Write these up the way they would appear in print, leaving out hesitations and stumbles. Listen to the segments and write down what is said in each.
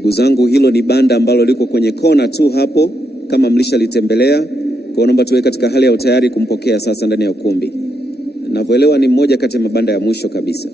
Ndugu zangu, hilo ni banda ambalo liko kwenye kona tu hapo, kama mlishalitembelea. Kwa naomba tuwe katika hali ya utayari kumpokea sasa ndani ya ukumbi. Ninavyoelewa ni mmoja kati ya mabanda ya mwisho kabisa.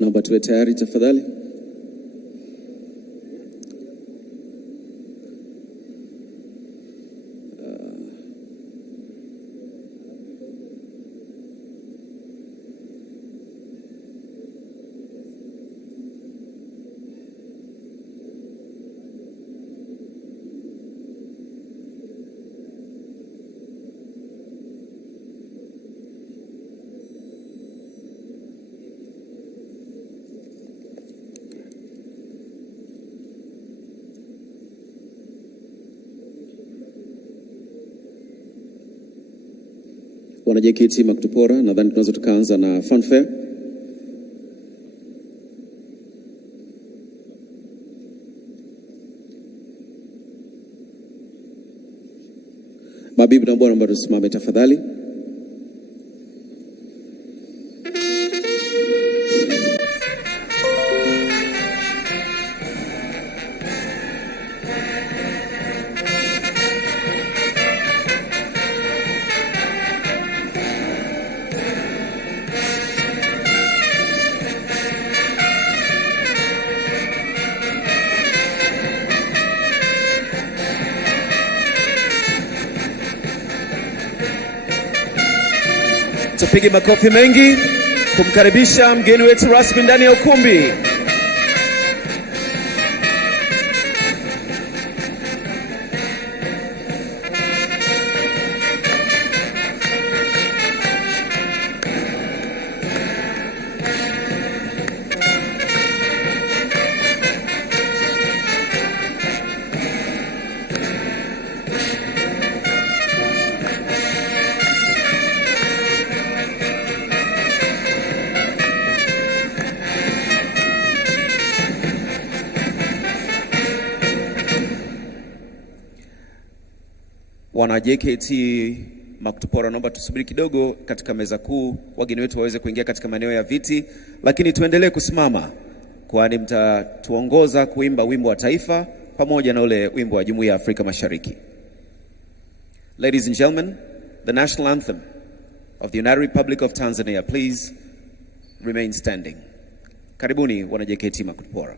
Naomba tuwe tayari tafadhali. Wana JKT Makutupora, nadhani tunaweza tukaanza na fanfare. Mabibi na bwana, mbona tusimame tafadhali. Tupige makofi mengi kumkaribisha mgeni wetu rasmi ndani ya ukumbi. Wana JKT Makutupora, naomba tusubiri kidogo katika meza kuu, wageni wetu waweze kuingia katika maeneo ya viti, lakini tuendelee kusimama kwani mtatuongoza kuimba wimbo wa taifa pamoja na ule wimbo wa Jumuiya ya Afrika Mashariki. Ladies and gentlemen, the national anthem of the United Republic of Tanzania, please remain standing. Karibuni wana JKT Makutupora.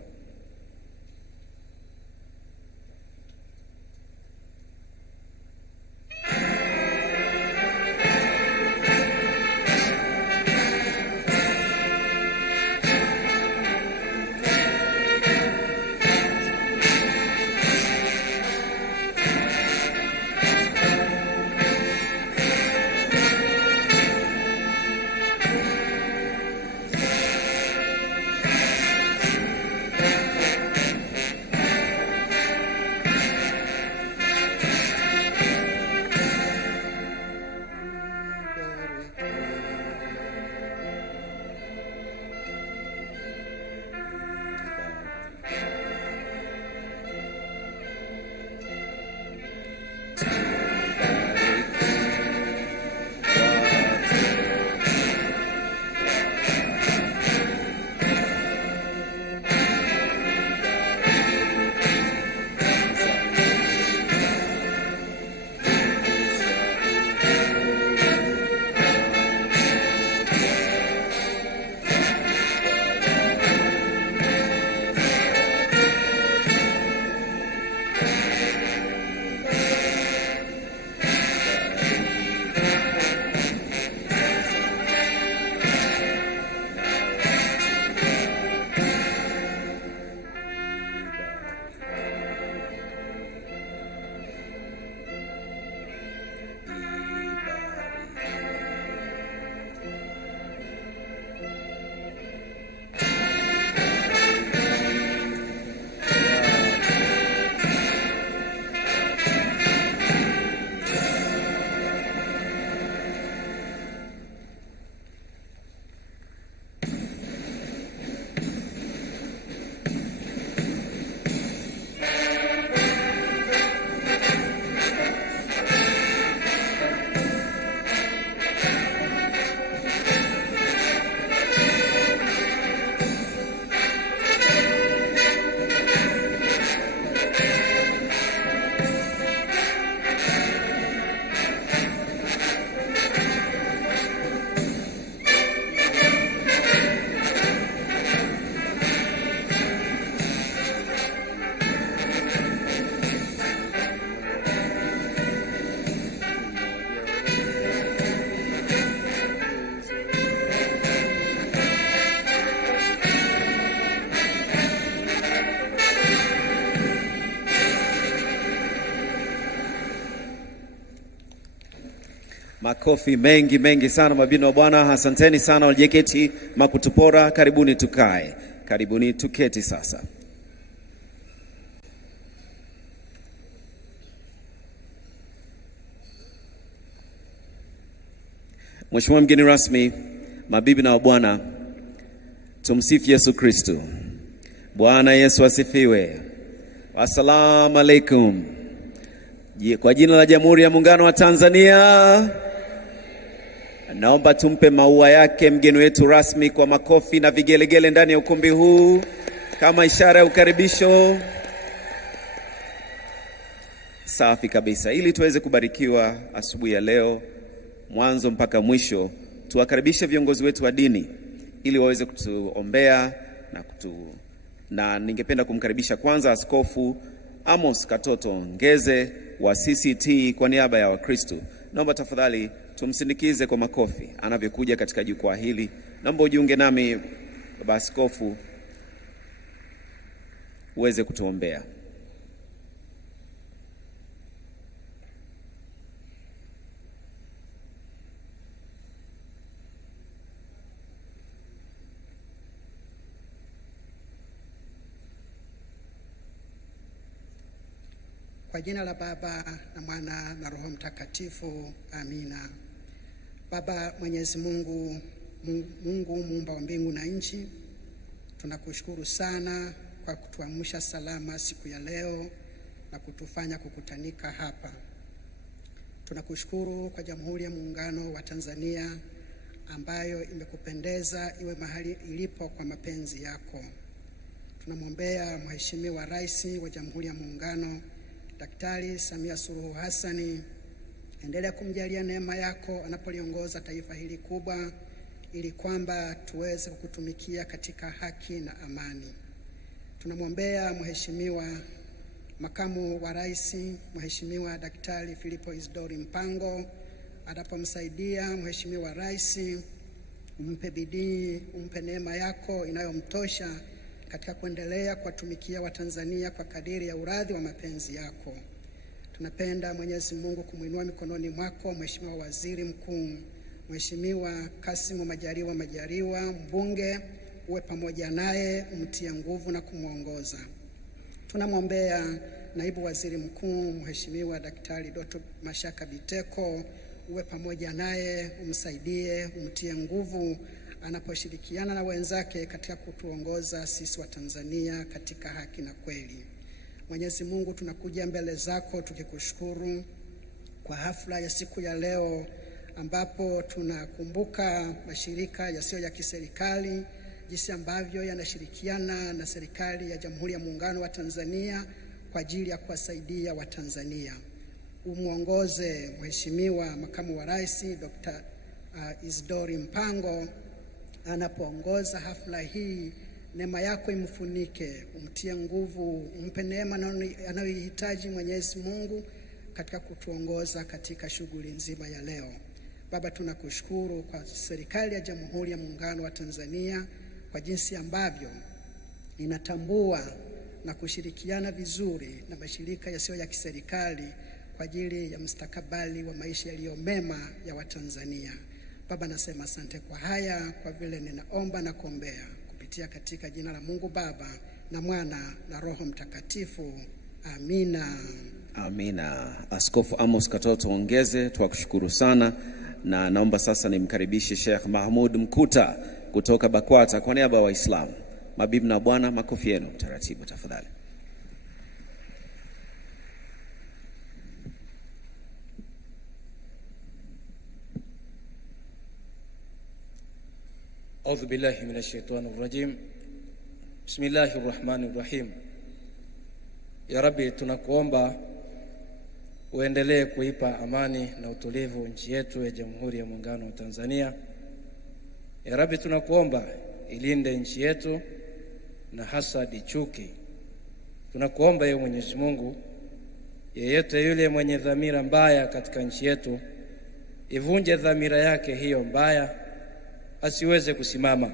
Makofi mengi mengi sana mabino wa bwana. Asanteni sana JKT Makutupora. Karibuni tukae. Karibuni tuketi sasa. Mheshimiwa mgeni rasmi, mabibi na mabwana, tumsifu Yesu Kristo. Bwana Yesu asifiwe. Assalamu alaikum. Kwa jina la Jamhuri ya Muungano wa Tanzania, naomba tumpe maua yake mgeni wetu rasmi kwa makofi na vigelegele ndani ya ukumbi huu kama ishara ya ukaribisho. Safi kabisa. Ili tuweze kubarikiwa asubuhi ya leo mwanzo mpaka mwisho, tuwakaribishe viongozi wetu wa dini ili waweze kutuombea na ningependa kumkaribisha kwanza Askofu Amos Katoto Ngeze wa CCT kwa niaba ya Wakristo. Naomba tafadhali tumsindikize kwa makofi anavyokuja katika jukwaa hili. Naomba ujiunge nami Baba Askofu uweze kutuombea. Kwa jina la Baba na Mwana na Roho Mtakatifu, amina. Baba Mwenyezi Mungu, Mungu muumba wa mbingu na nchi, tunakushukuru sana kwa kutuamsha salama siku ya leo na kutufanya kukutanika hapa. Tunakushukuru kwa Jamhuri ya Muungano wa Tanzania ambayo imekupendeza iwe mahali ilipo kwa mapenzi yako. Tunamwombea Mheshimiwa Rais wa Jamhuri ya Muungano Daktari Samia Suluhu Hassan, endelea kumjalia neema yako anapoliongoza taifa hili kubwa, ili kwamba tuweze kukutumikia katika haki na amani. Tunamwombea Mheshimiwa Makamu wa Rais, Mheshimiwa Daktari Filipo Isidori Mpango, anapomsaidia Mheshimiwa Rais, umpe bidii, umpe neema yako inayomtosha katika kuendelea kuwatumikia Watanzania kwa kadiri ya uradhi wa mapenzi yako. Tunapenda Mwenyezi Mungu kumuinua mikononi mwako Mheshimiwa Waziri Mkuu, Mheshimiwa Kassim Majaliwa mbunge, uwe pamoja naye, umtie nguvu na kumuongoza. Tunamwombea Naibu Waziri Mkuu Mheshimiwa Daktari Dr. Mashaka Biteko, uwe pamoja naye, umsaidie, umtie nguvu anaposhirikiana na wenzake katika kutuongoza sisi wa Tanzania katika haki na kweli. Mwenyezi Mungu, tunakuja mbele zako tukikushukuru kwa hafla ya siku ya leo ambapo tunakumbuka mashirika yasiyo ya kiserikali jinsi ambavyo yanashirikiana na serikali ya Jamhuri ya Muungano wa Tanzania kwa ajili ya kuwasaidia Watanzania. Umuongoze Mheshimiwa Makamu wa Rais Dr. Isidori Mpango anapoongoza hafla hii, neema yako imfunike, umtie nguvu, umpe neema anayohitaji Mwenyezi Mungu katika kutuongoza katika shughuli nzima ya leo. Baba, tunakushukuru kwa serikali ya Jamhuri ya Muungano wa Tanzania kwa jinsi ambavyo inatambua na kushirikiana vizuri na mashirika yasiyo ya kiserikali kwa ajili ya mustakabali wa maisha yaliyo mema ya Watanzania. Baba, nasema asante kwa haya, kwa vile ninaomba na kuombea kupitia katika jina la Mungu Baba na Mwana na Roho Mtakatifu. Amina. Amina. Askofu Amos Katoto Ngeze, tuwakushukuru sana, na naomba sasa nimkaribishe Sheikh Mahmud Mkuta kutoka BAKWATA kwa niaba ya Waislamu. Mabibi na bwana, makofi yenu taratibu tafadhali. أعوذ بالله من الشيطان الرجيم. بسم الله الرحمن الرحيم. Ya Rabbi, tunakuomba uendelee kuipa amani na utulivu nchi yetu ya Jamhuri ya Muungano wa Tanzania. Ya Rabbi, tunakuomba ilinde nchi yetu na hasadi, chuki. Tunakuomba ye Mwenyezi Mungu, yeyote yule mwenye dhamira mbaya katika nchi yetu, ivunje dhamira yake hiyo mbaya, asiweze kusimama,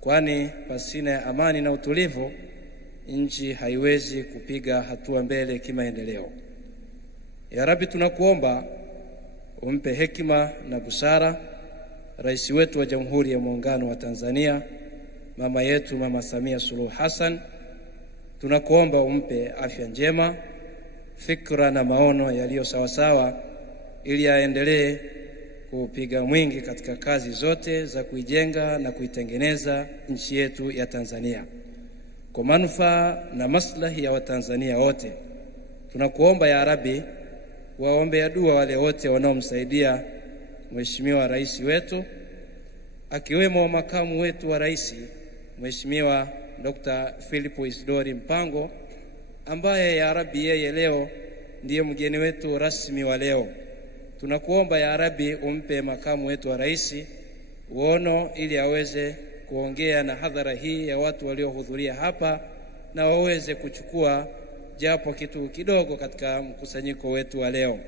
kwani pasina amani na utulivu nchi haiwezi kupiga hatua mbele kimaendeleo. Ya Rabbi, tunakuomba umpe hekima na busara Rais wetu wa Jamhuri ya Muungano wa Tanzania, mama yetu Mama Samia Suluhu Hassan. Tunakuomba umpe afya njema, fikra na maono yaliyo sawasawa, ili aendelee kupiga mwingi katika kazi zote za kuijenga na kuitengeneza nchi yetu ya Tanzania kwa manufaa na maslahi ya Watanzania wote. Tunakuomba ya Rabbi, waombea dua wale wote wanaomsaidia Mheshimiwa Rais wetu, akiwemo makamu wetu wa rais Mheshimiwa Dr. Philip Isidori Mpango, ambaye ya Rabbi yeye leo ndiye mgeni wetu rasmi wa leo. Tunakuomba ya Rabbi umpe makamu wetu wa rais uono ili aweze kuongea na hadhara hii ya watu waliohudhuria hapa na waweze kuchukua japo kitu kidogo katika mkusanyiko wetu wa leo.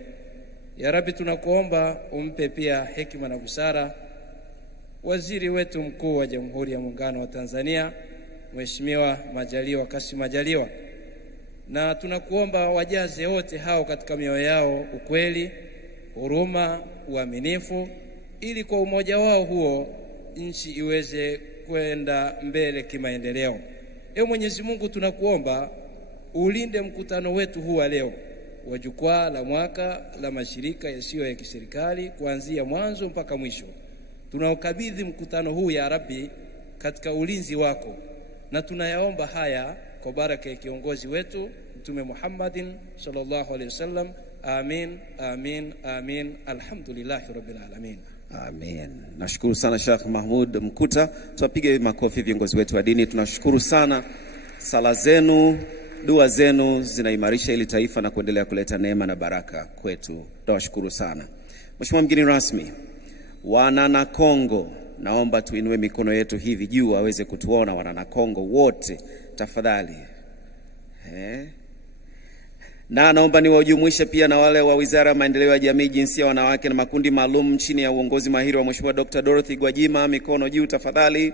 Ya Rabbi, tunakuomba umpe pia hekima na busara waziri wetu mkuu wa Jamhuri ya Muungano wa Tanzania Mheshimiwa Majaliwa Kassim Majaliwa, na tunakuomba wajaze wote hao katika mioyo yao ukweli, huruma, uaminifu, ili kwa umoja wao huo nchi iweze kwenda mbele kimaendeleo. Ewe Mwenyezi Mungu, tunakuomba ulinde mkutano wetu huu wa leo wa jukwaa la mwaka la mashirika yasiyo ya kiserikali kuanzia mwanzo mpaka mwisho. Tunaukabidhi mkutano huu ya Rabbi katika ulinzi wako, na tunayaomba haya kwa baraka ya kiongozi wetu Mtume Muhammadin sallallahu alaihi wasallam. Amin, amin, amin. Alhamdulillahi rabbil alamin. Amen. Nashukuru sana Sheikh Mahmud Mkuta. Tuwapige makofi viongozi wetu wa dini. Tunashukuru sana. Sala zenu, dua zenu zinaimarisha ili taifa na kuendelea kuleta neema na baraka kwetu. Tunawashukuru sana. Mheshimiwa mgeni rasmi, wana Kongo, naomba tuinue mikono yetu hivi juu waweze kutuona wana Kongo wote tafadhali. Na naomba niwajumuishe pia na wale wa Wizara ya Maendeleo ya Jamii, Jinsia, Wanawake na Makundi Maalum chini ya uongozi mahiri wa Mheshimiwa Dr. Dorothy Gwajima. Mikono juu tafadhali.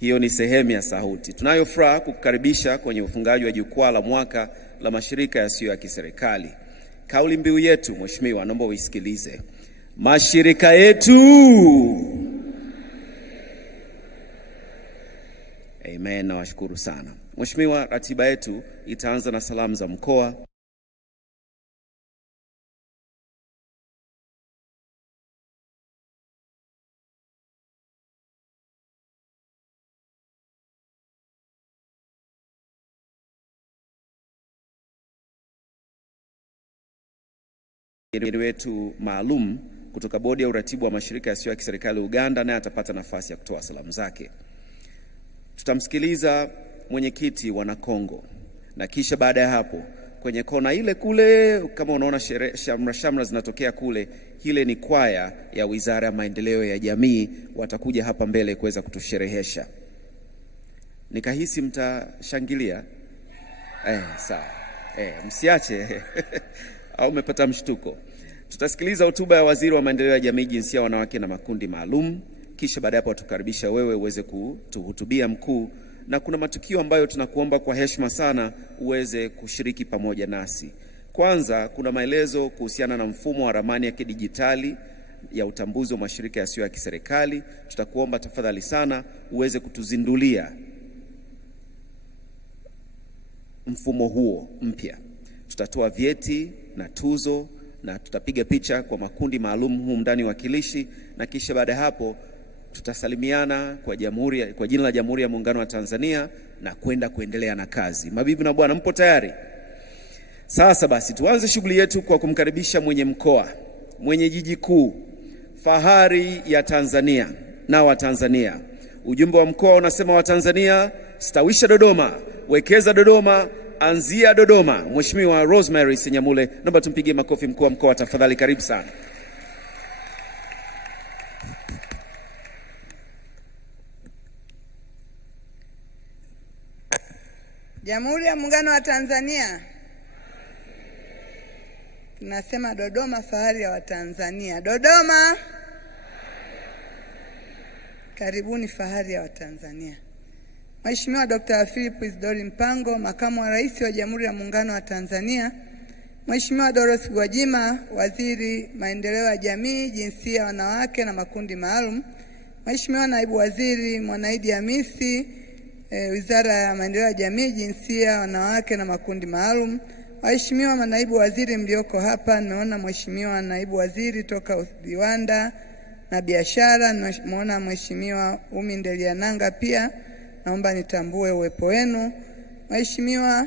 Hiyo ni sehemu ya sauti. Tunayo furaha kukukaribisha kwenye ufungaji wa jukwaa la mwaka la mashirika yasiyo ya kiserikali. Kauli mbiu yetu, Mheshimiwa, naomba uisikilize. Mashirika yetu. Amen, na washukuru sana. Mheshimiwa, ratiba yetu itaanza na salamu za mkoa. Mgeni wetu maalum kutoka bodi ya uratibu wa mashirika yasiyo ya kiserikali Uganda, naye atapata nafasi ya kutoa salamu zake. Tutamsikiliza mwenyekiti wa Kongo, na kisha baada ya hapo kwenye kona ile kule, kama unaona shamra zinatokea kule, ile ni kwaya ya Wizara ya Maendeleo ya Jamii, watakuja hapa mbele kuweza kutusherehesha. Nikahisi mtashangilia. Sawa. Msiache au umepata mshtuko. Tutasikiliza hotuba ya Waziri wa Maendeleo ya Jamii, Jinsia, Wanawake na Makundi Maalum. Kisha baada hapo tukaribisha wewe uweze kutuhutubia mkuu, na kuna matukio ambayo tunakuomba kwa heshima sana uweze kushiriki pamoja nasi. Kwanza kuna maelezo kuhusiana na mfumo wa ramani ya kidijitali ya utambuzi wa mashirika yasiyo ya kiserikali. Tutakuomba tafadhali sana uweze kutuzindulia mfumo huo mpya. Tutatoa vyeti na tuzo na tutapiga picha kwa makundi maalum humu ndani wakilishi, na kisha baada hapo tutasalimiana kwa jina la Jamhuri ya Muungano wa Tanzania na kuendelea na kazi. Mabibi na bwana, mpo tayari? Sasa basi tuanze shughuli yetu kwa kumkaribisha mwenye mkoa, mwenye jiji kuu, fahari ya Tanzania na Watanzania. Ujumbe wa mkoa unasema Watanzania, stawisha Dodoma, wekeza Dodoma, anzia Dodoma. Mheshimiwa Rosemary Senyamule, naomba tumpigie makofi mkuu wa mkoa tafadhali. Karibu sana. Jamhuri ya Muungano wa Tanzania. Tunasema Dodoma, fahari ya Watanzania. Dodoma, karibuni, fahari ya Watanzania. Mheshimiwa Dr. Philip Isidori Mpango, makamu wa rais wa Jamhuri ya Muungano wa Tanzania. Mheshimiwa Dorothy Gwajima, waziri Maendeleo ya Jamii, Jinsia, Wanawake na Makundi Maalum. Mheshimiwa naibu waziri Mwanaidi Hamisi, Wizara ya Maendeleo ya Jamii, Jinsia, Wanawake na Makundi Maalum. Waheshimiwa manaibu waziri mlioko hapa, nimeona Mheshimiwa naibu waziri toka viwanda na biashara, nimeona Mheshimiwa Umi Ndeliananga pia, naomba nitambue uwepo wenu. Mheshimiwa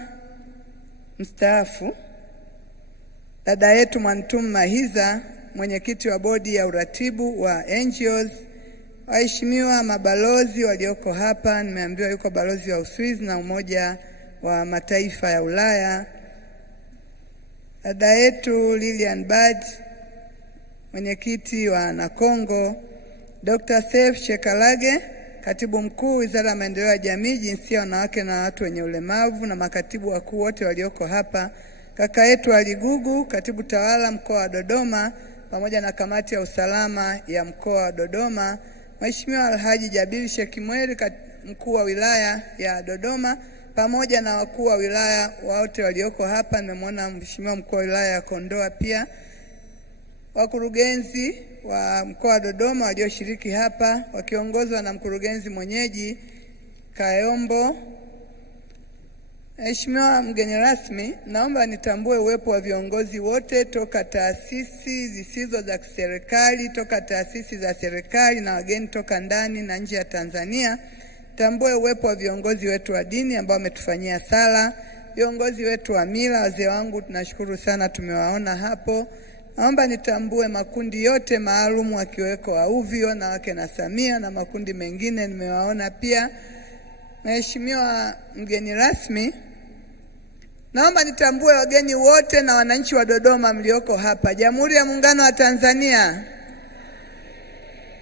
mstaafu dada yetu Mwantumu Mahiza, mwenyekiti wa bodi ya uratibu wa NGOs, waheshimiwa mabalozi walioko hapa, nimeambiwa yuko balozi wa Uswizi na Umoja wa Mataifa ya Ulaya, dada yetu Lilian Bad, mwenyekiti wa Nakongo, Dr. Sef Shekalage, katibu mkuu Wizara ya Maendeleo ya Jamii, Jinsia, Wanawake na Watu wenye Ulemavu, na makatibu wakuu wote walioko hapa, kaka yetu Aligugu, katibu tawala mkoa wa Dodoma, pamoja na kamati ya usalama ya mkoa wa Dodoma, Mheshimiwa Alhaji Jabiri Shekimweri, mkuu wa wilaya ya Dodoma, pamoja na wakuu wa wilaya wote walioko hapa. Nimemwona Mheshimiwa mkuu wa wilaya ya Kondoa pia, wakurugenzi wa mkoa wa Dodoma walioshiriki hapa wakiongozwa na mkurugenzi mwenyeji Kayombo. Mheshimiwa mgeni rasmi, naomba nitambue uwepo wa viongozi wote toka taasisi zisizo za serikali, toka taasisi za serikali na wageni toka ndani na nje ya Tanzania. Tambue uwepo wa viongozi wetu wa dini ambao wametufanyia sala, viongozi wetu wa mila, wazee wangu tunashukuru sana tumewaona hapo. Naomba nitambue makundi yote maalum wakiweko waUVI, wanawake na Samia na makundi mengine nimewaona pia. Mheshimiwa mgeni rasmi, naomba nitambue wageni wote na wananchi wa Dodoma mlioko hapa. Jamhuri ya Muungano wa Tanzania.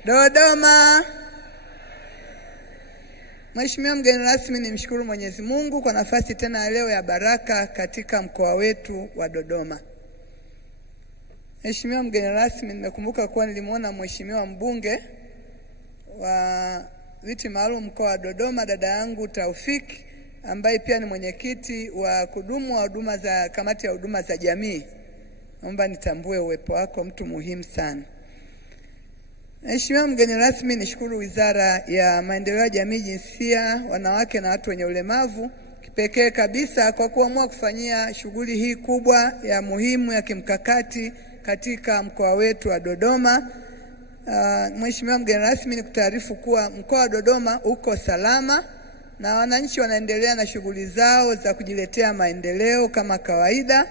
Dodoma. Mheshimiwa mgeni rasmi, nimshukuru Mwenyezi Mungu kwa nafasi tena leo ya baraka katika mkoa wetu wa Dodoma. Mheshimiwa mgeni rasmi, nimekumbuka kuwa nilimwona Mheshimiwa mbunge wa viti maalum mkoa wa Dodoma, dada yangu Taufik, ambaye pia ni mwenyekiti wa kudumu wa huduma za kamati ya huduma za jamii. Naomba nitambue uwepo wako, mtu muhimu sana. Mheshimiwa mgeni rasmi, nishukuru Wizara ya Maendeleo ya Jamii, Jinsia, Wanawake na Watu wenye Ulemavu kipekee kabisa kwa kuamua kufanyia shughuli hii kubwa ya muhimu ya kimkakati katika mkoa wetu wa Dodoma. Mheshimiwa mgeni rasmi, nikutaarifu kuwa mkoa wa Dodoma uko salama na wananchi wanaendelea na shughuli zao za kujiletea maendeleo kama kawaida,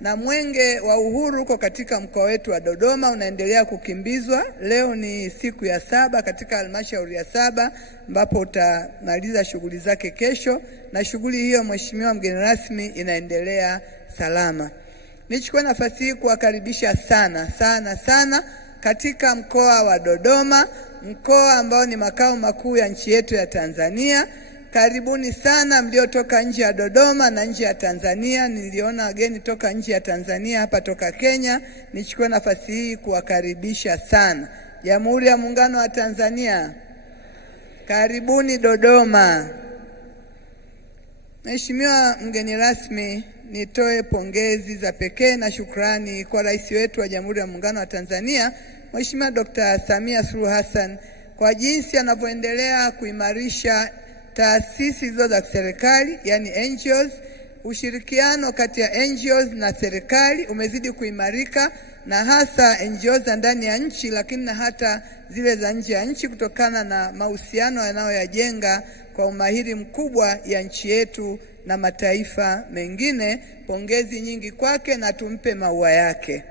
na mwenge wa uhuru uko katika mkoa wetu wa Dodoma unaendelea kukimbizwa. Leo ni siku ya 7 katika halmashauri ya 7 ambapo utamaliza shughuli zake kesho, na shughuli hiyo Mheshimiwa mgeni rasmi inaendelea salama. Nichukue nafasi hii kuwakaribisha sana katika mkoa wa Dodoma, mkoa ambao ni makao makuu ya nchi yetu ya Tanzania. Karibuni sana mliotoka nje ya Dodoma na nje ya Tanzania. Niliona wageni toka nje ya Tanzania hapa, toka Kenya. Nichukue nafasi hii kuwakaribisha sana. Jamhuri ya Muungano wa Tanzania. Karibuni Dodoma. Mheshimiwa mgeni rasmi, nitoe pongezi za pekee na shukrani kwa rais wetu wa Jamhuri ya Muungano wa Tanzania, Mheshimiwa Dr. Samia Suluhu Hassan, kwa jinsi anavyoendelea kuimarisha taasisi hizo za serikali, yani NGOs. Ushirikiano kati ya NGOs na serikali umezidi kuimarika, na hasa NGOs za ndani ya nchi, lakini na hata zile za nje ya nchi, kutokana na mahusiano yanayoyajenga kwa umahiri mkubwa ya nchi yetu na mataifa mengine. Pongezi nyingi kwake na tumpe maua yake.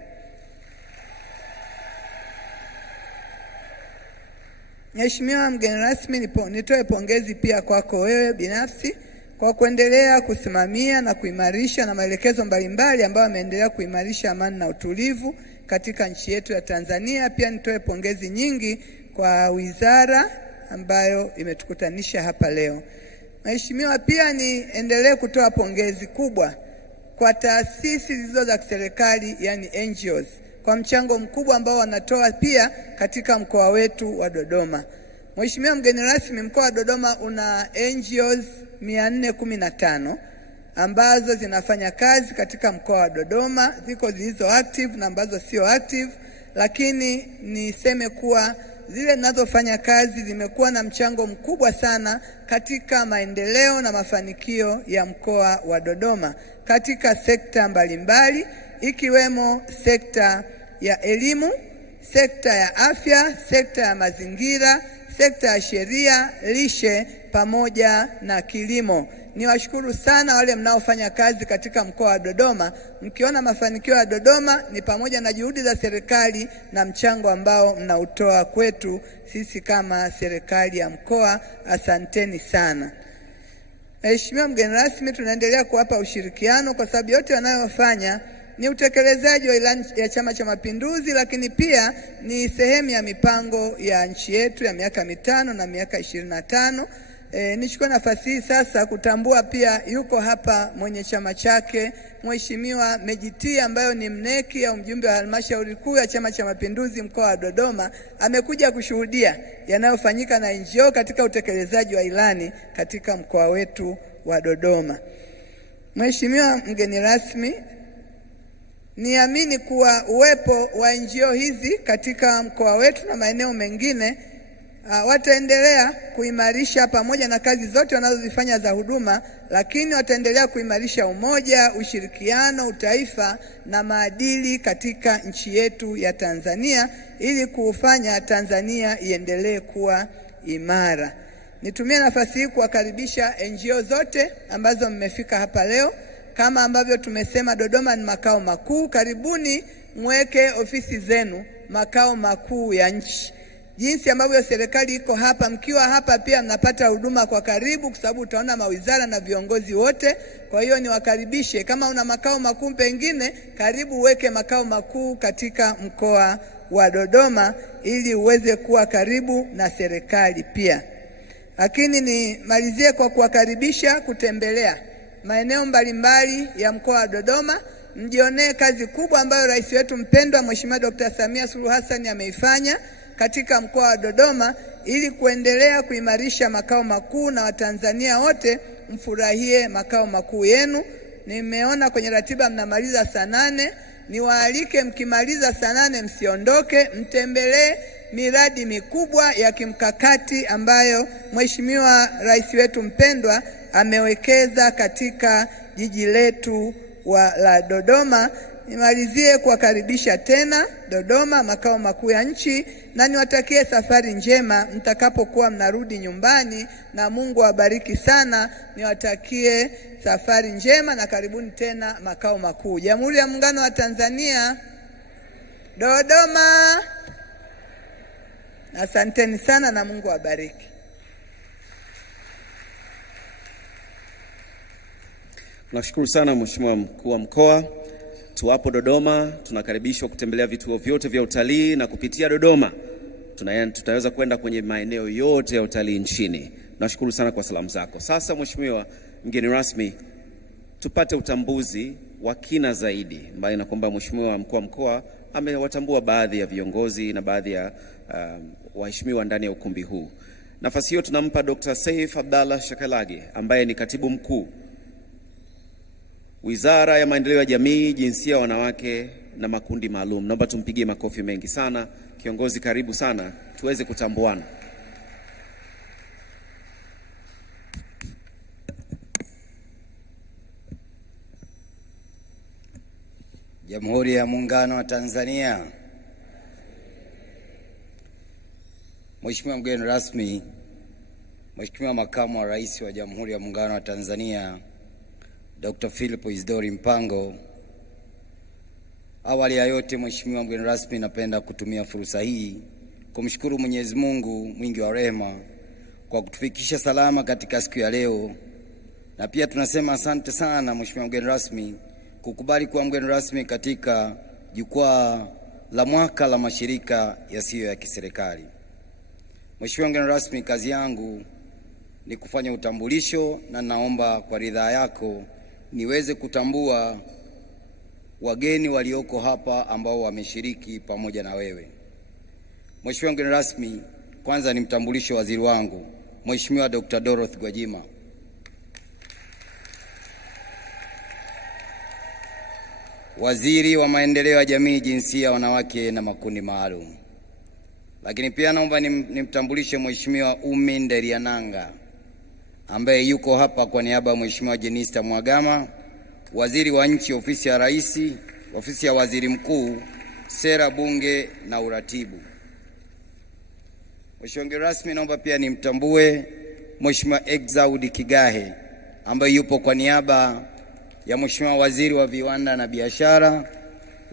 Mheshimiwa mgeni rasmi, nitoe pongezi pia kwako wewe binafsi kwa kuendelea kusimamia na kuimarisha na maelekezo mbalimbali ambayo yameendelea kuimarisha amani na utulivu katika nchi yetu ya Tanzania. Pia nitoe pongezi nyingi kwa wizara ambayo imetukutanisha hapa leo. Mheshimiwa, pia niendelee kutoa pongezi kubwa kwa taasisi zilizo za serikali, yani NGOs, kwa mchango mkubwa ambao wanatoa pia katika mkoa wetu wa Dodoma. Mheshimiwa mgeni rasmi, mkoa wa Dodoma una NGOs 415 ambazo zinafanya kazi katika mkoa wa Dodoma. Ziko zilizo active na ambazo sio active, lakini niseme kuwa zile zinazofanya kazi zimekuwa na mchango mkubwa sana katika maendeleo na mafanikio ya mkoa wa Dodoma katika sekta mbalimbali, ikiwemo sekta ya elimu, sekta ya afya, sekta ya mazingira, sekta ya sheria, lishe pamoja na kilimo. Niwashukuru sana wale mnaofanya kazi katika mkoa wa Dodoma. Mkiona mafanikio ya Dodoma ni pamoja na juhudi za serikali na mchango ambao mnautoa kwetu sisi kama serikali ya mkoa. Asanteni sana. Mheshimiwa mgeni rasmi, tunaendelea kuwapa ushirikiano kwa sababu yote wanayofanya ni utekelezaji wa ilani ya Chama cha Mapinduzi, lakini pia ni sehemu ya mipango ya nchi yetu ya miaka 5 na miaka 25. Nichukue nafasi hii sasa kutambua pia yuko hapa mwenye chama chake Mheshimiwa Mejiti, ambayo ni mneki au mjumbe wa halmashauri kuu ya Chama cha Mapinduzi mkoa wa Dodoma. Amekuja kushuhudia yanayofanyika na NGO katika utekelezaji wa ilani katika mkoa wetu wa Dodoma. Mheshimiwa mgeni rasmi, niamini kuwa uwepo wa NGO hizi katika mkoa wetu na maeneo mengine wataendelea kuimarisha, pamoja na kazi zote wanazozifanya za huduma, lakini wataendelea kuimarisha umoja, ushirikiano, utaifa na maadili katika nchi yetu ya Tanzania ili kufanya Tanzania iendelee kuwa imara. Nitumie nafasi hii kuwakaribisha NGO zote ambazo mmefika hapa leo. Kama ambavyo tumesema, Dodoma ni makao makuu. Karibuni mweke ofisi zenu makao makuu ya nchi. Jinsi ambavyo serikali iko hapa, mkiwa hapa pia mnapata huduma kwa karibu, kwa sababu utaona mawizara na viongozi wote. Kwa hiyo niwakaribishe, kama una makao makuu pengine, karibu uweke makao makuu katika mkoa wa Dodoma ili uweze kuwa karibu na serikali pia. Lakini nimalizie kwa kuwakaribisha kutembelea maeneo mbalimbali ya mkoa wa Dodoma, mjionee kazi kubwa ambayo rais wetu mpendwa Mheshimiwa Dr. Samia Suluhu Hassan ameifanya katika mkoa wa Dodoma ili kuendelea kuimarisha makao makuu, na Watanzania wote mfurahie makao makuu yenu. Nimeona kwenye ratiba mnamaliza saa 8. Niwaalike mkimaliza saa 8 msiondoke, mtembelee miradi mikubwa ya kimkakati ambayo Mheshimiwa rais wetu mpendwa amewekeza katika jiji letu la Dodoma. Nimalizie kuwakaribisha tena Dodoma, makao makuu ya nchi, na niwatakie safari njema mtakapokuwa mnarudi nyumbani, na Mungu awabariki sana. Niwatakie safari njema na karibuni tena makao makuu. Jamhuri ya Muungano wa Tanzania, Dodoma. Asanteni sana na Mungu awabariki. Tunashukuru sana Mheshimiwa Mkuu wa Mkoa. Tuwapo Dodoma, tunakaribishwa kutembelea vituo vyote vya utalii, na kupitia Dodoma tutaweza kwenda kwenye maeneo yote ya utalii nchini. Nashukuru sana kwa salamu zako. Sasa Mheshimiwa mgeni rasmi, tupate utambuzi wa kina zaidi, mbali na kwamba Mheshimiwa Mkuu wa Mkoa amewatambua baadhi ya viongozi na baadhi ya waheshimiwa ndani ya ukumbi huu. Nafasi hiyo tunampa Dr. Saif Abdallah Shakalage ambaye ni Katibu Mkuu Wizara ya Maendeleo ya Jamii, Jinsia, Wanawake na Makundi Maalum. Naomba tumpigie makofi mengi sana. Kiongozi, karibu sana tuweze kutambuana. Jamhuri ya Muungano wa Tanzania. Mheshimiwa mgeni rasmi, Mheshimiwa Makamu wa Rais wa Jamhuri ya Muungano wa Tanzania Dr. Philip Isdori Mpango. Awali ya yote, Mheshimiwa mgeni rasmi, napenda kutumia fursa hii kumshukuru Mwenyezi Mungu mwingi wa rehema kwa kutufikisha salama katika siku ya leo, na pia tunasema asante sana Mheshimiwa mgeni rasmi kukubali kuwa mgeni rasmi katika jukwaa la mwaka la mashirika yasiyo ya kiserikali. Mheshimiwa mgeni rasmi, kazi yangu ni kufanya utambulisho, na naomba kwa ridhaa yako niweze kutambua wageni walioko hapa ambao wameshiriki pamoja na wewe. Mheshimiwa mgeni rasmi, kwanza ni mtambulisho waziri wangu Mheshimiwa Dr. Dorothy Gwajima. Waziri wa Maendeleo ya Jamii, Jinsia, Wanawake na Makundi Maalum. Lakini pia naomba nimtambulishe Mheshimiwa Umi Nderiananga ambaye yuko hapa kwa niaba ya Mheshimiwa Jenista Mhagama, Waziri wa Nchi, Ofisi ya Rais, Ofisi ya Waziri Mkuu, Sera, Bunge na Uratibu. Mheshimiwa mgeni rasmi, naomba pia nimtambue Mheshimiwa Exaudi Kigahe ambaye yupo kwa niaba ya Mheshimiwa Waziri wa Viwanda na Biashara,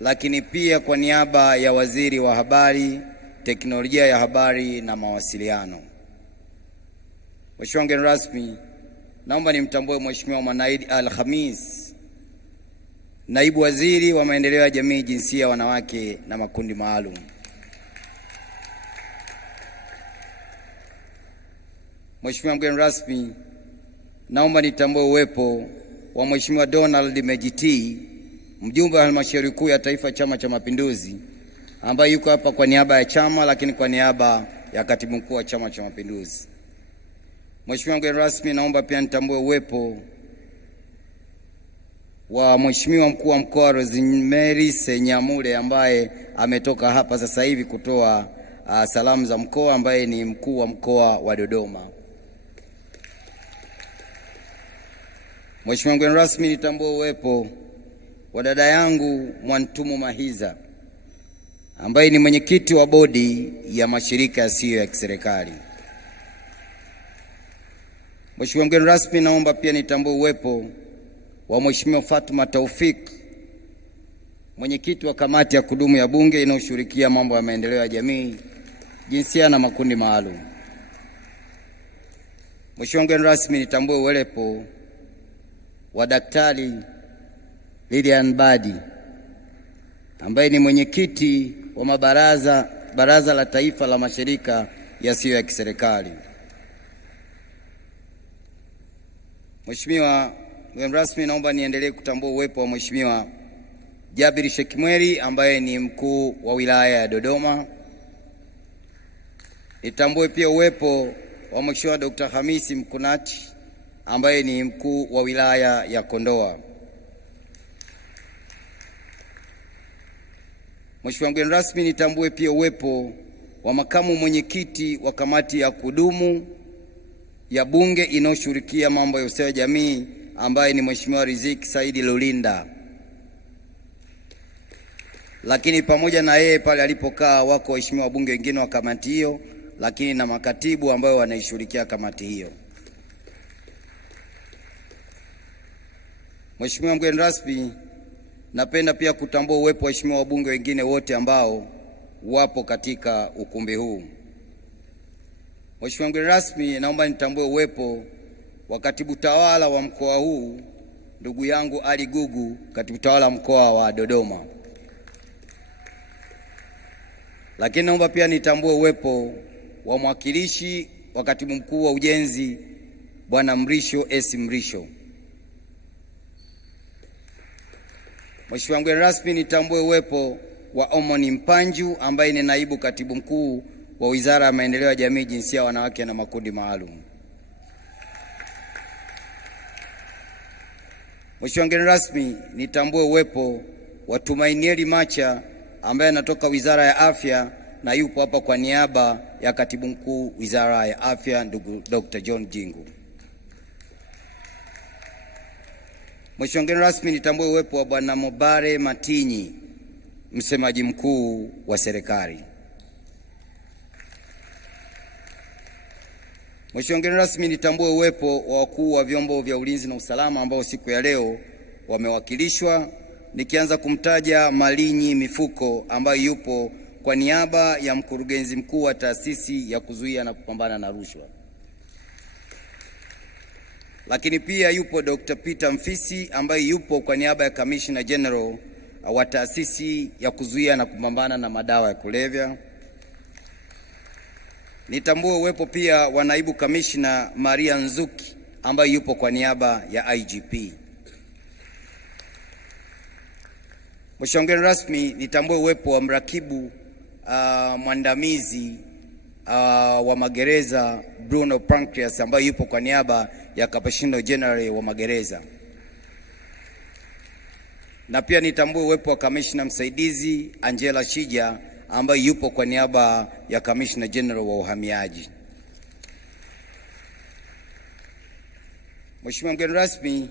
lakini pia kwa niaba ya Waziri wa Habari, Teknolojia ya Habari na Mawasiliano. Mheshimiwa mgeni rasmi, naomba nimtambue Mheshimiwa Mwanaidi Al-Khamis, Naibu Waziri wa Maendeleo ya Jamii, Jinsia, Wanawake na Makundi Maalum. Mheshimiwa mgeni rasmi, naomba nitambue uwepo wa Mheshimiwa Donald Mejiti, mjumbe wa Halmashauri Kuu ya Taifa Chama cha Mapinduzi, ambaye yuko hapa kwa niaba ya chama lakini kwa niaba ya Katibu Mkuu wa Chama cha Mapinduzi. Mheshimiwa mgeni rasmi, naomba pia nitambue uwepo wa Mheshimiwa Mkuu wa Mkoa Rosemary Senyamule ambaye ametoka hapa sasa hivi kutoa salamu za mkoa, ambaye ni mkuu wa mkoa wa Dodoma. Mheshimiwa mgeni rasmi, nitambue uwepo wa dada yangu Mwantumu Mahiza ambaye ni mwenyekiti wa bodi ya mashirika yasiyo ya kiserikali. Mheshimiwa mgeni rasmi, naomba pia nitambue uwepo wa Mheshimiwa Fatuma Taufik, mwenyekiti wa kamati ya kudumu ya Bunge inayoshughulikia mambo ya maendeleo ya jamii, jinsia na makundi maalum. Mheshimiwa mgeni rasmi, nitambue uwepo wa Daktari Lilian Badi ambaye ni mwenyekiti wa Baraza la Taifa la Mashirika yasiyo ya kiserikali. Mheshimiwa mgeni rasmi, naomba niendelee kutambua uwepo wa Mheshimiwa Jabiri Shekimweri ambaye ni mkuu wa wilaya ya Dodoma. Nitambue pia uwepo wa Mheshimiwa Dr. Hamisi Mkunati ambaye ni mkuu wa wilaya ya Kondoa. Mheshimiwa mgeni rasmi, nitambue pia uwepo wa makamu mwenyekiti wa kamati ya kudumu ya Bunge inayoshughulikia mambo ya ustawi wa jamii ambaye ni Mheshimiwa Riziki Saidi Lulinda. Lakini pamoja na yeye pale alipokaa wako waheshimiwa wabunge wengine wa kamati hiyo, lakini na makatibu ambao wanaishughulikia kamati hiyo. Mheshimiwa mgeni rasmi, napenda pia kutambua uwepo wa waheshimiwa wabunge wengine wote ambao wapo katika ukumbi huu. Mheshimiwa mgeni rasmi, naomba nitambue uwepo wa katibu tawala wa mkoa huu, ndugu yangu Ali Gugu, katibu tawala wa mkoa wa Dodoma. Lakini naomba pia nitambue uwepo wa mwakilishi wa katibu mkuu wa ujenzi, Bwana Mrisho S. Mrisho. Mheshimiwa mgeni rasmi, nitambue uwepo wa Omoni Mpanju ambaye ni naibu katibu mkuu wa Wizara ya Maendeleo ya Jamii, Jinsia, Wanawake na Makundi Maalum. Mheshimiwa mgeni rasmi, nitambue uwepo wa Tumainieli Macha ambaye anatoka Wizara ya Afya na yupo hapa kwa niaba ya Katibu Mkuu Wizara ya Afya, ndugu Dr. John Jingu. Mheshimiwa mgeni rasmi, nitambue uwepo wa Bwana Mobare Matinyi, msemaji mkuu wa serikali. Mheshimiwa mgeni rasmi, nitambue uwepo wa wakuu wa vyombo vya ulinzi na usalama ambao siku ya leo wamewakilishwa, nikianza kumtaja Malinyi Mifuko ambaye yupo kwa niaba ya mkurugenzi mkuu wa taasisi ya kuzuia na kupambana na rushwa. Lakini pia yupo Dr. Peter Mfisi ambaye yupo kwa niaba ya Commissioner General wa taasisi ya kuzuia na kupambana na madawa ya kulevya. Nitambue uwepo pia wa naibu Commissioner Maria Nzuki ambaye yupo kwa niaba ya IGP. Mheshimiwa mgeni rasmi, nitambue uwepo wa mrakibu mwandamizi wa magereza Bruno Pancras ambaye yupo kwa niaba ya Kapishino General wa magereza. Na pia nitambue uwepo wa kamishna msaidizi Angela Shija ambaye yupo kwa niaba ya Commissioner General wa Uhamiaji. Mheshimiwa mgeni rasmi,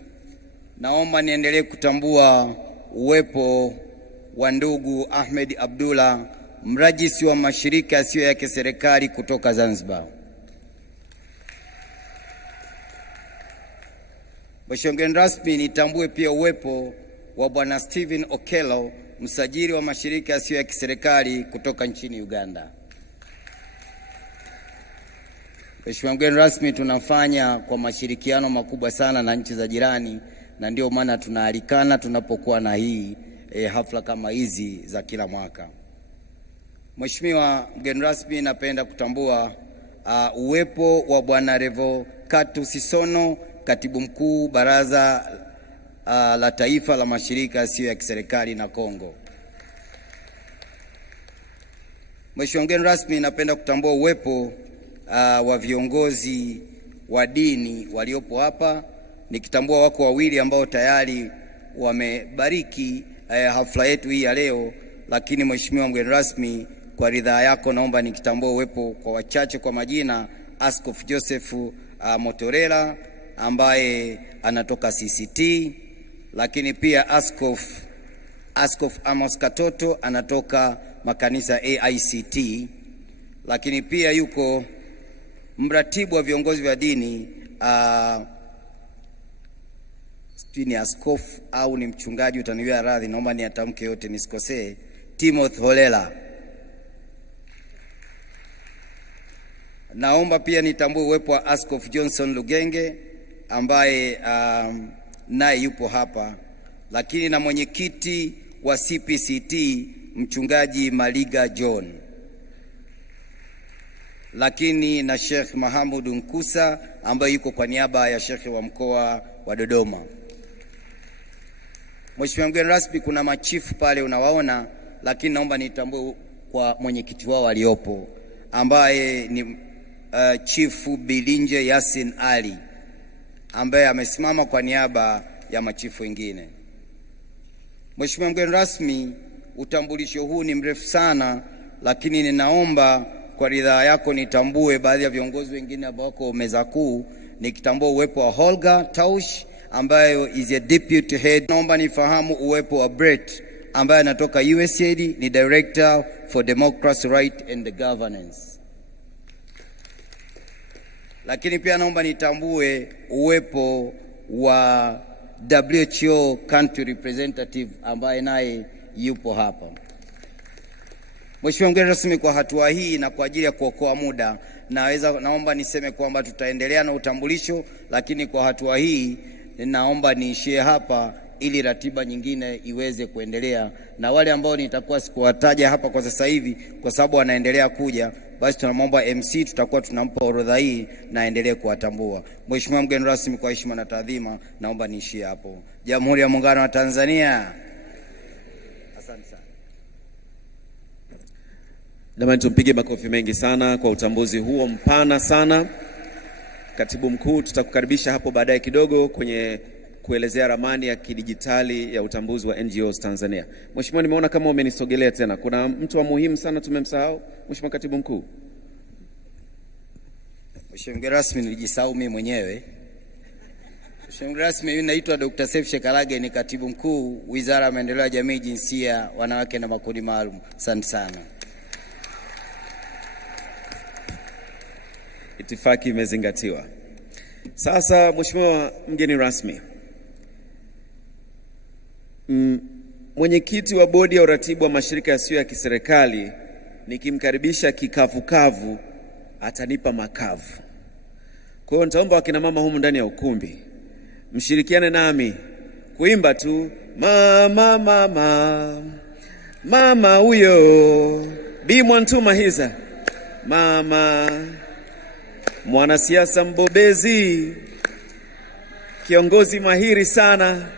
naomba niendelee kutambua uwepo wa ndugu Ahmed Abdullah, mrajisi wa mashirika yasiyo ya kiserikali kutoka Zanzibar. Mheshimiwa mgeni rasmi, nitambue pia uwepo wa Bwana Steven Okello, msajili wa mashirika yasiyo ya kiserikali kutoka nchini Uganda. Mheshimiwa mgeni rasmi, tunafanya kwa mashirikiano makubwa sana na nchi za jirani, na ndio maana tunaalikana tunapokuwa na hii hafla kama hizi za kila mwaka. Mheshimiwa mgeni rasmi, napenda kutambua uwepo wa Bwana Revocatus Sisono, katibu mkuu Baraza la Taifa la Mashirika Yasiyo ya Kiserikali na Kongo. Mheshimiwa mgeni rasmi, napenda kutambua uwepo wa viongozi wa dini waliopo hapa, nikitambua wako wawili ambao tayari wamebariki hafla yetu hii ya leo. Lakini Mheshimiwa mgeni rasmi, kwa ridhaa yako naomba nikitambua uwepo kwa wachache kwa majina: Askofu Joseph Motorela ambaye anatoka CCT, lakini pia Askofu Amos Katoto anatoka makanisa AICT, lakini pia yuko mratibu wa viongozi wa dini ni askofu au ni mchungaji, utaniwia radhi, naomba niatamke yote nisikosee, Timothy Holela. Naomba pia nitambue uwepo wa Askofu Johnson Lugenge ambaye naye yupo hapa, lakini na mwenyekiti wa CPCT mchungaji Maliga John, lakini na Sheikh Mahamud Nkusa ambaye yuko kwa niaba ya Sheikh wa mkoa wa Dodoma. Mheshimiwa mgeni rasmi, kuna machifu pale unawaona, lakini naomba nitambue kwa mwenyekiti wao waliopo ambaye ni Chifu Bilinje Yasin Ali ambaye amesimama kwa niaba ya machifu wengine. Mheshimiwa mgeni rasmi, utambulisho huu ni mrefu sana, lakini ninaomba kwa ridhaa yako nitambue baadhi ya viongozi wengine ambao wako meza kuu, nikitambua uwepo wa Holga Taush ambayo is a deputy head. Naomba nifahamu uwepo wa Brett ambaye anatoka USAID, ni Director for Democracy, Right and Governance. Lakini pia naomba nitambue uwepo wa WHO country representative ambaye naye yupo hapa. Mheshimiwa mgeni rasmi, kwa hatua hii na kwa ajili ya kuokoa muda, naomba niseme kwamba tutaendelea na utambulisho, lakini kwa hatua hii naomba niishie hapa ili ratiba nyingine iweze kuendelea, na wale ambao nitakuwa sikuwataja hapa kwa sasa hivi kwa sababu wanaendelea kuja, basi tunamwomba MC tutakuwa tunampa orodha hii na endelee kuwatambua. Mheshimiwa mgeni rasmi, kwa heshima na taadhima, naomba niishie hapo. Jamhuri ya Muungano wa Tanzania. Asante sana. Jamani, tumpige makofi mengi sana kwa utambuzi huo mpana sana. Katibu mkuu, tutakukaribisha hapo baadaye kidogo kwenye kuelezea ramani ya kidijitali ya utambuzi wa NGOs Tanzania. Mheshimiwa, nimeona kama umenisogelea tena. Kuna mtu wa muhimu sana tumemsahau, Mheshimiwa Katibu Mkuu. Mheshimiwa mgeni rasmi, nilijisahau mimi mwenyewe. Mheshimiwa mgeni rasmi, mimi naitwa Dr. Seif Shekalage, ni Katibu Mkuu Wizara ya Maendeleo ya Jamii, Jinsia, Wanawake na Makundi Maalum. Asante sana. Itifaki imezingatiwa. Sasa Mheshimiwa mgeni rasmi, mwenyekiti wa bodi ya uratibu wa mashirika yasiyo ya kiserikali, nikimkaribisha kikavukavu atanipa makavu. Kwa hiyo nitaomba wakina mama humu ndani ya ukumbi mshirikiane nami kuimba tu mama mama mama huyo Bi Mwantuma Hiza, mama mwanasiasa mbobezi, kiongozi mahiri sana.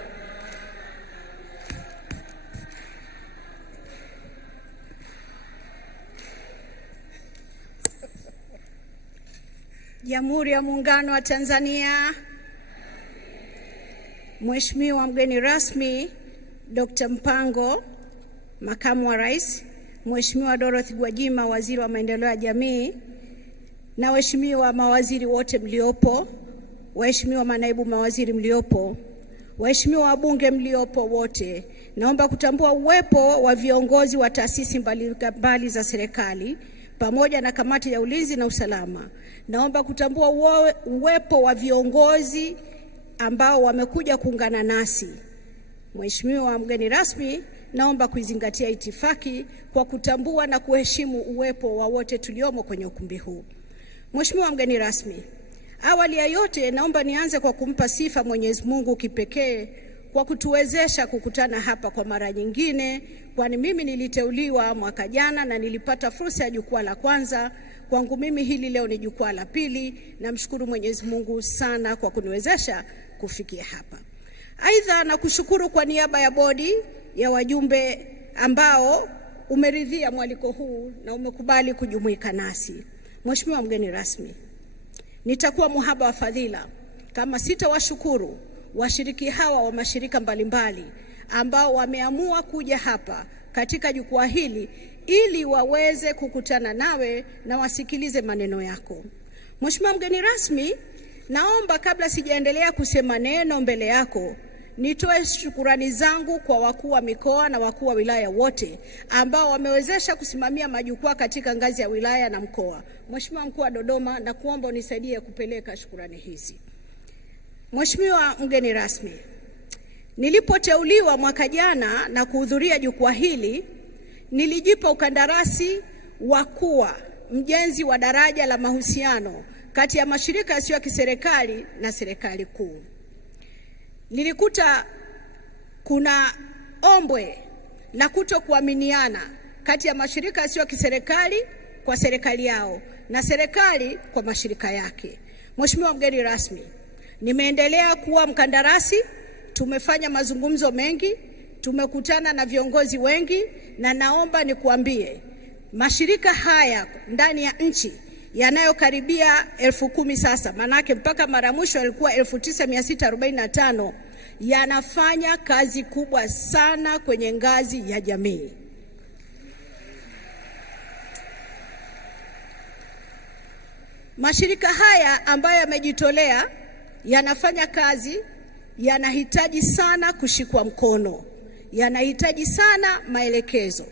Jamhuri ya Muungano wa Tanzania. Mheshimiwa mgeni rasmi Dr. Mpango, Makamu wa Rais, Mheshimiwa Dorothy Gwajima, waziri wa maendeleo ya jamii, na waheshimiwa mawaziri wote mliopo, waheshimiwa manaibu mawaziri mliopo, waheshimiwa wabunge mliopo wote, naomba kutambua uwepo wa viongozi wa taasisi mbalimbali za serikali pamoja na kamati ya ulinzi na usalama. Naomba kutambua uwepo wa viongozi ambao wamekuja kuungana nasi. Mheshimiwa mgeni rasmi, naomba kuizingatia itifaki kwa kutambua na kuheshimu uwepo wa wote tuliomo kwenye ukumbi huu. Mheshimiwa mgeni rasmi, awali ya yote naomba nianze kwa kumpa sifa Mwenyezi Mungu kipekee kwa kutuwezesha kukutana hapa kwa mara nyingine, kwani mimi niliteuliwa mwaka jana na nilipata fursa ya jukwaa la kwanza. Kwangu mimi hili leo ni jukwaa la pili. Namshukuru Mwenyezi Mungu sana kwa kuniwezesha kufikia hapa. Aidha, nakushukuru kwa niaba ya bodi ya wajumbe ambao umeridhia mwaliko huu na umekubali kujumuika nasi. Mheshimiwa mgeni rasmi, nitakuwa muhaba wa fadhila kama sitawashukuru washiriki hawa wa mashirika mbalimbali ambao wameamua kuja hapa katika jukwaa hili ili waweze kukutana nawe na wasikilize maneno yako. Mheshimiwa mgeni rasmi, naomba kabla sijaendelea kusema neno mbele yako, nitoe shukurani zangu kwa wakuu wa mikoa na wakuu wa wilaya wote ambao wamewezesha kusimamia majukwaa katika ngazi ya wilaya na mkoa. Mheshimiwa mkuu wa Dodoma, na kuomba unisaidie kupeleka shukurani hizi. Mheshimiwa mgeni rasmi, nilipoteuliwa mwaka jana na kuhudhuria jukwaa hili, nilijipa ukandarasi wa kuwa mjenzi wa daraja la mahusiano kati ya mashirika yasiyo ya kiserikali na serikali kuu. Nilikuta kuna ombwe la kutokuaminiana kati ya mashirika yasiyo ya kiserikali kwa serikali yao na serikali kwa mashirika yake. Mheshimiwa mgeni rasmi, nimeendelea kuwa mkandarasi, tumefanya mazungumzo mengi, tumekutana na viongozi wengi, na naomba nikuambie mashirika haya ndani ya nchi yanayokaribia 10,000 sasa, manake mpaka mara mwisho yalikuwa 9,645, yanafanya kazi kubwa sana kwenye ngazi ya jamii. Mashirika haya ambayo yamejitolea yanafanya kazi, yanahitaji sana kushikwa mkono, yanahitaji sana maelekezo.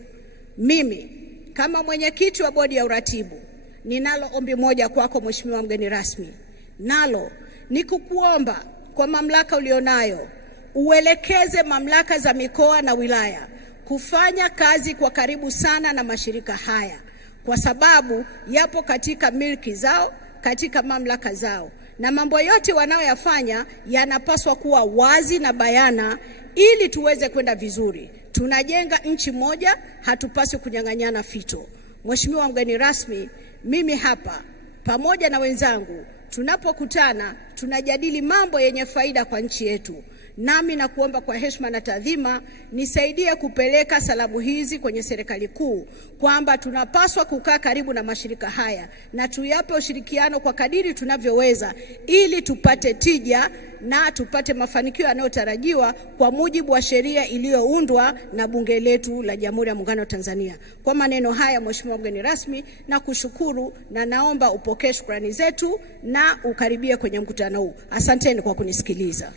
Mimi kama mwenyekiti wa bodi ya uratibu, ninalo ombi moja kwako Mheshimiwa mgeni rasmi, nalo ni kukuomba kwa mamlaka ulionayo uelekeze mamlaka za mikoa na wilaya kufanya kazi kwa karibu sana na mashirika haya, kwa sababu yapo katika milki zao, katika mamlaka zao, na mambo yote wanayoyafanya yanapaswa kuwa wazi na bayana ili tuweze kwenda vizuri. Tunajenga nchi moja, hatupaswi kunyang'anyana fito. Mheshimiwa mgeni rasmi, mimi hapa pamoja na wenzangu tunapokutana tunajadili mambo yenye faida kwa nchi yetu. Nami na kuomba kwa heshima na taadhima nisaidie kupeleka salamu hizi kwenye serikali kuu kwamba tunapaswa kukaa karibu na mashirika haya na tuyape ushirikiano kwa kadiri tunavyoweza ili tupate tija na tupate mafanikio yanayotarajiwa kwa mujibu wa sheria iliyoundwa na bunge letu la Jamhuri ya Muungano wa Tanzania. Kwa maneno haya Mheshimiwa mgeni rasmi, na kushukuru na naomba upokee shukrani zetu na ukaribie kwenye mkutano huu. Asanteni kwa kunisikiliza.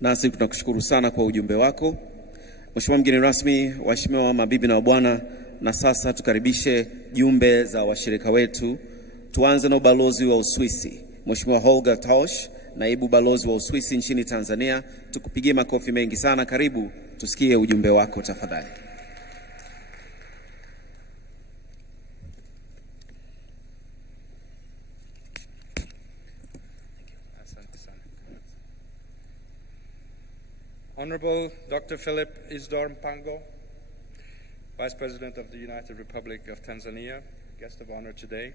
Nasi tunakushukuru sana kwa ujumbe wako. Mheshimiwa mgeni rasmi, waheshimiwa mabibi na mabwana, na sasa tukaribishe jumbe za washirika wetu. Tuanze na ubalozi wa Uswisi. Mheshimiwa Holger Tausch, naibu balozi wa Uswisi nchini Tanzania, tukupigie makofi mengi sana. Karibu tusikie ujumbe wako tafadhali. Honorable Dr. Philip Isdor Mpango, Vice President of the United Republic of Tanzania, guest of honor today.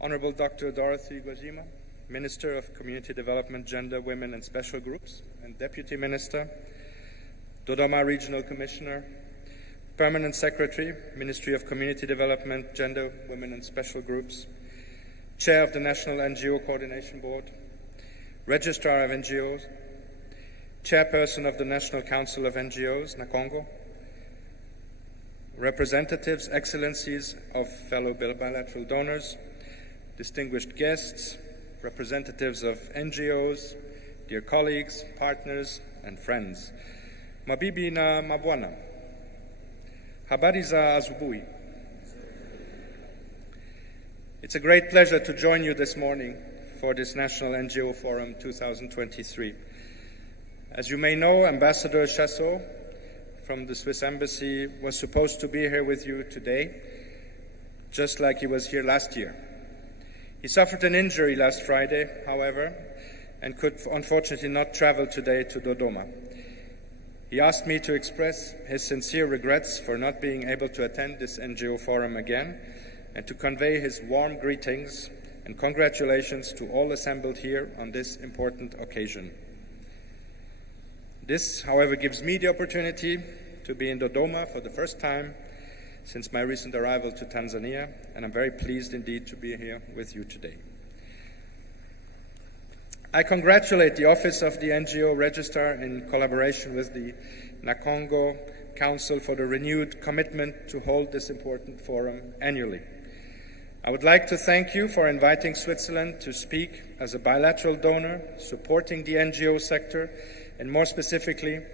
Honorable Dr. Dorothy Gwajima, Minister of Community Development, Gender, Women and Special Groups, and Deputy Minister. Dodoma Regional Commissioner, Permanent Secretary, Ministry of Community Development, Gender, Women and Special Groups. Chair of the National NGO Coordination Board, Registrar of NGOs, Chairperson of the National Council of NGOs, NACONGO, representatives, excellencies of fellow bilateral donors, distinguished guests, representatives of NGOs, dear colleagues, partners, and friends. Mabibi na mabwana, habari za asubuhi. It's a great pleasure to join you this morning for this National NGO Forum 2023. As you may know, Ambassador Chassot from the Swiss Embassy was supposed to be here with you today, just like he was here last year. He suffered an injury last Friday, however, and could unfortunately not travel today to Dodoma. He asked me to express his sincere regrets for not being able to attend this NGO Forum again, and to convey his warm greetings and congratulations to all assembled here on this important occasion. This, however, gives me the opportunity to be in Dodoma for the first time since my recent arrival to Tanzania, and I'm very pleased indeed to be here with you today. I congratulate the Office of the NGO Registrar in collaboration with the NACONGO Council for the renewed commitment to hold this important forum annually. I would like to thank you for inviting Switzerland to speak as a bilateral donor, supporting the NGO sector, and more specifically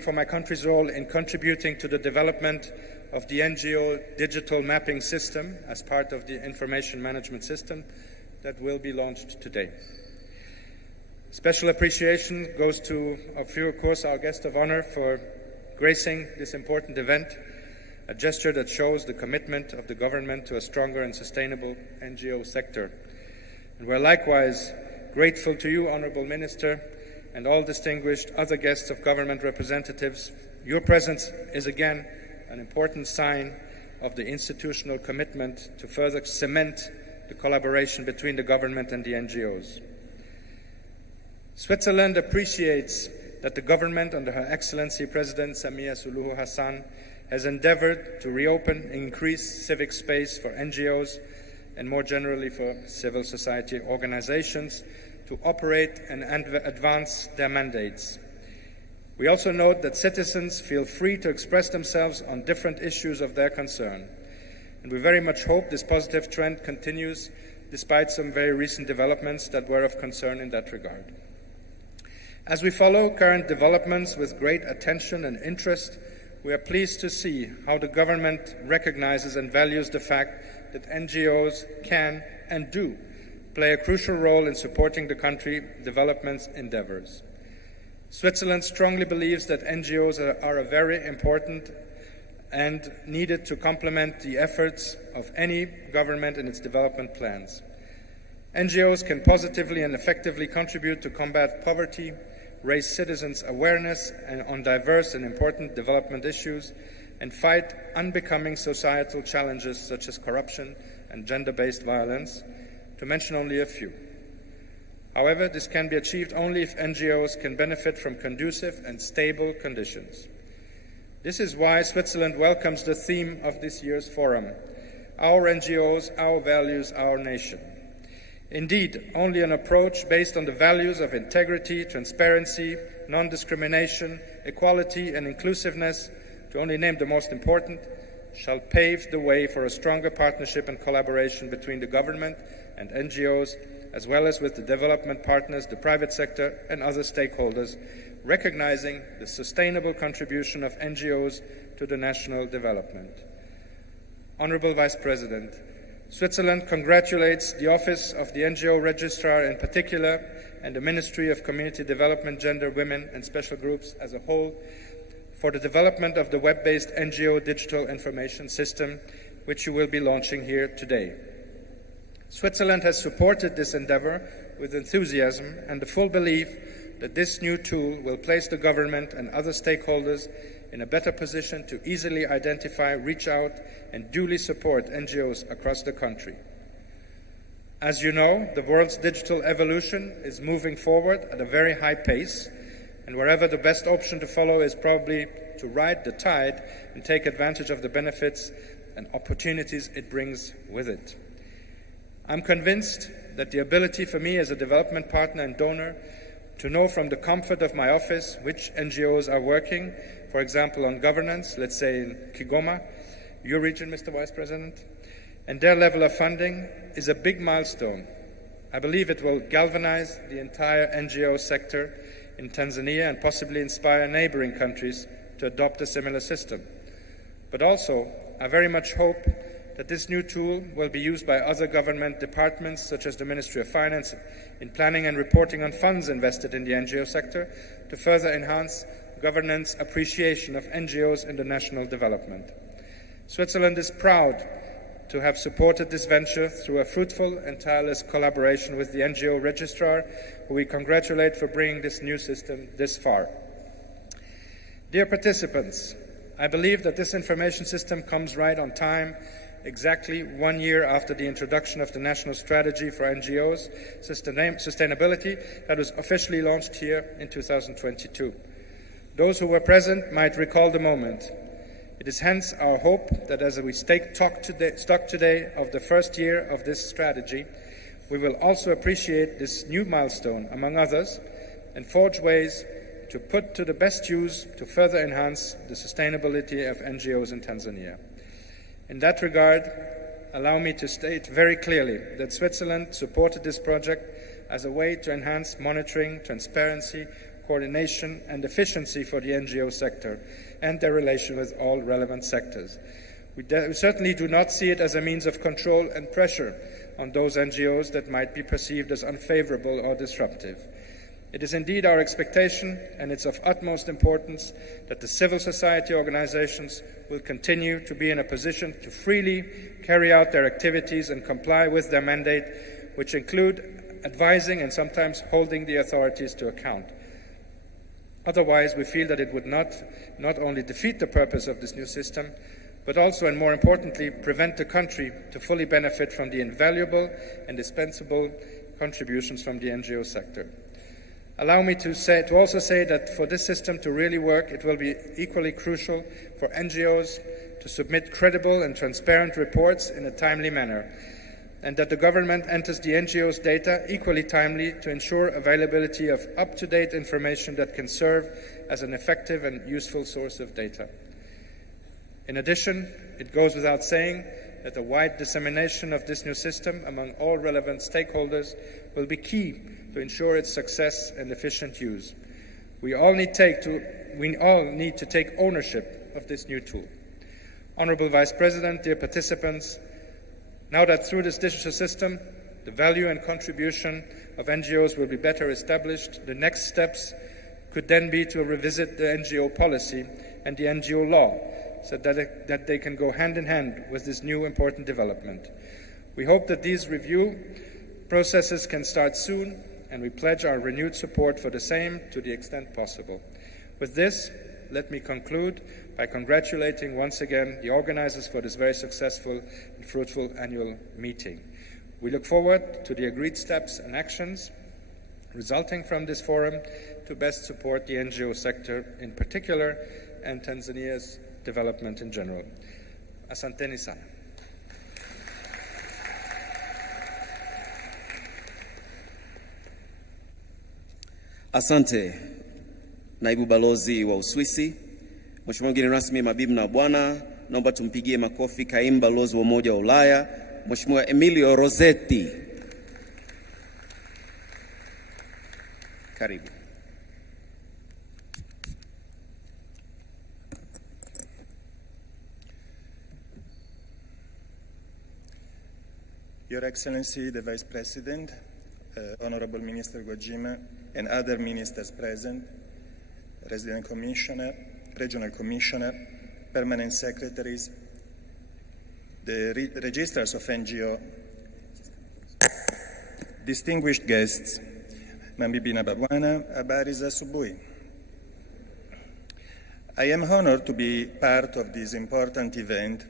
for my country's role in contributing to the development of the NGO digital mapping system as part of the information management system that will be launched today. Special appreciation goes to, of course, our guest of honor for gracing this important event, a gesture that shows the commitment of the government to a stronger and sustainable NGO sector. And we're likewise grateful to you, Honorable Minister, and all distinguished other guests of government representatives. Your presence is again an important sign of the institutional commitment to further cement the collaboration between the government and the NGOs. Switzerland appreciates that the government under Her Excellency President Samia Suluhu Hassan has endeavored to reopen and increase civic space for NGOs and more generally for civil society organizations to operate and advance their mandates. We also note that citizens feel free to express themselves on different issues of their concern. And we very much hope this positive trend continues despite some very recent developments that were of concern in that regard. As we follow current developments with great attention and interest, we are pleased to see how the government recognizes and values the fact that NGOs can and do play a crucial role in supporting the country's development endeavors. Switzerland strongly believes that NGOs are a very important and needed to complement the efforts of any government in its development plans. NGOs can positively and effectively contribute to combat poverty, raise citizens' awareness on diverse and important development issues, and fight unbecoming societal challenges such as corruption and gender-based violence, to mention only a few. However, this can be achieved only if NGOs can benefit from conducive and stable conditions. This is why Switzerland welcomes the theme of this year's forum: Our NGOs, Our Values, Our Nation. Indeed, only an approach based on the values of integrity, transparency, non-discrimination, equality, and inclusiveness, to only name the most important, shall pave the way for a stronger partnership and collaboration between the government and NGOs, as well as with the development partners, the private sector, and other stakeholders, recognizing the sustainable contribution of NGOs to the national development. Honorable Vice President, Switzerland congratulates the Office of the NGO Registrar in particular, and the Ministry of Community Development, Gender, Women, and Special Groups as a whole for the development of the web-based NGO digital information system, which you will be launching here today. Switzerland has supported this endeavor with enthusiasm and the full belief that this new tool will place the government and other stakeholders in a better position to easily identify, reach out, and duly support NGOs across the country. As you know, the world's digital evolution is moving forward at a very high pace, and wherever the best option to follow is probably to ride the tide and take advantage of the benefits and opportunities it brings with it. I'm convinced that the ability for me as a development partner and donor to know from the comfort of my office which NGOs are working, for example, on governance, let's say in Kigoma, your region, Mr. Vice President, and their level of funding is a big milestone. I believe it will galvanize the entire NGO sector in Tanzania and possibly inspire neighboring countries to adopt a similar system. But also, I very much hope that this new tool will be used by other government departments, such as the Ministry of Finance, in planning and reporting on funds invested in the NGO sector to further enhance governance appreciation of NGOs in the national development. Switzerland is proud to have supported this venture through a fruitful and tireless collaboration with the NGO registrar, who we congratulate for bringing this new system this far. Dear participants, I believe that this information system comes right on time, exactly 1 year after the introduction of the National Strategy for NGOs Sustainability that was officially launched here in 2022. Those who were present might recall the moment. It is hence our hope that as we take stock today of the first year of this strategy, we will also appreciate this new milestone, among others, and forge ways to put to the best use to further enhance the sustainability of NGOs in Tanzania. In that regard, allow me to state very clearly that Switzerland supported this project as a way to enhance monitoring, transparency, coordination and efficiency for the NGO sector and their relation with all relevant sectors. We certainly do not see it as a means of control and pressure on those NGOs that might be perceived as unfavorable or disruptive. It is indeed our expectation, and it's of utmost importance, that the civil society organizations will continue to be in a position to freely carry out their activities and comply with their mandate, which include advising and sometimes holding the authorities to account. Otherwise, we feel that it would not only defeat the purpose of this new system, but also, and more importantly, prevent the country to fully benefit from the invaluable and indispensable contributions from the NGO sector. Allow me to also say that for this system to really work, it will be equally crucial for NGOs to submit credible and transparent reports in a timely manner, and that the government enters the NGO's data equally timely to ensure availability of up-to-date information that can serve as an effective and useful source of data. In addition, it goes without saying that the wide dissemination of this new system among all relevant stakeholders will be key to ensure its success and efficient use. We all need to take ownership of this new tool. Honorable Vice President, dear participants, now that through this digital system, the value and contribution of NGOs will be better established, the next steps could then be to revisit the NGO policy and the NGO law so that they can go hand in hand with this new important development. We hope that these review processes can start soon, and we pledge our renewed support for the same to the extent possible. With this, let me conclude by congratulating once again the organizers for this very successful and fruitful annual meeting. We look forward to the agreed steps and actions resulting from this forum to best support the NGO sector in particular and Tanzania's development in general. Asanteni sana. Asante, Naibu Balozi wa Uswisi. Mheshimiwa mgeni rasmi, mabibi na bwana, naomba tumpigie makofi kaimu balozi wa Umoja wa Ulaya, Mheshimiwa Emilio Rossetti. Karibu. Your Excellency, the Vice President, Honorable Minister Gwajima, and other ministers present, Resident Commissioner, Regional Commissioner, Permanent Secretaries, the registrars of NGO, distinguished guests, Mambibina Babwana, habari za asubuhi. I am honored to be part of this important event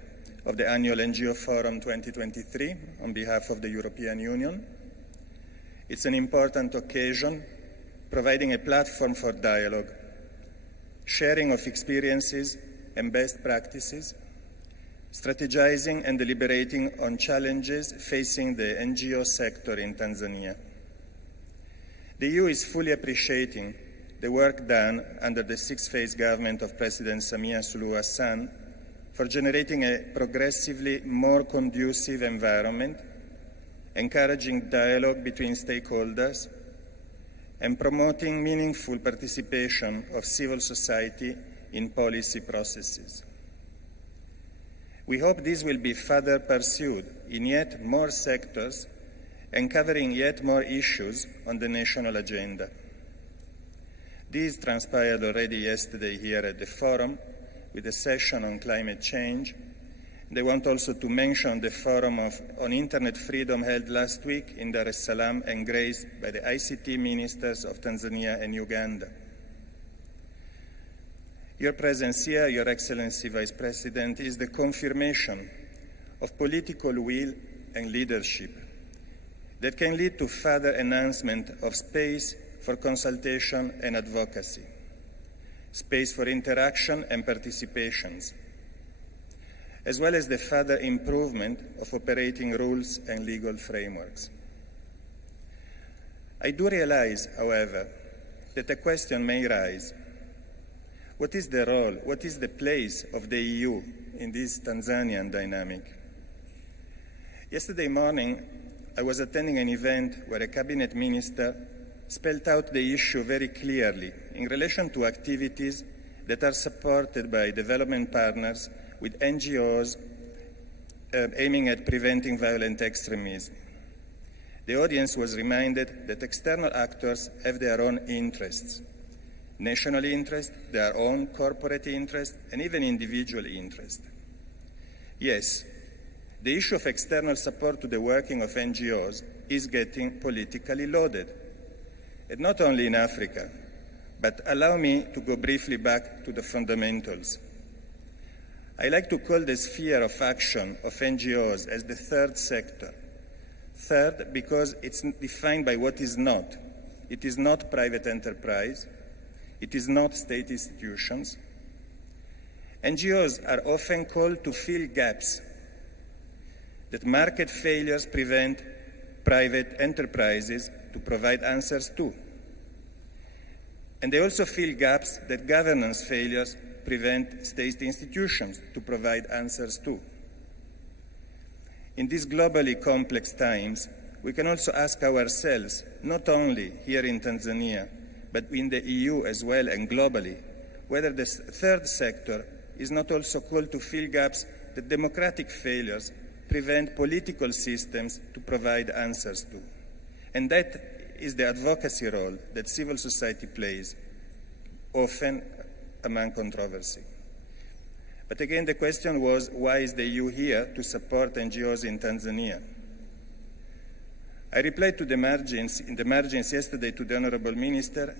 of the annual NGO Forum 2023 on behalf of the European Union. It's an important occasion, providing a platform for dialogue, sharing of experiences and best practices, strategizing and deliberating on challenges facing the NGO sector in Tanzania. The EU is fully appreciating the work done under the six-phase government of President Samia Suluhu Hassan for generating a progressively more conducive environment, encouraging dialogue between stakeholders, and promoting meaningful participation of civil society in policy processes. We hope this will be further pursued in yet more sectors and covering yet more issues on the national agenda. This transpired already yesterday here at the forum with a session on climate change. They want also to mention the forum on internet freedom held last week in Dar es Salaam and graced by the ICT ministers of Tanzania and Uganda. Your presence here, Your Excellency Vice President, is the confirmation of political will and leadership that can lead to further enhancement of space for consultation and advocacy, space for interaction and participations, as well as the further improvement of operating rules and legal frameworks. I do realize, however, that a question may rise. What is the role, what is the place of the EU in this Tanzanian dynamic? Yesterday morning, I was attending an event where a cabinet minister spelled out the issue very clearly in relation to activities that are supported by development partners with NGOs aiming at preventing violent extremism. The audience was reminded that external actors have their own interests, national interest, their own corporate interest, and even individual interest. Yes, the issue of external support to the working of NGOs is getting politically loaded, and not only in Africa, but allow me to go briefly back to the fundamentals. I like to call the sphere of action of NGOs as the third sector. Third, because it's defined by what is not. It is not private enterprise. It is not state institutions. NGOs are often called to fill gaps that market failures prevent private enterprises to provide answers to. And they also fill gaps that governance failures prevent state institutions to provide answers to. In these globally complex times, we can also ask ourselves, not only here in Tanzania, but in the EU as well and globally, whether the third sector is not also called to fill gaps that democratic failures prevent political systems to provide answers to. And that is the advocacy role that civil society plays, often among controversy. But again, the question was, why is the EU here to support NGOs in Tanzania? I replied to in the margins yesterday to the Honorable Minister,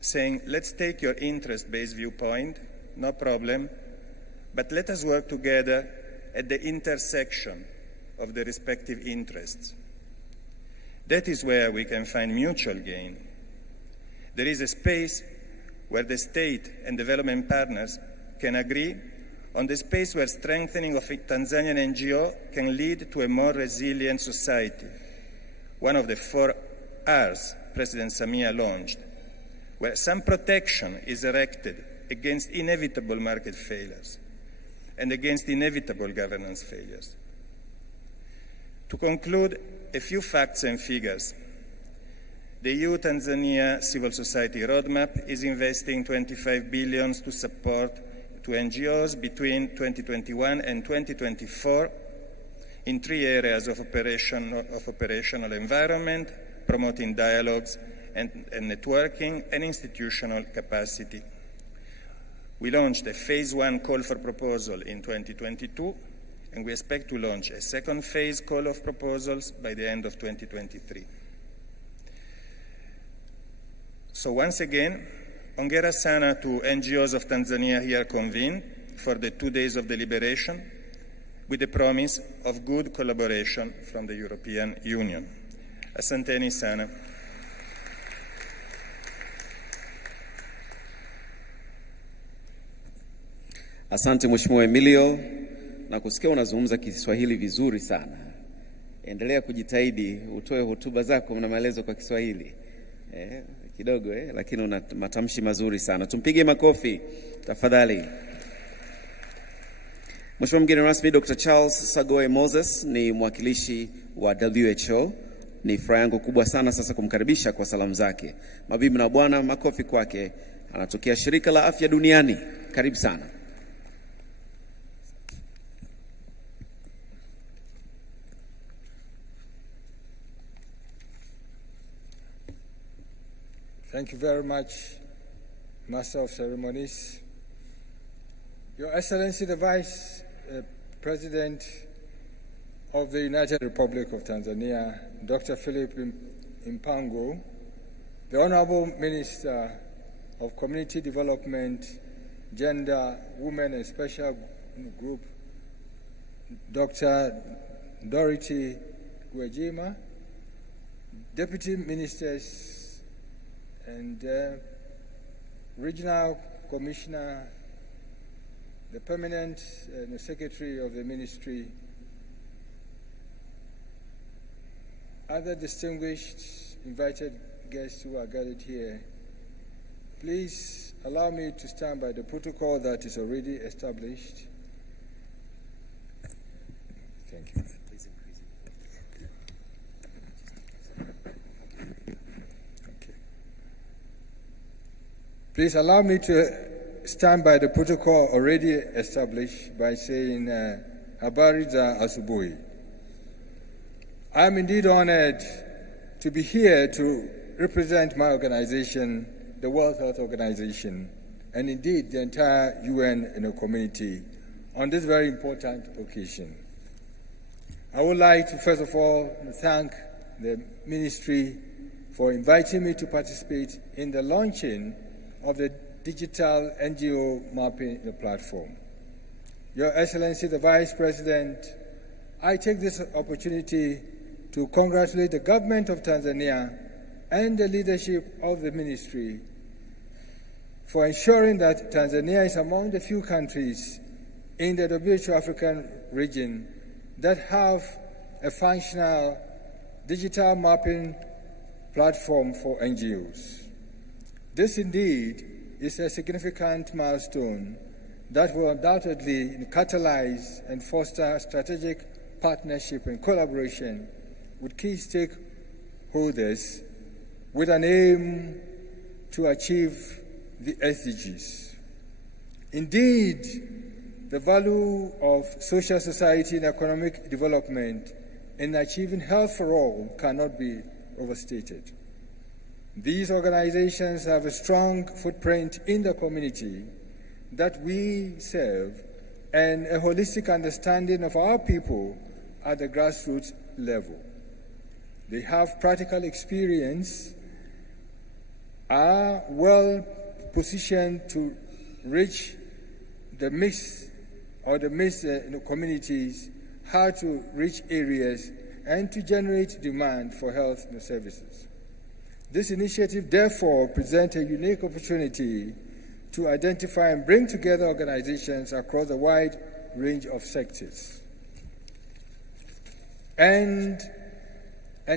saying, let's take your interest-based viewpoint, no problem, but let us work together at the intersection of the respective interests. That is where we can find mutual gain. There is a space where the state and development partners can agree on the space where strengthening of a Tanzanian NGO can lead to a more resilient society. One of the 4 R's President Samia launched, where some protection is erected against inevitable market failures and against inevitable governance failures. To conclude, a few facts and figures. The EU-Tanzania Civil Society Roadmap is investing 25 billion to support to NGOs between 2021 and 2024 in 3 areas of operational environment, promoting dialogues and networking, and institutional capacity. We launched a phase 1 call for proposal in 2022, and we expect to launch a second phase call of proposals by the end of 2023. So once again, hongera sana to NGOs of Tanzania here convened for the 2 days of deliberation, with the promise of good collaboration from the European Union. Asanteni sana. Asante Mheshimiwa Emilio. na kusikia unazungumza Kiswahili vizuri sana. Endelea kujitahidi, utoe hotuba zako na maelezo kwa Kiswahili. Kidogo lakini una matamshi mazuri sana. Tumpige makofi tafadhali. Mheshimiwa mgeni rasmi Dr. Charles Sagoe Moses ni mwakilishi wa WHO. Ni furaha yangu kubwa sana sasa kumkaribisha kwa salamu zake. Mabibi na bwana, makofi kwake. Anatokea Shirika la Afya Duniani. Karibu sana. Thank you very much, Master of Ceremonies. Your Excellency, the Vice President of the United Republic of Tanzania, Dr. Philip Mpango, the Honorable Minister of Community Development, Gender, Women and Special Group, Dr. Dorothy Gwajima, Deputy Ministers and Regional Commissioner, the Permanent Secretary of the Ministry, other distinguished invited guests who are gathered here, please allow me to stand by the protocol that is already established. Thank you. Please allow me to stand by the protocol already established by saying, Habari za asubuhi. I'm indeed honored to be here to represent my organization, the World Health Organization, and indeed the entire UN community on this very important occasion. I would like to first of all thank the Ministry for inviting me to participate in the launching of the digital NGO mapping platform. Your Excellency, the Vice President, I take this opportunity to congratulate the government of Tanzania and the leadership of the ministry for ensuring that Tanzania is among the few countries in the WHO African region that have a functional digital mapping platform for NGOs. This indeed is a significant milestone that will undoubtedly catalyze and foster strategic partnership and collaboration with key stakeholders with an aim to achieve the SDGs. Indeed, the value of social society and economic development in achieving health for all cannot be overstated. These organizations have a strong footprint in the community that we serve and a holistic understanding of our people at the grassroots level. They have practical experience, are well positioned to reach the mixed communities, how to reach areas, and to generate demand for health services. This initiative, therefore, presents a unique opportunity to identify and bring together organizations across a wide range of sectors and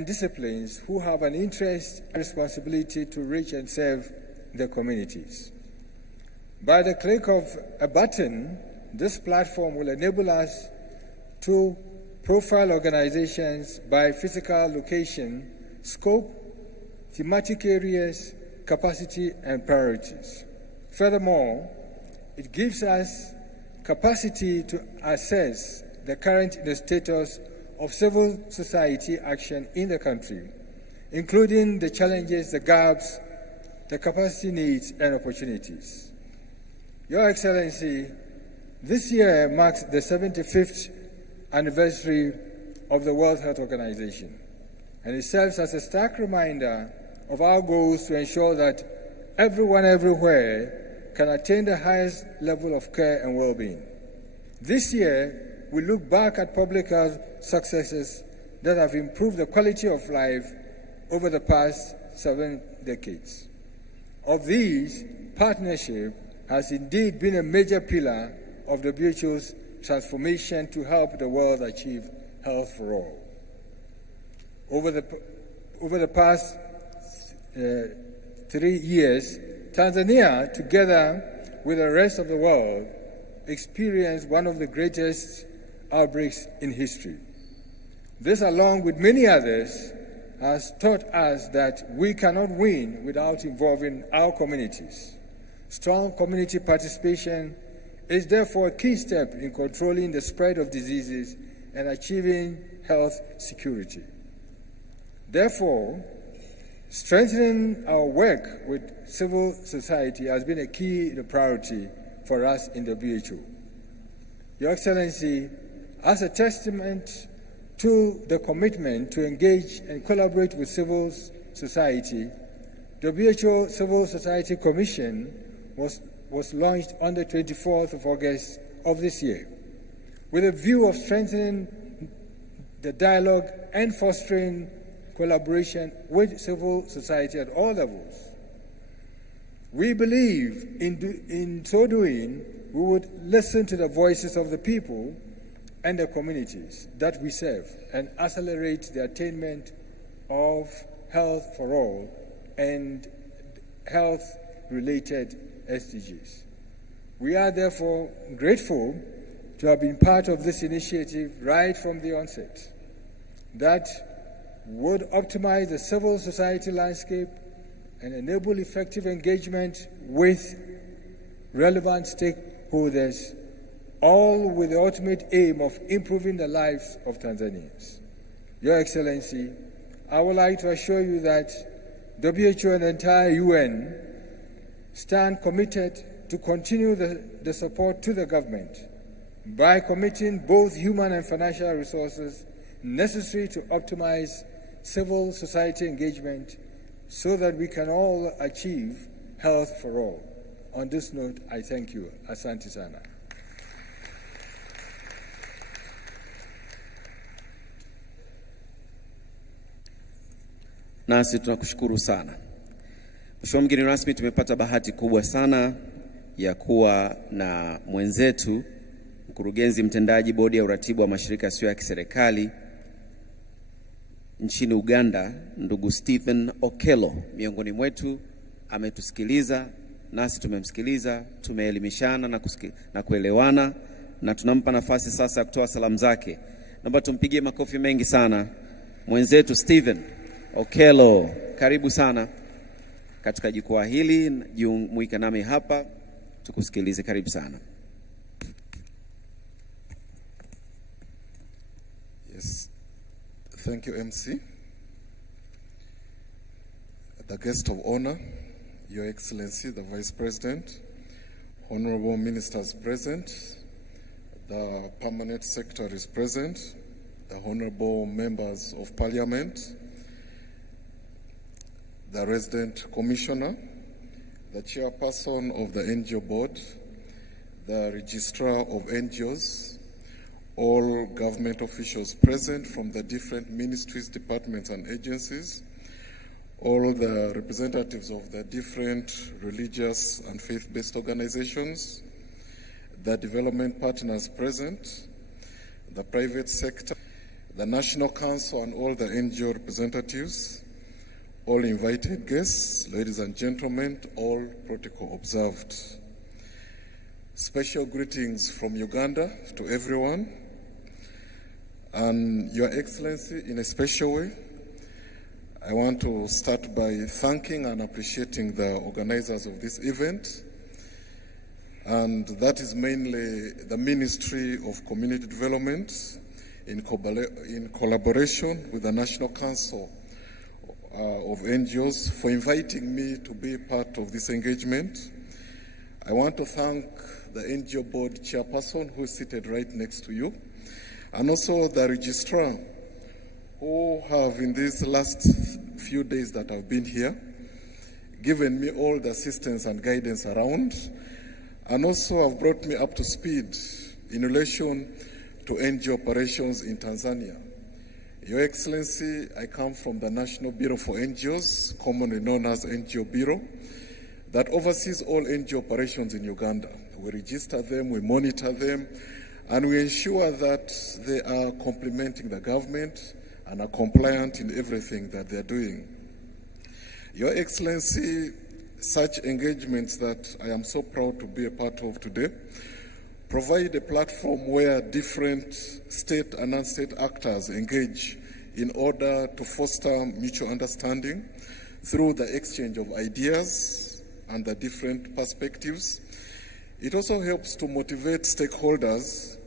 disciplines who have an interest and responsibility to reach and serve their communities. By the click of a button, this platform will enable us to profile organizations by physical location, scope, thematic areas, capacity, and priorities. Furthermore, it gives us capacity to assess the current status of civil society action in the country, including the challenges, the gaps, the capacity needs, and opportunities. Your Excellency, this year marks the 75th anniversary of the World Health Organization, and it serves as a stark reminder of our goals to ensure that everyone everywhere can attain the highest level of care and well-being. This year, we look back at public health successes that have improved the quality of life over the past 7 decades. Of these, partnership has indeed been a major pillar of the WHO's transformation to help the world achieve health for all. Over the past 3 years, Tanzania, together with the rest of the world, experienced one of the greatest outbreaks in history. This, along with many others, has taught us that we cannot win without involving our communities. Strong community participation is therefore a key step in controlling the spread of diseases and achieving health security. Therefore, strengthening our work with civil society has been a key priority for us in WHO. Your Excellency, as a testament to the commitment to engage and collaborate with civil society, the WHO Civil Society Commission was launched on the 24th of August of this year, with a view of strengthening the dialogue and fostering collaboration with civil society at all levels. We believe in so doing, we would listen to the voices of the people and the communities that we serve and accelerate the attainment of health for all and health-related SDGs. We are therefore grateful to have been part of this initiative right from the onset that would optimize the civil society landscape and enable effective engagement with relevant stakeholders, all with the ultimate aim of improving the lives of Tanzanians. Your Excellency, I would like to assure you that WHO and the entire UN stand committed to continue the support to the government by committing both human and financial resources necessary to optimize civil society engagement so that we can all achieve health for all. On this note, I thank you. Asante sana. Nasi tunakushukuru sana. Mheshimiwa mgeni rasmi, tumepata bahati kubwa sana ya kuwa na mwenzetu mkurugenzi mtendaji bodi ya uratibu wa mashirika yasiyo ya kiserikali nchini Uganda, ndugu Stephen Okello miongoni mwetu. Ametusikiliza, nasi tumemsikiliza, tumeelimishana na kuelewana, na tunampa nafasi sasa ya kutoa salamu zake. Naomba tumpigie makofi mengi sana mwenzetu Stephen Okello. Karibu sana katika jukwaa hili, jumuika nami hapa tukusikilize. Karibu sana. Yes. Thank you, MC. The guest of honor, Your Excellency, the Vice President, honorable ministers present, the permanent secretaries present, the honorable members of parliament, the resident commissioner, the chairperson of the NGO board, the registrar of NGOs, all government officials present from the different ministries, departments, and agencies, all the representatives of the different religious and faith-based organizations, the development partners present, the private sector, the National Council, and all the NGO representatives, all invited guests, ladies and gentlemen, all protocol observed. Special greetings from Uganda to everyone. And Your Excellency, in a special way, I want to start by thanking and appreciating the organizers of this event. And that is mainly the Ministry of Community Development in collaboration with the National Council of NGOs for inviting me to be part of this engagement. I want to thank the NGO board chairperson who is seated right next to you, and also the registrar who have in these last few days that I've been here given me all the assistance and guidance around, and also have brought me up to speed in relation to NGO operations in Tanzania. Your Excellency, I come from the National Bureau for NGOs, commonly known as NGO Bureau, that oversees all NGO operations in Uganda. We register them, we monitor them, and we ensure that they are complementing the government and are compliant in everything that they are doing. Your Excellency, such engagements that I am so proud to be a part of today provide a platform where different state and non-state actors engage in order to foster mutual understanding through the exchange of ideas and the different perspectives. It also helps to motivate stakeholders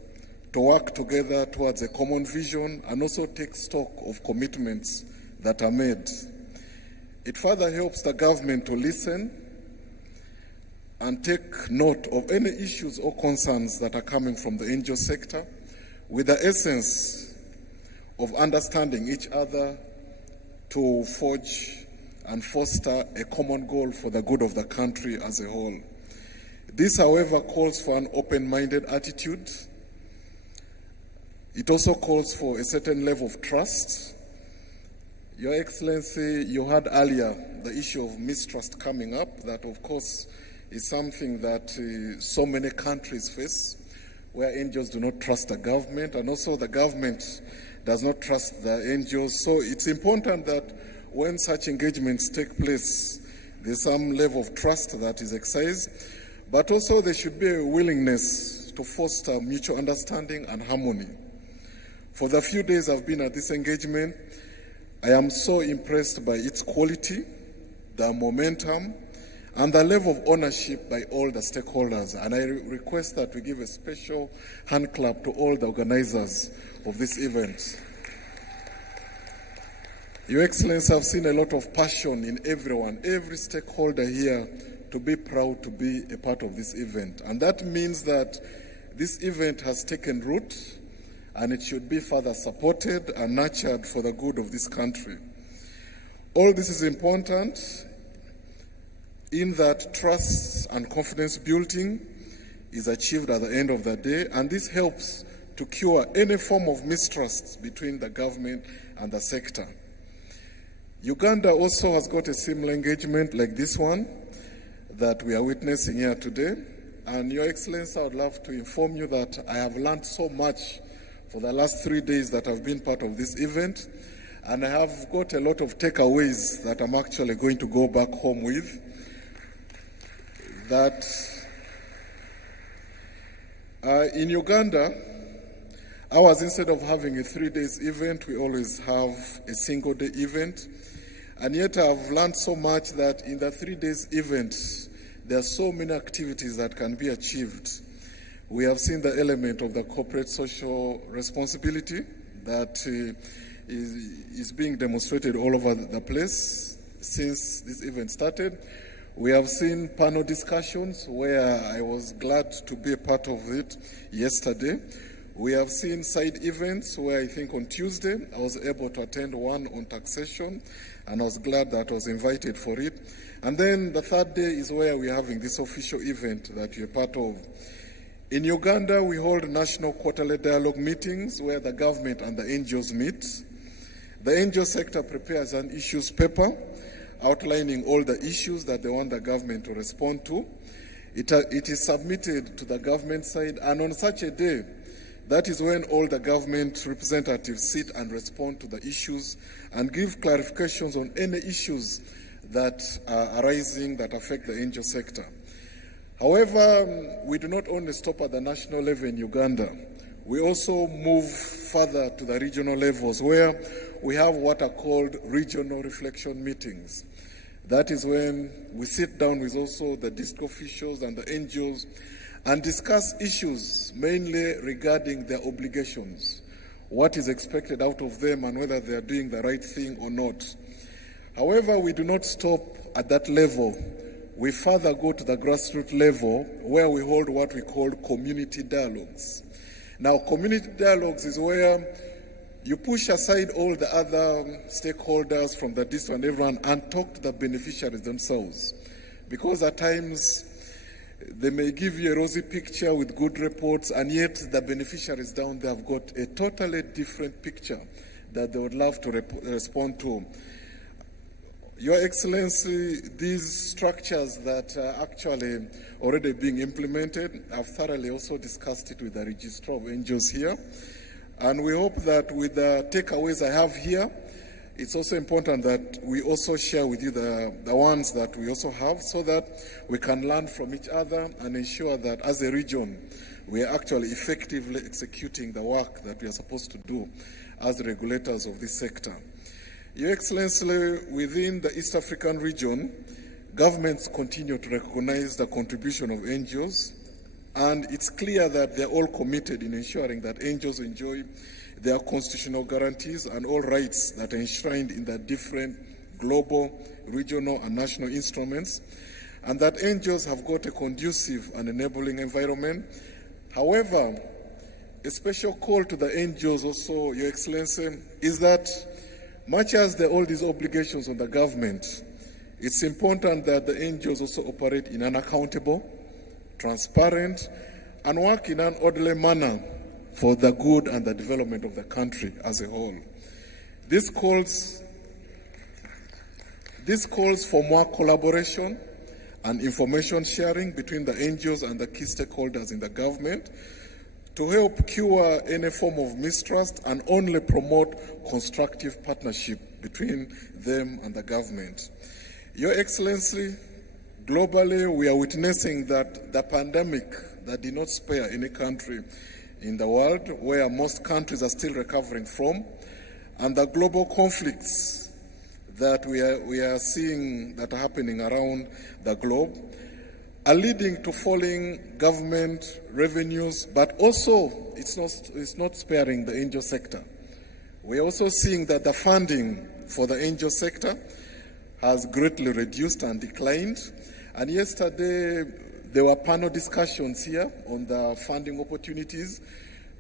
to work together towards a common vision and also take stock of commitments that are made. It further helps the government to listen and take note of any issues or concerns that are coming from the NGO sector with the essence of understanding each other to forge and foster a common goal for the good of the country as a whole. This, however, calls for an open-minded attitude. It also calls for a certain level of trust. Your Excellency, you had earlier the issue of mistrust coming up. That, of course, is something that so many countries face, where NGOs do not trust the government, and also the government does not trust the NGOs. So it's important that when such engagements take place, there's some level of trust that is exercised, but also there should be a willingness to foster mutual understanding and harmony. For the few days I've been at this engagement, I am so impressed by its quality, the momentum, and the level of ownership by all the stakeholders. And I request that we give a special hand clap to all the organizers of this event. Your Excellency, I've seen a lot of passion in everyone, every stakeholder here, to be proud to be a part of this event. And that means that this event has taken root and it should be further supported and nurtured for the good of this country. All this is important in that trust and confidence building is achieved at the end of the day, and this helps to cure any form of mistrust between the government and the sector. Uganda also has got a similar engagement like this one that we are witnessing here today. And Your Excellency, I would love to inform you that I have learned so much for the last 3 days that I've been part of this event. And I have got a lot of takeaways that I'm actually going to go back home with. That in Uganda, ours, instead of having a 3 days event, we always have a single day event. And yet I've learned so much that in the 3 days event, there are so many activities that can be achieved. We have seen the element of the corporate social responsibility that is being demonstrated all over the place since this event started. We have seen panel discussions where I was glad to be a part of it yesterday. We have seen side events where I think on Tuesday I was able to attend one on taxation, and I was glad that I was invited for it. And then the third day is where we're having this official event that you're part of. In Uganda, we hold national quarterly dialogue meetings where the government and the NGOs meet. The NGO sector prepares an issues paper outlining all the issues that they want the government to respond to. It is submitted to the government side, and on such a day, that is when all the government representatives sit and respond to the issues and give clarifications on any issues that are arising that affect the NGO sector. However, we do not only stop at the national level in Uganda. We also move further to the regional levels where we have what are called regional reflection meetings. That is when we sit down with also the district officials and the NGOs and discuss issues mainly regarding their obligations, what is expected out of them and whether they are doing the right thing or not. However, we do not stop at that level. We further go to the grassroots level where we hold what we call community dialogues. Now, community dialogues is where you push aside all the other stakeholders from the district and everyone and talk to the beneficiaries themselves. Because at times, they may give you a rosy picture with good reports, and yet the beneficiaries down there have got a totally different picture that they would love to respond to. Your Excellency, these structures that are actually already being implemented, I've thoroughly also discussed it with the Registrar of NGOs here. And we hope that with the takeaways I have here, it's also important that we also share with you the ones that we also have so that we can learn from each other and ensure that as a region, we are actually effectively executing the work that we are supposed to do as regulators of this sector. Your Excellency, within the East African region, governments continue to recognize the contribution of NGOs, and it's clear that they're all committed in ensuring that NGOs enjoy their constitutional guarantees and all rights that are enshrined in the different global, regional, and national instruments, and that NGOs have got a conducive and enabling environment. However, a special call to the NGOs also, Your Excellency, is that much as there are all these obligations on the government, it's important that the NGOs also operate in an accountable, transparent, and work in an orderly manner for the good and the development of the country as a whole. This calls for more collaboration and information sharing between the NGOs and the key stakeholders in the government to help cure any form of mistrust and only promote constructive partnership between them and the government. Your Excellency, globally we are witnessing that the pandemic that did not spare any country in the world, where most countries are still recovering from, and the global conflicts that we are seeing that are happening around the globe are leading to falling government revenues, but also it's not sparing the NGO sector. We're also seeing that the funding for the NGO sector has greatly reduced and declined. And yesterday, there were panel discussions here on the funding opportunities.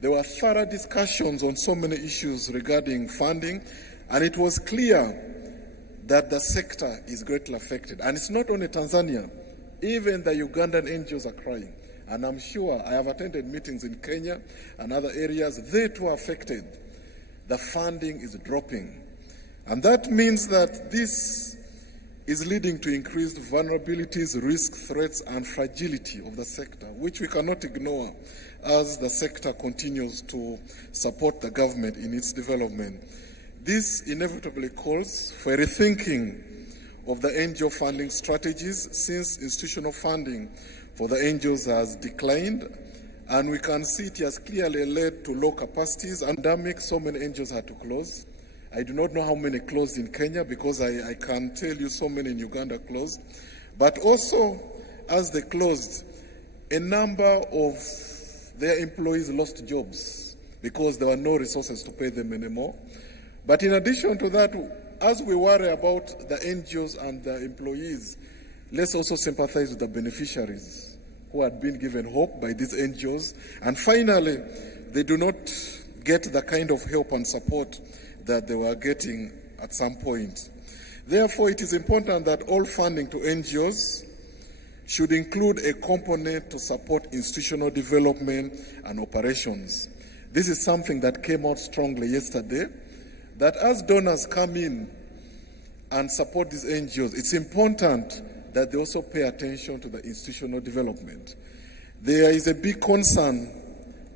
There were thorough discussions on so many issues regarding funding, and it was clear that the sector is greatly affected. And it's not only Tanzania. Even the Ugandan NGOs are crying. And I'm sure I have attended meetings in Kenya and other areas. They too are affected. The funding is dropping. And that means that this is leading to increased vulnerabilities, risk, threats, and fragility of the sector, which we cannot ignore as the sector continues to support the government in its development. This inevitably calls for a rethinking of the NGO funding strategies, since institutional funding for the NGOs has declined, and we can see it has clearly led to low capacities. And pandemic, so many NGOs had to close. I do not know how many closed in Kenya, because I can tell you so many in Uganda closed. But also, as they closed, a number of their employees lost jobs because there were no resources to pay them anymore. But in addition to that, as we worry about the NGOs and the employees, let's also sympathize with the beneficiaries who had been given hope by these NGOs. And finally, they do not get the kind of help and support that they were getting at some point. Therefore, it is important that all funding to NGOs should include a component to support institutional development and operations. This is something that came out strongly yesterday, that as donors come in and support these NGOs, it's important that they also pay attention to the institutional development. There is a big concern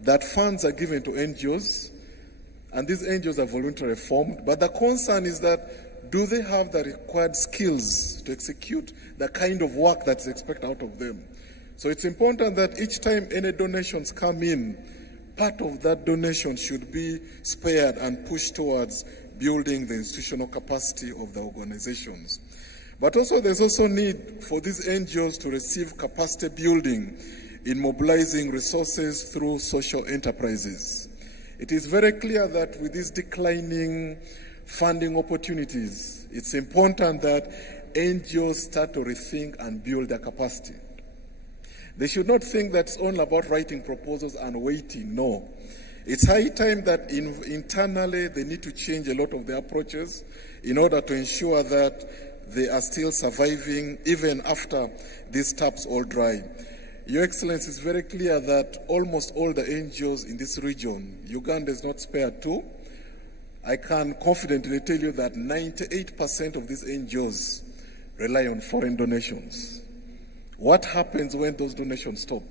that funds are given to NGOs, and these NGOs are voluntarily formed, but the concern is that do they have the required skills to execute the kind of work that's expected out of them? So it's important that each time any donations come in, part of that donation should be spared and pushed towards building the institutional capacity of the organizations. But also there's also need for these NGOs to receive capacity building in mobilizing resources through social enterprises. It is very clear that with these declining funding opportunities, it's important that NGOs start to rethink and build their capacity. They should not think that it's only about writing proposals and waiting. No. It's high time that internally they need to change a lot of their approaches in order to ensure that they are still surviving even after these taps all dry. Your Excellency, it's very clear that almost all the NGOs in this region, Uganda is not spared too, I can confidently tell you that 98% of these NGOs rely on foreign donations. What happens when those donations stop?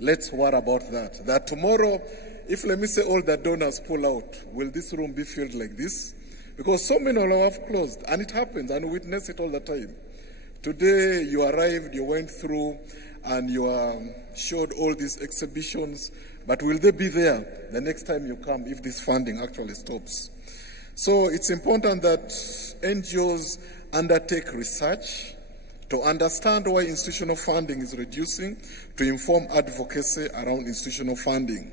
Let's worry about that. That tomorrow, if let me say all the donors pull out, will this room be filled like this? Because so many of us have closed, and it happens, and we witness it all the time. Today, you arrived, you went through, and you showed all these exhibitions, but will they be there the next time you come if this funding actually stops? So it's important that NGOs undertake research to understand why institutional funding is reducing, to inform advocacy around institutional funding.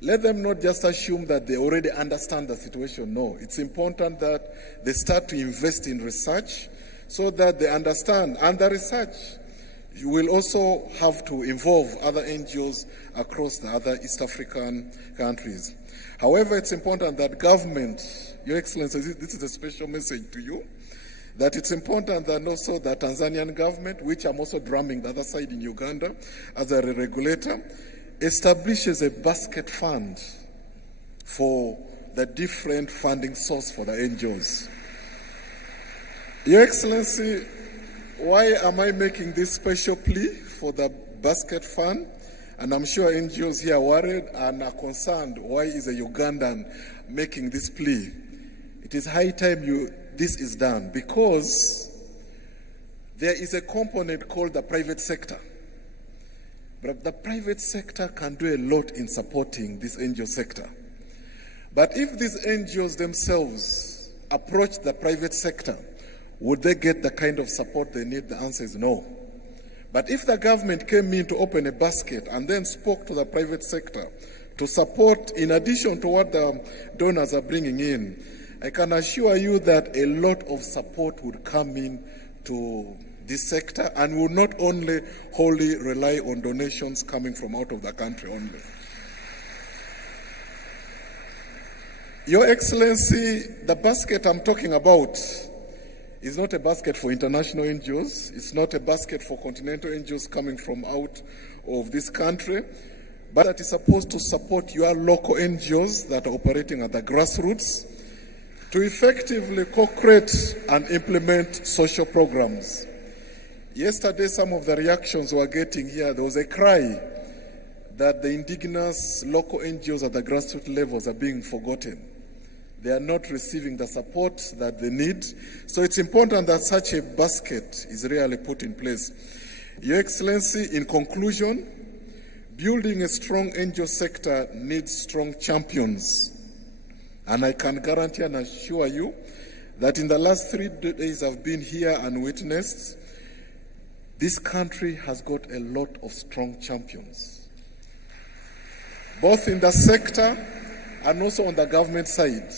Let them not just assume that they already understand the situation. No, it's important that they start to invest in research so that they understand. And the research, you will also have to involve other NGOs across the other East African countries. However, it's important that government, Your Excellency, this is a special message to you, that it's important that also the Tanzanian government, which I'm also drumming the other side in Uganda as a regulator, establishes a basket fund for the different funding source for the NGOs. Your Excellency, why am I making this special plea for the basket fund? And I'm sure NGOs here are worried and are concerned, why is a Ugandan making this plea? It is high time this is done, because there is a component called the private sector. But the private sector can do a lot in supporting this NGO sector. But if these NGOs themselves approach the private sector, would they get the kind of support they need? The answer is no. But if the government came in to open a basket and then spoke to the private sector to support, in addition to what the donors are bringing in, I can assure you that a lot of support would come in to this sector and will not only wholly rely on donations coming from out of the country only. Your Excellency, the basket I'm talking about is not a basket for international NGOs. It's not a basket for continental NGOs coming from out of this country, but that is supposed to support your local NGOs that are operating at the grassroots to effectively co-create and implement social programs. Yesterday, some of the reactions we were getting here, there was a cry that the indigenous local NGOs at the grassroots levels are being forgotten. They are not receiving the support that they need. So it's important that such a basket is really put in place. Your Excellency, in conclusion, building a strong NGO sector needs strong champions. And I can guarantee and assure you that in the last 3 days I've been here and witnessed, this country has got a lot of strong champions, both in the sector and also on the government side.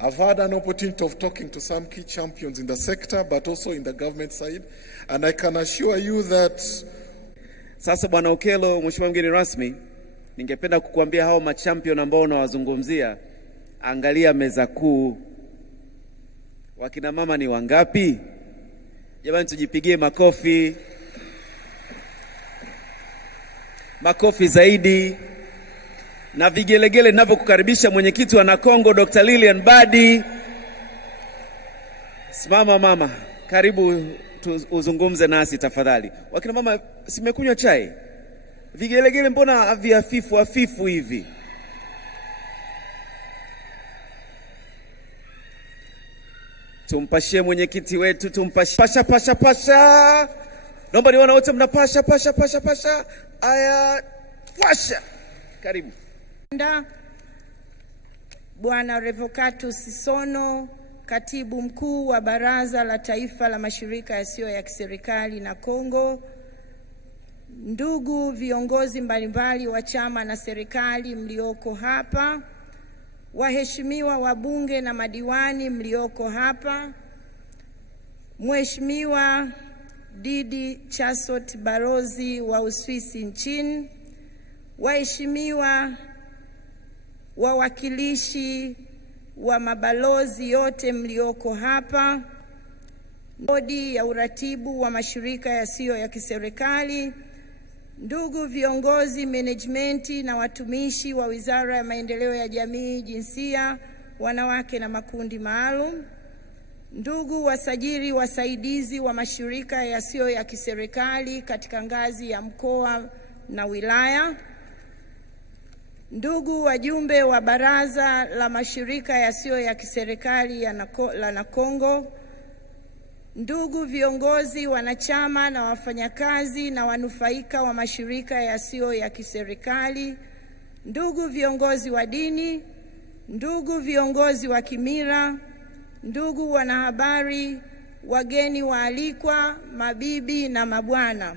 I've had an opportunity of talking to some key champions in the sector, but also in the government side, and I can assure you that. Sasa Bwana Okello, Mheshimiwa mgeni rasmi, ningependa kukuambia hao machampion ambao unawazungumzia, angalia meza kuu. Wakina mama ni wangapi? Jamani, tujipigie makofi. Makofi zaidi. Na vigelegele ninavyokukaribisha mwenyekiti wa Nakongo Dr. Lilian Badi. Simama mama, karibu uzungumze nasi tafadhali. Wakina mama, simekunywa chai? Vigelegele mbona hafifu hivi? Tumpashie mwenyekiti wetu, tumpashie. Pasha. Naomba nione wote mnapasha. Aya, washa. Karibu. Bwana Revocatus Sisono, Katibu Mkuu wa Baraza la Taifa la Mashirika Yasiyo ya Kiserikali na Kongo, ndugu viongozi mbalimbali wa chama na serikali mlioko hapa, waheshimiwa wabunge na madiwani mlioko hapa, Mheshimiwa Didi Chasot Barozi wa Uswisi nchini, waheshimiwa wawakilishi wa mabalozi yote mlioko hapa, bodi ya uratibu wa mashirika yasiyo ya kiserikali, ndugu viongozi, management na watumishi wa Wizara ya Maendeleo ya Jamii, Jinsia, wanawake na makundi maalum, ndugu wasajili wasaidizi wa mashirika yasiyo ya kiserikali katika ngazi ya mkoa na wilaya, ndugu wajumbe wa baraza la mashirika yasiyo ya kiserikali la Nakongo, ndugu viongozi, wanachama na wafanyakazi na wanufaika wa mashirika yasiyo ya kiserikali, ndugu viongozi wa dini, ndugu viongozi wa kimila, ndugu wanahabari, wageni waalikwa, mabibi na mabwana,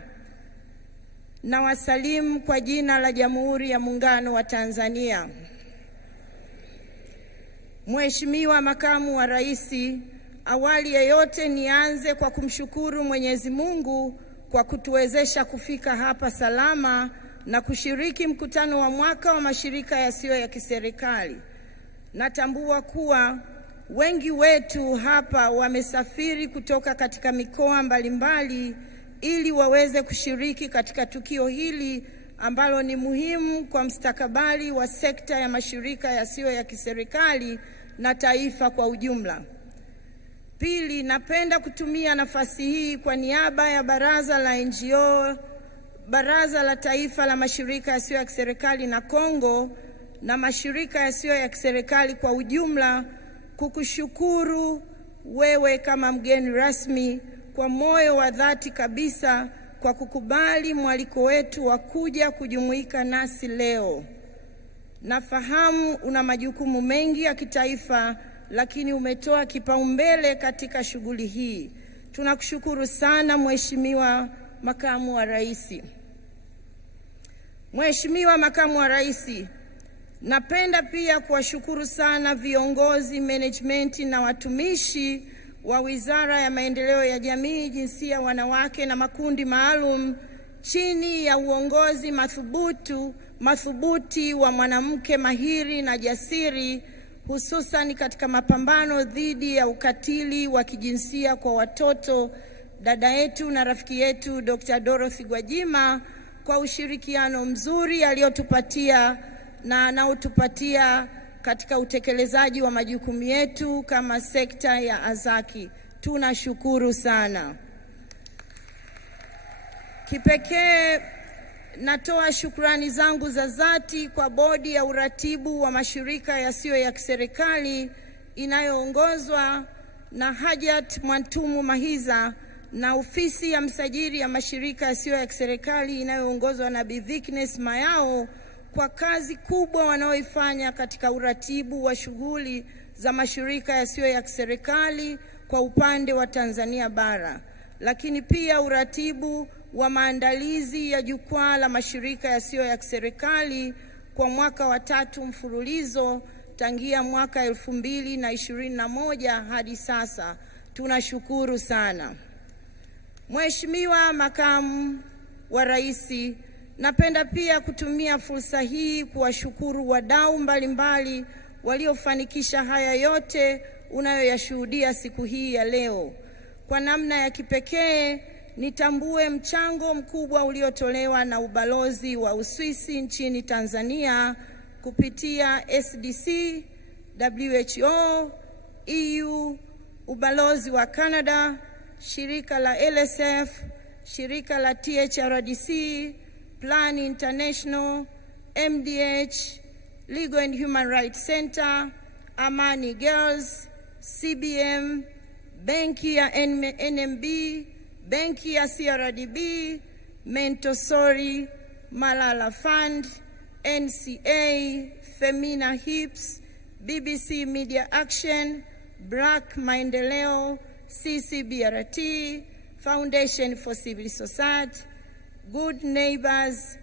na wasalimu kwa jina la Jamhuri ya Muungano wa Tanzania. Mheshimiwa Makamu wa Rais, awali ya yote nianze kwa kumshukuru Mwenyezi Mungu kwa kutuwezesha kufika hapa salama na kushiriki mkutano wa mwaka wa mashirika yasiyo ya kiserikali. Natambua kuwa wengi wetu hapa wamesafiri kutoka katika mikoa mbalimbali ili waweze kushiriki katika tukio hili ambalo ni muhimu kwa mustakabali wa sekta ya mashirika yasiyo ya kiserikali na taifa kwa ujumla. Pili, napenda kutumia nafasi hii kwa niaba ya Baraza la NGO, Baraza la Taifa la Mashirika Yasiyo ya Kiserikali na Kongo na mashirika yasiyo ya kiserikali kwa ujumla kukushukuru wewe kama mgeni rasmi kwa moyo wa dhati kabisa kwa kukubali mwaliko wetu wa kuja kujumuika nasi leo. Nafahamu una majukumu mengi ya kitaifa, lakini umetoa kipaumbele katika shughuli hii. Tunakushukuru sana Mheshimiwa Makamu wa Rais. Mheshimiwa Makamu wa Rais, napenda pia kuwashukuru sana viongozi, management na watumishi wa Wizara ya Maendeleo ya Jamii, Jinsia, Wanawake na Makundi Maalum chini ya uongozi madhubuti wa mwanamke mahiri na jasiri, hususan katika mapambano dhidi ya ukatili wa kijinsia kwa watoto, dada yetu na rafiki yetu Dr. Dorothy Gwajima, kwa ushirikiano mzuri aliotupatia na anaotupatia katika utekelezaji wa majukumu yetu kama sekta ya Azaki. Tunashukuru sana. Kipekee natoa shukrani zangu za dhati kwa bodi ya uratibu wa mashirika yasiyo ya kiserikali inayoongozwa na Hajat Mwantumu Mahiza na ofisi ya msajili ya mashirika yasiyo ya kiserikali inayoongozwa na Bi Thickness Mayao kwa kazi kubwa wanaoifanya katika uratibu wa shughuli za mashirika yasiyo ya kiserikali kwa upande wa Tanzania bara, lakini pia uratibu wa maandalizi ya jukwaa la mashirika yasiyo ya kiserikali kwa mwaka wa 3 mfululizo tangia mwaka 2021 hadi sasa. Tunashukuru sana. Mheshimiwa Makamu wa Rais, napenda pia kutumia fursa hii kuwashukuru wadau mbalimbali waliofanikisha haya yote unayoyashuhudia siku hii ya leo. Kwa namna ya kipekee nitambue mchango mkubwa uliotolewa na ubalozi wa Uswisi nchini Tanzania kupitia SDC, WHO, EU, ubalozi wa Canada, shirika la LSF, shirika la THRDC, Plan International, MDH, Legal and Human Rights Center, Amani Girls, CBM, benki ya NMB, benki ya CRDB, Mentosori, Malala Fund, NCA, Femina Hips, BBC Media Action, Black Maendeleo, CCBRT, Foundation for Civil Society, Good Neighbors,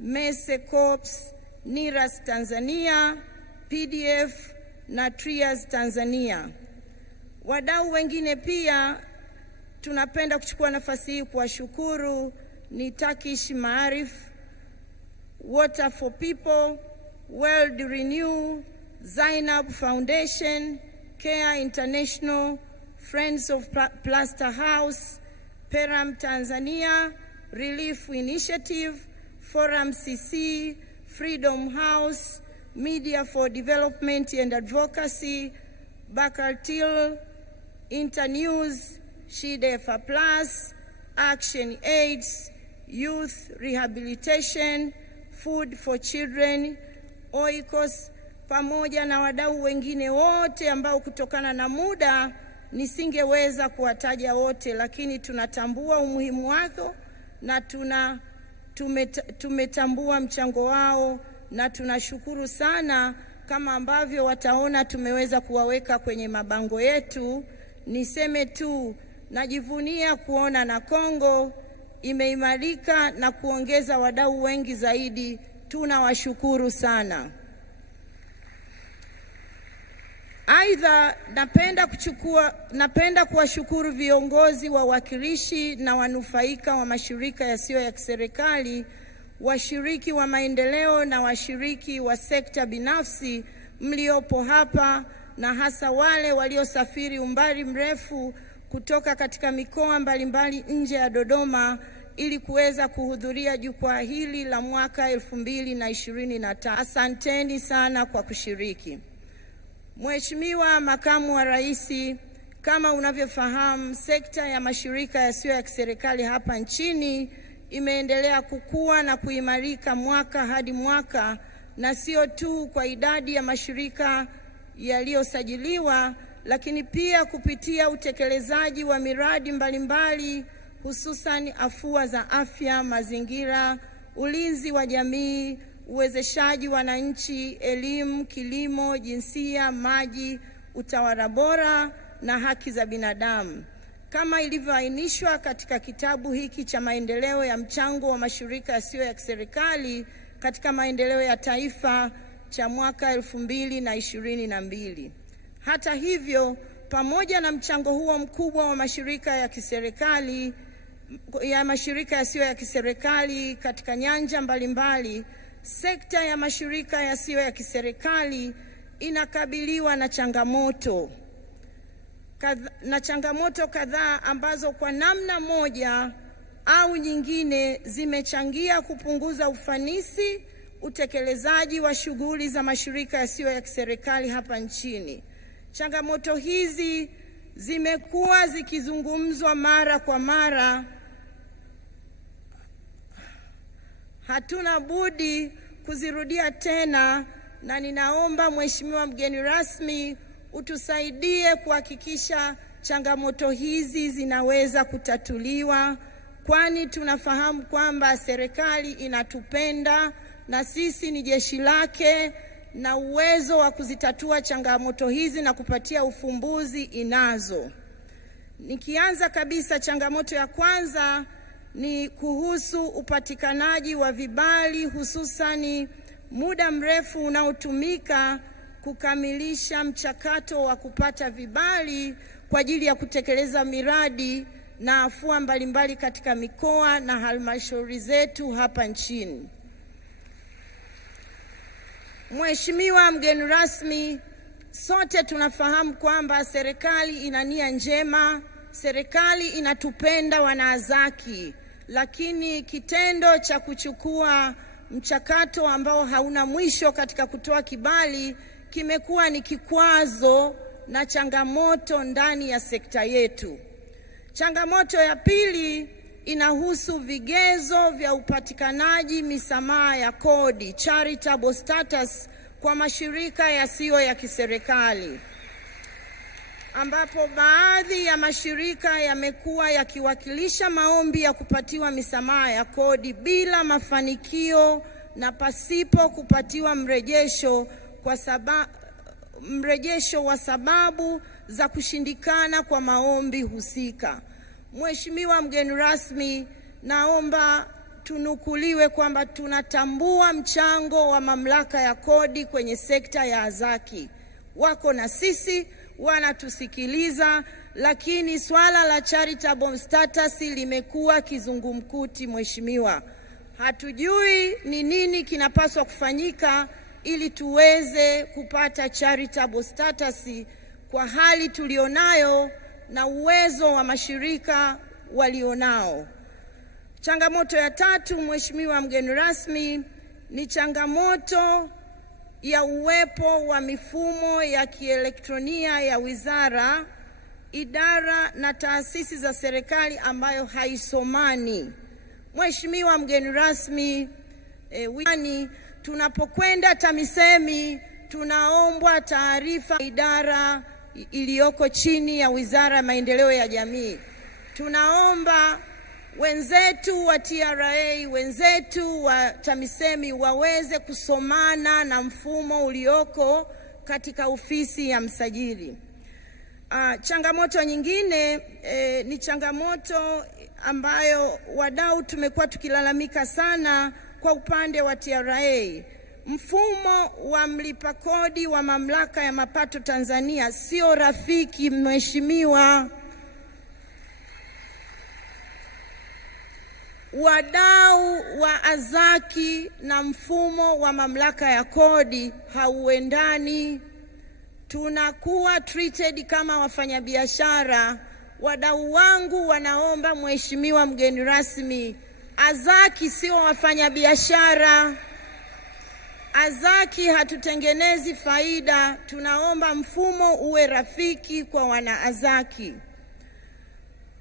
Mese Corps, NIRAS Tanzania, PDF na Trias Tanzania. Wadau wengine pia tunapenda kuchukua nafasi hii kuwashukuru ni Turkish Maarif, Water for People, World Renew, Zainab Foundation, Care International, Friends of Plaster House, Peram Tanzania, Relief Initiative, Forum CC, Freedom House, Media for Development and Advocacy, Bakartil, Internews, SHEREHE Plus, Action AIDS, Youth Rehabilitation, Food for Children, Oikos, pamoja na wadau wengine wote ambao kutokana na muda nisingeweza kuwataja wote, lakini tunatambua umuhimu wao na tumetambua mchango wao, na tunashukuru sana. Kama ambavyo wataona tumeweza kuwaweka kwenye mabango yetu. Niseme tu najivunia kuona na Kongo imeimarika na kuongeza wadau wengi zaidi. Tunawashukuru sana. Aidha, napenda kuwashukuru viongozi, wawakilishi na wanufaika wa mashirika yasiyo ya kiserikali, washiriki wa maendeleo na washiriki wa sekta binafsi mliopo hapa, na hasa wale waliosafiri umbali mrefu kutoka katika mikoa mbalimbali nje ya Dodoma ili kuweza kuhudhuria jukwaa hili la mwaka 2025. Asanteni sana kwa kushiriki. Mheshimiwa Makamu wa Rais, kama unavyofahamu, sekta ya mashirika yasiyo ya kiserikali hapa nchini imeendelea kukua na kuimarika mwaka hadi mwaka, na sio tu kwa idadi ya mashirika yaliyosajiliwa, lakini pia kupitia utekelezaji wa miradi mbalimbali, hususan afua za afya, mazingira, ulinzi wa jamii, uwezeshaji wananchi, elimu, kilimo, jinsia, maji, utawala bora na haki za binadamu. Kama ilivyoainishwa katika kitabu hiki cha maendeleo ya mchango wa mashirika yasiyo ya kiserikali katika maendeleo ya taifa cha mwaka 2022. Hata hivyo, pamoja na mchango huo mkubwa wa mashirika yasiyo ya kiserikali katika nyanja mbalimbali, sekta ya mashirika yasiyo ya kiserikali inakabiliwa na changamoto kadhaa ambazo kwa namna moja au nyingine zimechangia kupunguza ufanisi utekelezaji wa shughuli za mashirika yasiyo ya kiserikali hapa nchini. Changamoto hizi zimekuwa zikizungumzwa mara kwa mara. Hatuna budi kuzirudia tena, na ninaomba Mheshimiwa mgeni rasmi utusaidie kuhakikisha changamoto hizi zinaweza kutatuliwa, kwani tunafahamu kwamba serikali inatupenda na sisi ni jeshi lake, na uwezo wa kuzitatua changamoto hizi na kupatia ufumbuzi inazo. Nikianza kabisa, changamoto ya kwanza ni kuhusu upatikanaji wa vibali, hususani muda mrefu unaotumika kukamilisha mchakato wa kupata vibali kwa ajili ya kutekeleza miradi na afua mbalimbali katika mikoa na halmashauri zetu hapa nchini. Mheshimiwa mgeni rasmi, sote tunafahamu kwamba serikali ina nia njema, serikali inatupenda wanaazaki, lakini kitendo cha kuchukua mchakato ambao hauna mwisho katika kutoa kibali kimekuwa ni kikwazo na changamoto ndani ya sekta yetu. Changamoto ya pili inahusu vigezo vya upatikanaji misamaha ya kodi, charitable status, kwa mashirika yasiyo ya kiserikali, ambapo baadhi ya mashirika yamekuwa yakiwakilisha maombi ya kupatiwa misamaha ya kodi bila mafanikio na pasipo kupatiwa mrejesho wa sababu za kushindikana kwa maombi husika. Mheshimiwa mgeni rasmi, naomba tunukuliwe kwamba tunatambua mchango wa mamlaka ya kodi kwenye sekta ya azaki. Wako na sisi, wanatusikiliza, lakini swala la charitable status limekuwa kizungumkuti. Mheshimiwa, hatujui ni nini kinapaswa kufanyika ili tuweze kupata charitable status kwa hali tulionayo na uwezo wa mashirika walionao. Changamoto ya tatu, Mheshimiwa mgeni rasmi, ni changamoto ya uwepo wa mifumo ya kielektronia ya wizara, idara na taasisi za serikali ambayo haisomani. Mheshimiwa mgeni rasmi, tunapokwenda TAMISEMI tunaombwa taarifa idara iliyoko chini ya Wizara ya Maendeleo ya Jamii. Tunaomba wenzetu wa TRA, wenzetu wa TAMISEMI waweze kusomana na mfumo ulioko katika ofisi ya msajili. Changamoto nyingine ni changamoto ambayo wadau tumekuwa tukilalamika sana kwa upande wa TRA. Mfumo wa mlipa kodi wa Mamlaka ya Mapato Tanzania sio rafiki, Mheshimiwa. Wadau wa azaki na mfumo wa mamlaka ya kodi hauendani. Tunakuwa treated kama wafanyabiashara. Wadau wangu wanaomba, Mheshimiwa mgeni rasmi, azaki sio wafanyabiashara. Azaki hatutengenezi faida. Tunaomba mfumo uwe rafiki kwa wanaazaki.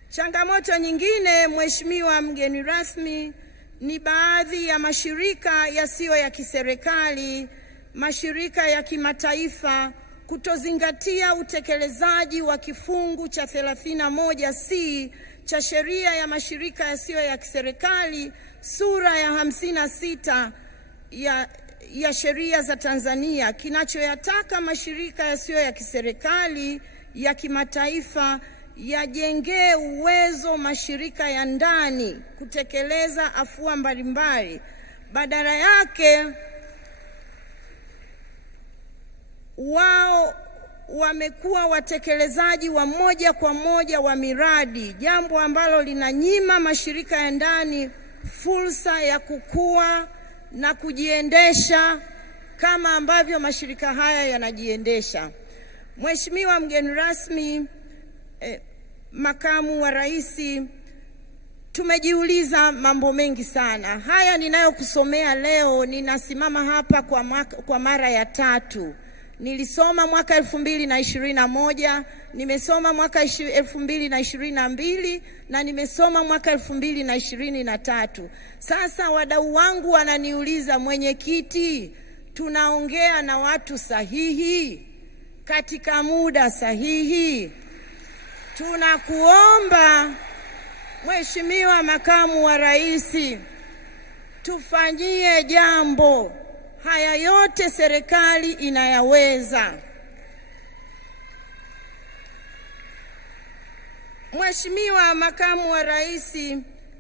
Changamoto nyingine, Mheshimiwa mgeni rasmi, ni baadhi ya mashirika yasiyo ya kiserikali, mashirika ya kimataifa kutozingatia utekelezaji wa kifungu cha 31C cha sheria ya mashirika yasiyo ya kiserikali sura ya 56 ya sheria za Tanzania, kinachoyataka mashirika yasiyo ya kiserikali ya kimataifa yajengee uwezo mashirika ya ndani kutekeleza afua mbalimbali. Badala yake wao wamekuwa watekelezaji wa moja kwa moja wa miradi, jambo ambalo linanyima mashirika ya ndani fursa ya kukua na kujiendesha kama ambavyo mashirika haya yanajiendesha. Mheshimiwa mgeni rasmi, makamu wa rais, tumejiuliza mambo mengi sana. Haya ninayokusomea leo, ninasimama hapa kwa mara ya 3. Nilisoma mwaka 2021, nimesoma mwaka 2022 na nimesoma mwaka 2023. Sasa wadau wangu wananiuliza, mwenyekiti, tunaongea na watu sahihi katika muda sahihi? Tunakuomba Mheshimiwa makamu wa rais, tufanyie jambo. Haya yote serikali inayaweza. Mheshimiwa makamu wa rais,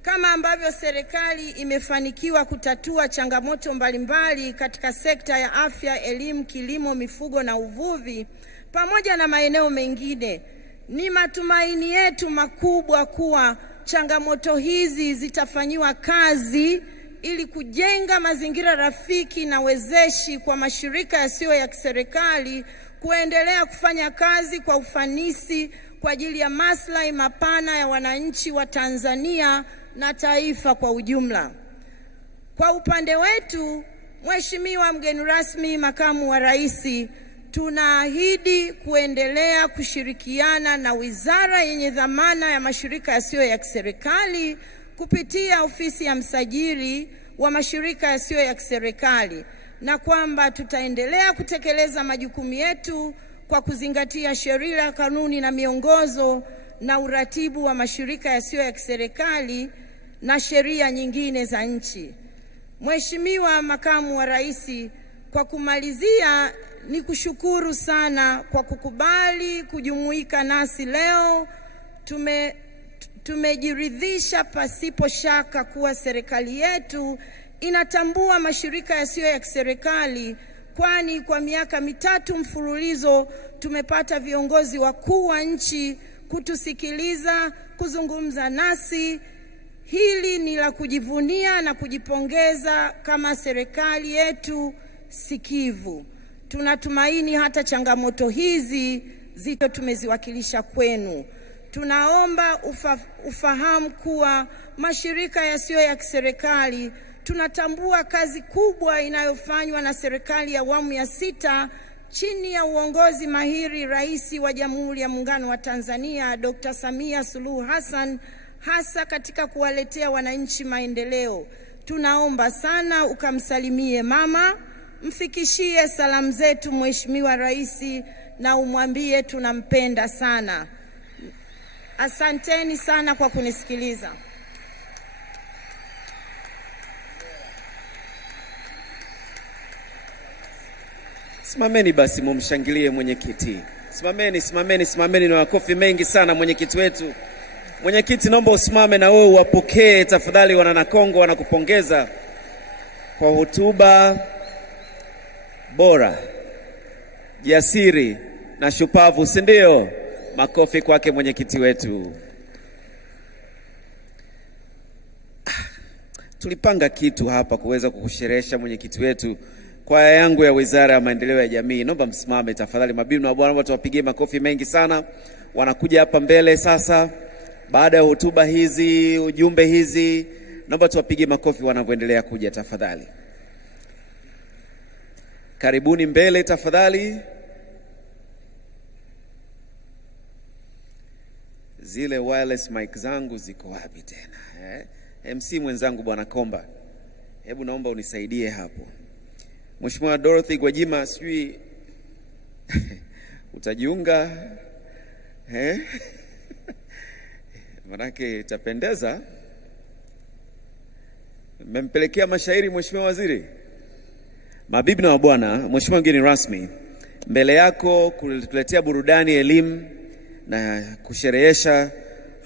kama ambavyo serikali imefanikiwa kutatua changamoto mbalimbali katika sekta ya afya, elimu, kilimo, mifugo na uvuvi pamoja na maeneo mengine, ni matumaini yetu makubwa kuwa changamoto hizi zitafanyiwa kazi ili kujenga mazingira rafiki na wezeshi kwa mashirika yasiyo ya kiserikali kuendelea kufanya kazi kwa ufanisi kwa ajili ya maslahi mapana ya wananchi wa Tanzania na taifa kwa ujumla. Kwa upande wetu, Mheshimiwa mgeni rasmi, makamu wa rais, tunaahidi kuendelea kushirikiana na wizara yenye dhamana ya mashirika yasiyo ya kiserikali kupitia ofisi ya msajili wa mashirika yasiyo ya kiserikali, na kwamba tutaendelea kutekeleza majukumu yetu kwa kuzingatia sheria, kanuni na miongozo na uratibu wa mashirika yasiyo ya kiserikali na sheria nyingine za nchi. Mheshimiwa makamu wa rais, kwa kumalizia, ni kushukuru sana kwa kukubali kujumuika nasi leo. Tumejiridhisha pasipo shaka kuwa serikali yetu inatambua mashirika yasiyo ya kiserikali, kwani kwa miaka 3 mfululizo tumepata viongozi wakuu wa nchi kutusikiliza, kuzungumza nasi. Hili ni la kujivunia na kujipongeza kama serikali yetu sikivu. Tunatumaini hata changamoto hizi zito tumeziwakilisha kwenu. Tunaomba ufahamu kuwa mashirika yasiyo ya kiserikali tunatambua kazi kubwa inayofanywa na serikali ya awamu ya 6 chini ya uongozi mahiri Rais wa Jamhuri ya Muungano wa Tanzania Dr. Samia Suluhu Hassan, hasa katika kuwaletea wananchi maendeleo. Tunaomba sana ukamsalimie mama, mfikishie salamu zetu Mheshimiwa Rais na umwambie tunampenda sana. Asanteni sana kwa kunisikiliza. Simameni basi mumshangilie mwenyekiti. Simameni na makofi mengi sana mwenyekiti wetu. Mwenyekiti, naomba usimame na wewe uwapokee tafadhali wananakongo wanakupongeza kwa hotuba bora, jasiri na shupavu, si ndio? Makofi kwake mwenyekiti wetu. Tulipanga kitu hapa kuweza kukusherehesha mwenyekiti wetu. Kwaya yangu ya Wizara ya Maendeleo ya Jamii, naomba msimame tafadhali mabibi na bwana, watu wapigie makofi mengi sana. Wanakuja hapa mbele sasa. Baada ya hotuba hizi, ujumbe hizi, naomba tuwapige makofi wanavyoendelea kuja tafadhali. Karibuni mbele tafadhali. Zile wireless mic zangu ziko wapi tena? MC mwenzangu Bwana Komba, hebu naomba unisaidie hapo. Mheshimiwa Dorothy Gwajima, sijui utajiunga? Manake itapendeza. Mmempelekea mashairi Mheshimiwa Waziri. Mabibi na mabwana, Mheshimiwa mgeni rasmi, mbele yako kuletea burudani, elimu na kusherehesha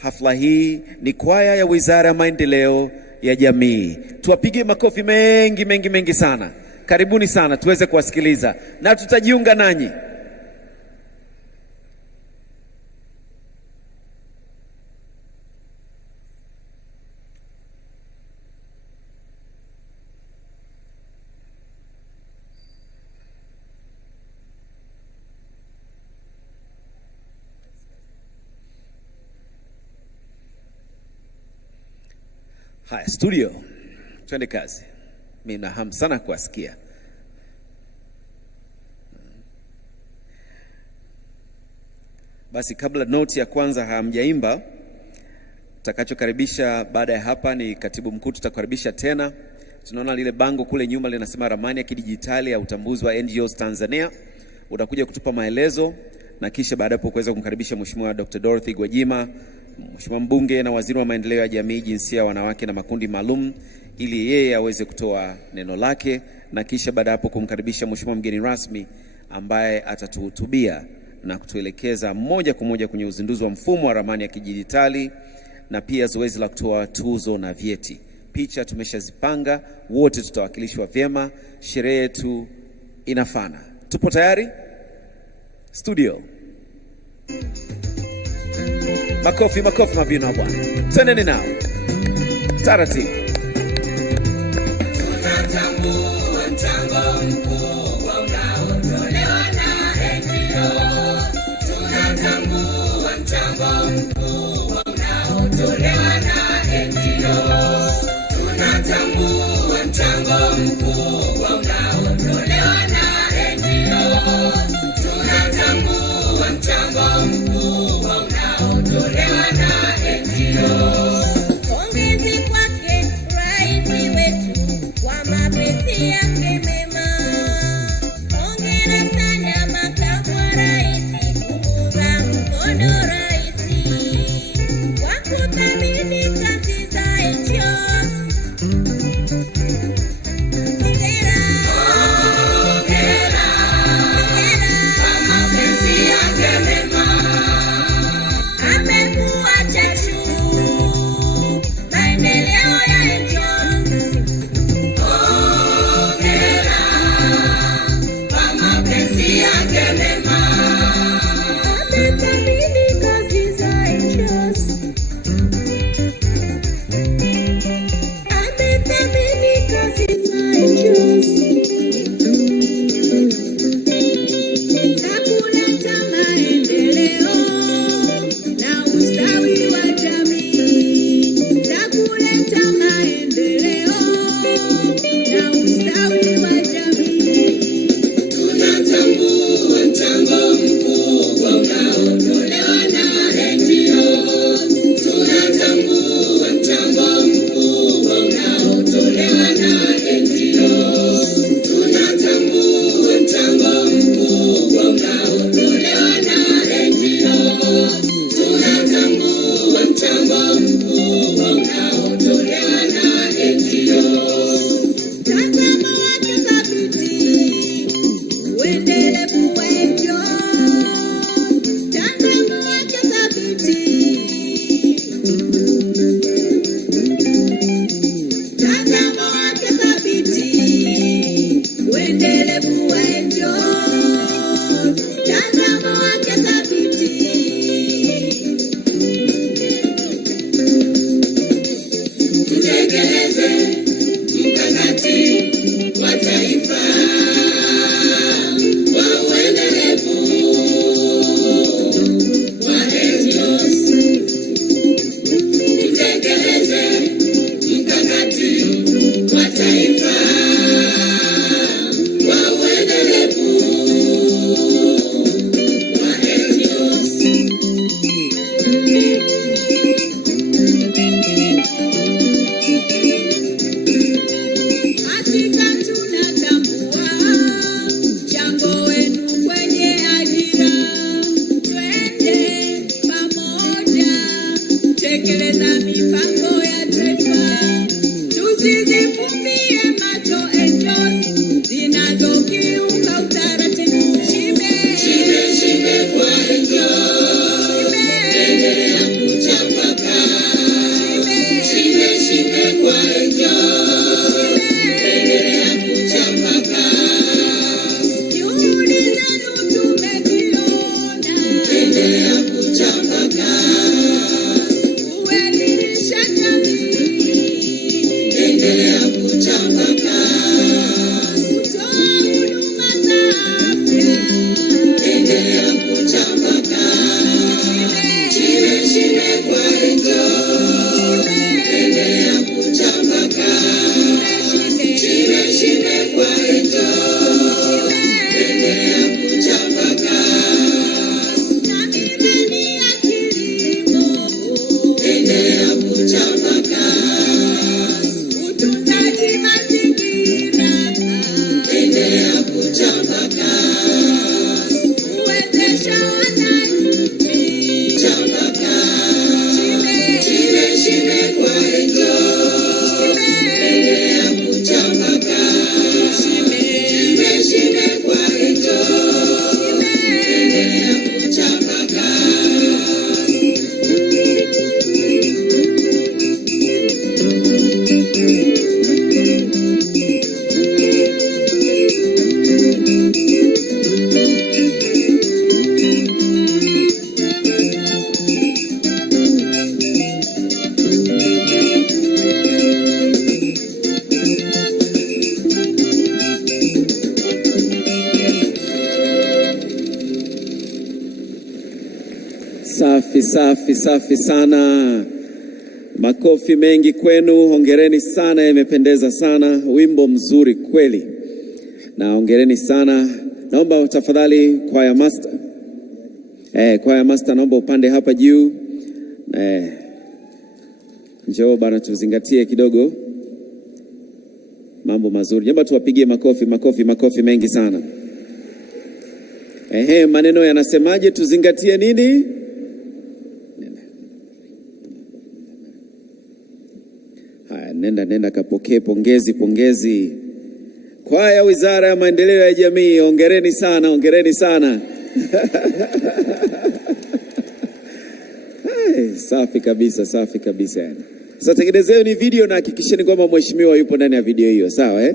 hafla hii ni kwaya ya Wizara ya Maendeleo ya Jamii. Tuwapige makofi mengi sana. Karibuni sana tuweze kuwasikiliza na tutajiunga nanyi. Haya, studio, twende kazi. Mimi na hamu sana kuwasikia. Basi kabla noti ya kwanza hamjaimba, takachokaribisha baada ya hapa ni katibu mkuu. Tutakaribisha tena. Tunaona lile bango kule nyuma linasema ramani ya kidijitali ya utambuzi wa NGOs Tanzania. Utakuja kutupa maelezo na kisha baada hapo kuweza kumkaribisha Mheshimiwa Dr. Dorothy Gwajima, Mheshimiwa mbunge na waziri wa maendeleo ya jamii, jinsia, wanawake na makundi maalum, ili yeye aweze kutoa neno lake na kisha baada hapo kumkaribisha Mheshimiwa mgeni rasmi ambaye atatuhutubia na kutuelekeza moja kwa moja kwenye uzinduzi wa mfumo wa ramani ya kidijitali na pia zoezi la kutoa tuzo na vyeti. Picha tumeshazipanga, wote tutawakilishwa vyema, sherehe yetu inafana. Tupo tayari? Studio. Makofi mabibi na bwana. Twendeni nao. Taratibu. Tunatambua mchango mkubwa unaotolewa na NGOs. Tunatambua mchango mkubwa unaotolewa na NGOs. Tunatambua mchango mkubwa unaotolewa na NGOs. Tunatambua mchango mkubwa unaotolewa na NGOs. Pongezi kwake Safi, safi, safi sana. Makofi mengi kwenu, hongereni sana, imependeza sana, wimbo mzuri kweli. Na hongereni sana. Naomba tafadhali choir master. Choir master naomba upande hapa juu. Njoo bana tuzingatie kidogo. Mambo mazuri. Naomba tuwapigie makofi mengi sana. Maneno yanasemaje, tuzingatie nini? Haya, nenda kapokee pongezi. Kwaya Wizara ya Maendeleo ya Jamii, hongereni sana. Safi kabisa. Sasa tengenezeni ni video na hakikisheni kwamba mheshimiwa yupo ndani ya video hiyo, sawa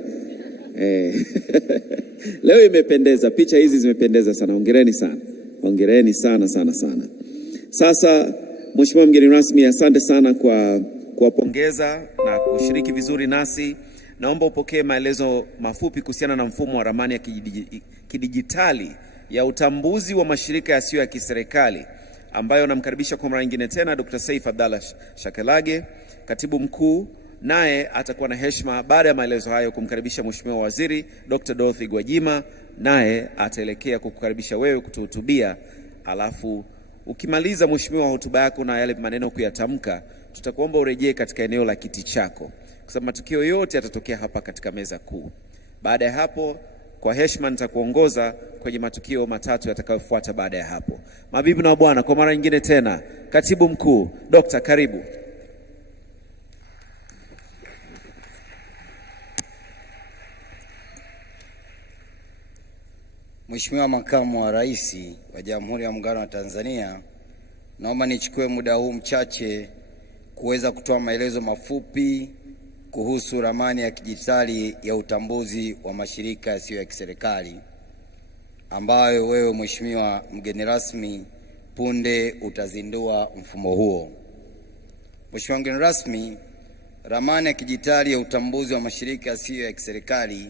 Leo imependeza, picha hizi zimependeza sana. Hongereni sana. Sasa mheshimiwa mgeni rasmi, asante sana kwa kuwapongeza na kushiriki vizuri nasi. Naomba upokee maelezo mafupi kuhusiana na mfumo wa ramani ya kidijitali ya utambuzi wa mashirika yasiyo ya kiserikali, ambayo namkaribisha kwa mara nyingine tena Dr. Saif Abdallah Shakelage, katibu mkuu. Naye atakuwa na heshima baada ya maelezo hayo kumkaribisha Mheshimiwa Waziri Dr. Dorothy Gwajima, naye ataelekea kukukaribisha wewe kutuhutubia. Alafu ukimaliza mheshimiwa hotuba yako na yale maneno kuyatamka, tutakuomba urejee katika eneo la kiti chako, kwa sababu matukio yote yatatokea hapa katika meza kuu. Baada ya hapo, kwa heshima nitakuongoza kwenye matukio matatu yatakayofuata baada ya hapo. Mabibi na bwana, kwa mara nyingine tena, katibu mkuu Dr. karibu. Mheshimiwa Makamu wa Rais wa Jamhuri ya Muungano wa Tanzania, naomba nichukue muda huu mchache kuweza kutoa maelezo mafupi kuhusu ramani ya kidijitali ya utambuzi wa mashirika yasiyo ya kiserikali, ambayo wewe Mheshimiwa mgeni rasmi punde utazindua mfumo huo. Mheshimiwa mgeni rasmi, ramani ya kidijitali ya utambuzi wa mashirika yasiyo ya kiserikali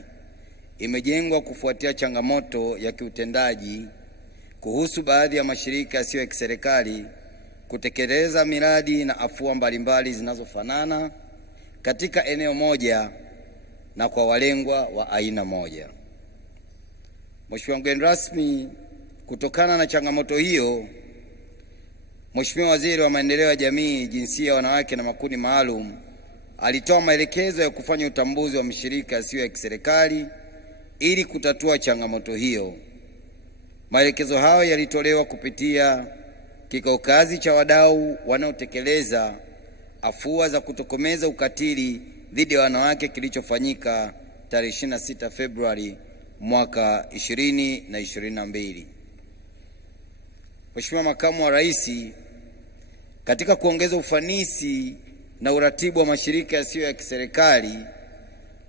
imejengwa kufuatia changamoto ya kiutendaji kuhusu baadhi ya mashirika yasiyo ya kiserikali kutekeleza miradi na afua mbalimbali zinazofanana katika eneo moja na kwa walengwa wa aina moja. Mheshimiwa mgeni rasmi, kutokana na changamoto hiyo, Mheshimiwa Waziri wa Maendeleo ya Jamii, Jinsia, Wanawake na Makundi Maalum alitoa maelekezo ya kufanya utambuzi wa mashirika yasiyo ya kiserikali ili kutatua changamoto hiyo. Maelekezo hayo yalitolewa kupitia kikao kazi cha wadau wanaotekeleza afua za kutokomeza ukatili dhidi ya wanawake kilichofanyika tarehe 26 Februari mwaka 2022. Mheshimiwa Makamu wa Rais, katika kuongeza ufanisi na uratibu wa mashirika yasiyo ya kiserikali,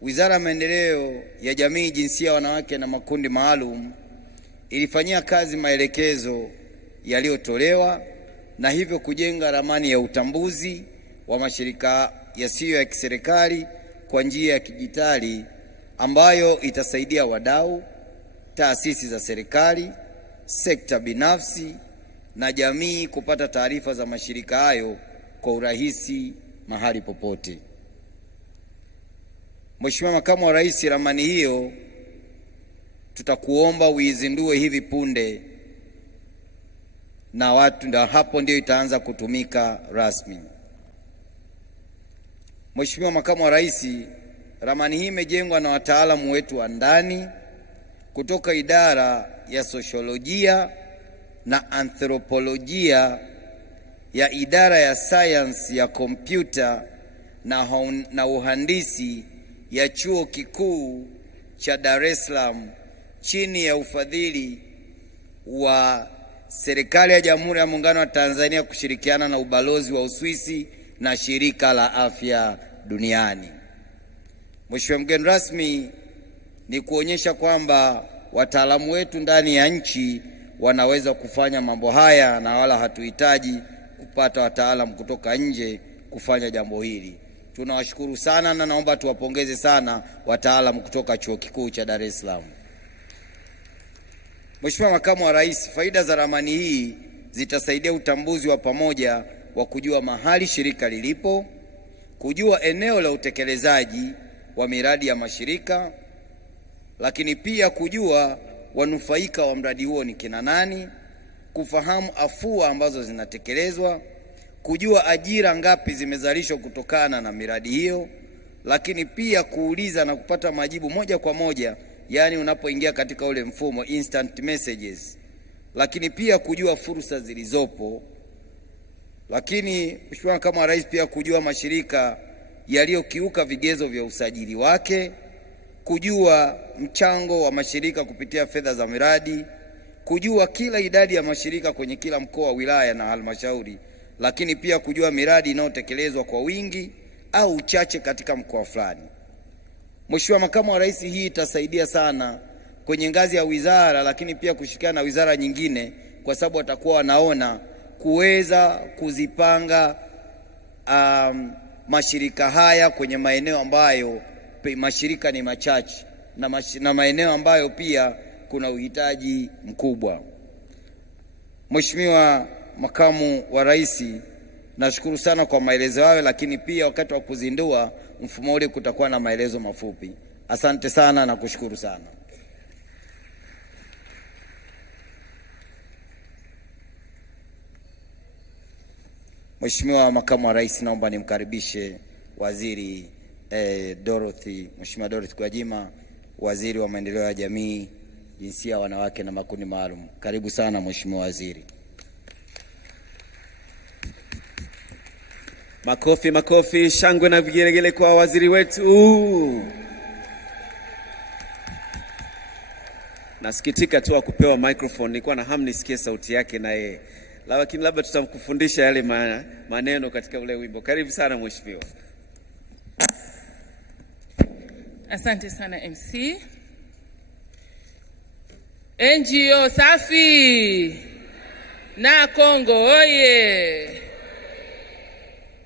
Wizara ya Maendeleo ya Jamii, Jinsia, Wanawake na Makundi Maalum ilifanyia kazi maelekezo yaliyotolewa na hivyo kujenga ramani ya utambuzi wa mashirika yasiyo ya kiserikali kwa njia ya kidijitali, ambayo itasaidia wadau, taasisi za serikali, sekta binafsi na jamii kupata taarifa za mashirika hayo kwa urahisi mahali popote. Mheshimiwa Makamu wa Rais, ramani hiyo tutakuomba uizindue hivi punde na hapo ndio itaanza kutumika rasmi. Mheshimiwa Makamu wa Rais, ramani hii imejengwa na wataalamu wetu wa ndani kutoka idara ya sosiolojia na anthropolojia ya idara ya sayansi ya kompyuta na uhandisi ya Chuo Kikuu cha Dar es Salaam chini ya ufadhili wa serikali ya Jamhuri ya Muungano wa Tanzania kushirikiana na ubalozi wa Uswisi na Shirika la Afya Duniani. Mheshimiwa mgeni rasmi, ni kuonyesha kwamba wataalamu wetu ndani ya nchi wanaweza kufanya mambo haya na wala hatuhitaji kupata wataalamu kutoka nje kufanya jambo hili. Tunawashukuru sana na naomba tuwapongeze sana wataalamu kutoka Chuo Kikuu cha Dar es Salaam. Mheshimiwa Makamu wa Rais, faida za ramani hii zitasaidia utambuzi wa pamoja wa kujua mahali shirika lilipo, kujua eneo la utekelezaji wa miradi ya mashirika, lakini pia kujua wanufaika wa mradi huo ni kina nani, kufahamu afua ambazo zinatekelezwa, kujua ajira ngapi zimezalishwa kutokana na miradi hiyo, lakini pia kuuliza na kupata majibu moja kwa moja, yani unapoingia katika ule mfumo instant messages, lakini pia kujua fursa zilizopo, lakini Mheshimiwa kama Rais pia kujua mashirika yaliyokiuka vigezo vya usajili wake, kujua mchango wa mashirika kupitia fedha za miradi, kujua kila idadi ya mashirika kwenye kila mkoa, wilaya na halmashauri, lakini pia kujua miradi inayotekelezwa kwa wingi au uchache katika mkoa fulani. Mheshimiwa Makamu wa Rais, hii itasaidia sana kwenye ngazi ya wizara, lakini pia kushirikiana na wizara nyingine, kwa sababu watakuwa wanaona kuweza kuzipanga mashirika haya kwenye maeneo ambayo mashirika ni machache na maeneo ambayo pia kuna uhitaji mkubwa. Mheshimiwa Makamu wa Rais, nashukuru sana kwa maelezo hayo, lakini pia wakati wa kuzindua mfumo ule kutakuwa na maelezo mafupi. Asante sana na kushukuru sana. Mheshimiwa Makamu wa Rais, naomba nimkaribishe Waziri Mheshimiwa Dorothy Gwajima, Waziri wa Maendeleo ya Jamii, Jinsia, Wanawake na Makundi Maalum. Karibu sana Mheshimiwa Waziri. Makofi, makofi, shangwe na vigelegele kwa waziri wetu. Nasikitika tu kupewa microphone, nilikuwa na hamu nisikie sauti yake na yeye. Lakini labda tutamkufundisha yale maneno katika ule wimbo. Karibu sana Mheshimiwa. Asante sana MC. NGO safi na Kongo oye,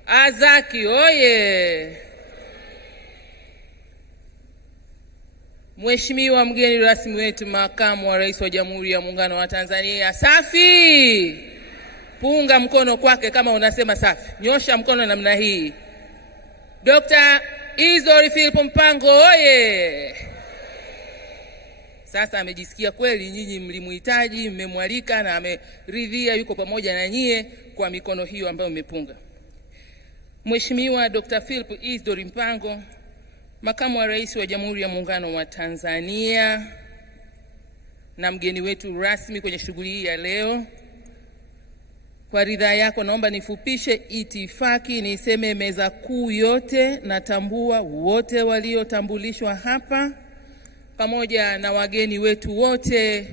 Azaki oye. Mheshimiwa mgeni rasmi wetu, Makamu wa Rais wa Jamhuri ya Muungano wa Tanzania safi. Punga mkono kwake kama unasema safi. Nyosha mkono namna hii. Dr. Isidore Philip Mpango oye. Sasa amejisikia kweli nyinyi mlimuhitaji, mmemwalika na ameridhia yuko pamoja na nyie kwa mikono hiyo ambayo mmepunga. Mheshimiwa Dr. Philip Isidore Mpango, Makamu wa Rais wa Jamhuri ya Muungano wa Tanzania na mgeni wetu rasmi kwenye shughuli hii ya leo, kwa ridhaa yako naomba nifupishe itifaki niseme meza kuu yote, natambua wote waliotambulishwa hapa pamoja na wageni wetu wote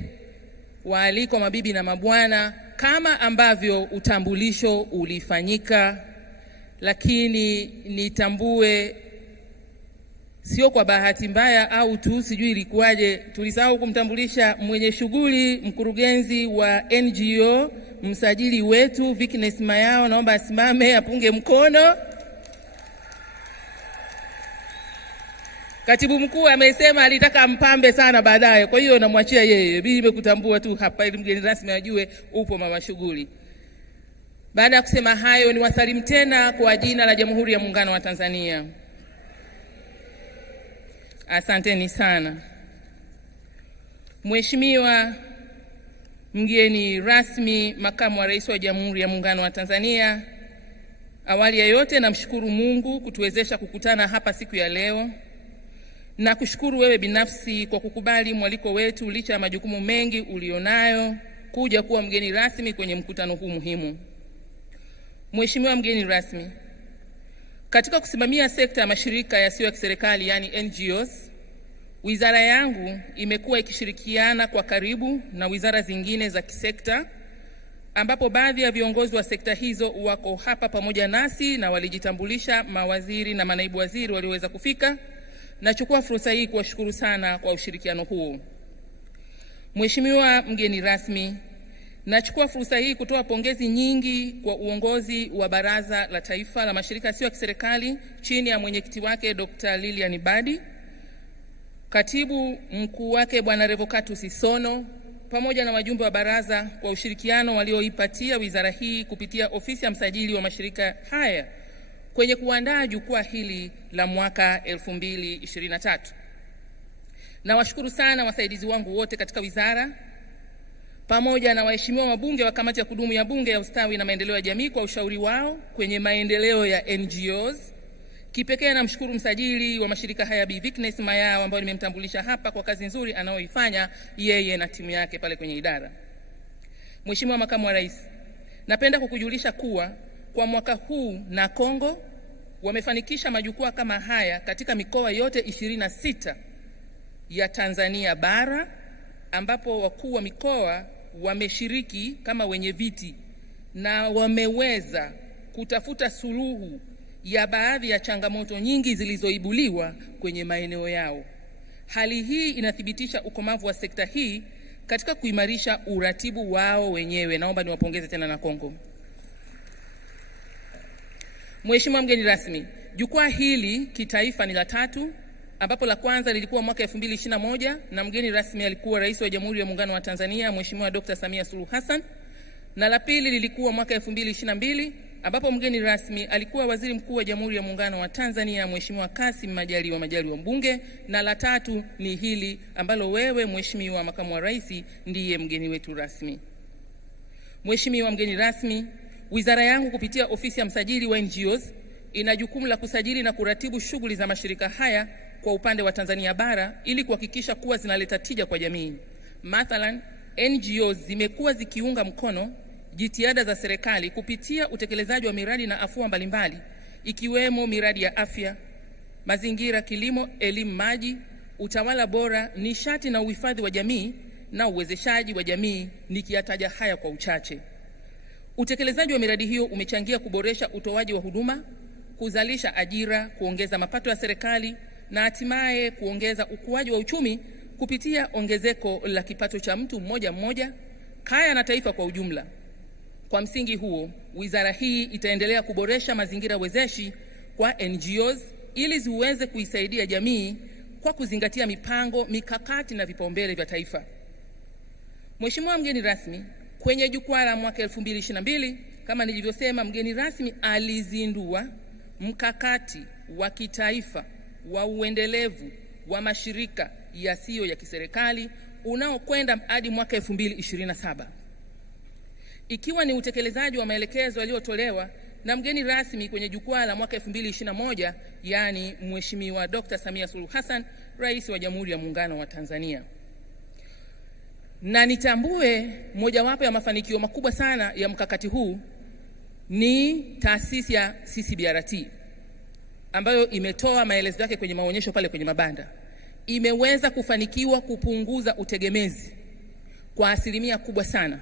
waalikwa, mabibi na mabwana, kama ambavyo utambulisho ulifanyika. Lakini nitambue sio kwa bahati mbaya au tu sijui ilikuwaje, tulisahau kumtambulisha mwenye shughuli, mkurugenzi wa NGO, msajili wetu Vikness Mayao, naomba asimame apunge mkono. Katibu mkuu amesema alitaka mpambe sana baadaye, kwa hiyo namwachia yeye. Mimi nimekutambua tu hapa ili mgeni rasmi ajue upo mama shughuli. Baada ya kusema hayo, ni wasalimu tena kwa jina la Jamhuri ya Muungano wa Tanzania. Asanteni sana. Mheshimiwa mgeni rasmi, Makamu wa Rais wa Jamhuri ya Muungano wa Tanzania, awali ya yote namshukuru Mungu kutuwezesha kukutana hapa siku ya leo, na kushukuru wewe binafsi kwa kukubali mwaliko wetu licha ya majukumu mengi ulionayo kuja kuwa mgeni rasmi kwenye mkutano huu muhimu. Mheshimiwa mgeni rasmi, katika kusimamia sekta ya mashirika yasiyo ya kiserikali yani NGOs, wizara yangu imekuwa ikishirikiana kwa karibu na wizara zingine za kisekta, ambapo baadhi ya viongozi wa sekta hizo wako hapa pamoja nasi na walijitambulisha, mawaziri na manaibu waziri walioweza kufika. Nachukua fursa hii kuwashukuru sana kwa ushirikiano huu. Mheshimiwa mgeni rasmi, nachukua fursa hii kutoa pongezi nyingi kwa uongozi wa Baraza la Taifa la Mashirika Yasiyo ya Kiserikali chini ya mwenyekiti wake Dr. Lilian Badi, katibu mkuu wake Bwana Revocatus Isono, pamoja na wajumbe wa baraza kwa ushirikiano walioipatia wizara hii kupitia ofisi ya msajili wa mashirika haya kwenye kuandaa jukwaa hili la mwaka 2023. Na washukuru sana wasaidizi wangu wote katika wizara pamoja na waheshimiwa wabunge wa kamati ya kudumu ya Bunge ya Ustawi na Maendeleo ya Jamii kwa ushauri wao kwenye maendeleo ya NGOs. Kipekee namshukuru msajili wa mashirika haya Bi Vikness Mayao ambaye nimemtambulisha hapa kwa kazi nzuri anayoifanya yeye na timu yake pale kwenye idara. Mheshimiwa Makamu wa Rais, napenda kukujulisha kuwa kwa mwaka huu na Kongo wamefanikisha majukwaa kama haya katika mikoa yote 26 ya Tanzania bara, ambapo wakuu wa mikoa wameshiriki kama wenye viti na wameweza kutafuta suluhu ya baadhi ya changamoto nyingi zilizoibuliwa kwenye maeneo yao. Hali hii inathibitisha ukomavu wa sekta hii katika kuimarisha uratibu wao wenyewe. Naomba niwapongeze tena na Kongo. Mheshimiwa mgeni rasmi, jukwaa hili kitaifa ni la 3, ambapo la kwanza lilikuwa mwaka 2021 na mgeni rasmi alikuwa Rais wa Jamhuri ya Muungano wa Tanzania Mheshimiwa Dr. Samia Suluhu Hassan, na la pili lilikuwa mwaka 2022 ambapo mgeni rasmi alikuwa Waziri Mkuu wa Jamhuri ya Muungano wa Tanzania Mheshimiwa Kassim Majaliwa Mbunge, na la 3 ni hili ambalo wewe Mheshimiwa Makamu wa Rais ndiye mgeni wetu rasmi. Mheshimiwa mgeni rasmi, wizara yangu kupitia ofisi ya msajili wa NGOs ina jukumu la kusajili na kuratibu shughuli za mashirika haya kwa upande wa Tanzania bara ili kuhakikisha kuwa zinaleta tija kwa jamii. Mathalan, NGOs zimekuwa zikiunga mkono jitihada za serikali kupitia utekelezaji wa miradi na afua mbalimbali ikiwemo miradi ya afya, mazingira, kilimo, elimu, maji, utawala bora, nishati na uhifadhi wa jamii na uwezeshaji wa jamii, nikiyataja haya kwa uchache. Utekelezaji wa miradi hiyo umechangia kuboresha utoaji wa huduma, kuzalisha ajira, kuongeza mapato ya serikali na hatimaye kuongeza ukuaji wa uchumi kupitia ongezeko la kipato cha mtu mmoja, kaya na taifa kwa ujumla. Kwa msingi huo, wizara hii itaendelea kuboresha mazingira wezeshi kwa NGOs ili ziweze kuisaidia jamii kwa kuzingatia mipango, mikakati na vipaumbele vya taifa. Mheshimiwa mgeni rasmi, kwenye jukwaa la mwaka 2022 kama nilivyosema, mgeni rasmi alizindua mkakati wa kitaifa wa uendelevu wa mashirika yasiyo ya kiserikali unaokwenda hadi mwaka 2027. Ikiwa ni utekelezaji wa maelekezo yaliyotolewa na mgeni rasmi kwenye jukwaa la mwaka 2021, yani Mheshimiwa Dr. Samia Suluhu Hassan, Rais wa Jamhuri ya Muungano wa Tanzania. Na nitambue mojawapo ya mafanikio makubwa sana ya mkakati huu ni taasisi ya CCBRT ambayo imetoa maelezo yake kwenye maonyesho pale kwenye mabanda. Imeweza kufanikiwa kupunguza utegemezi kwa asilimia kubwa sana,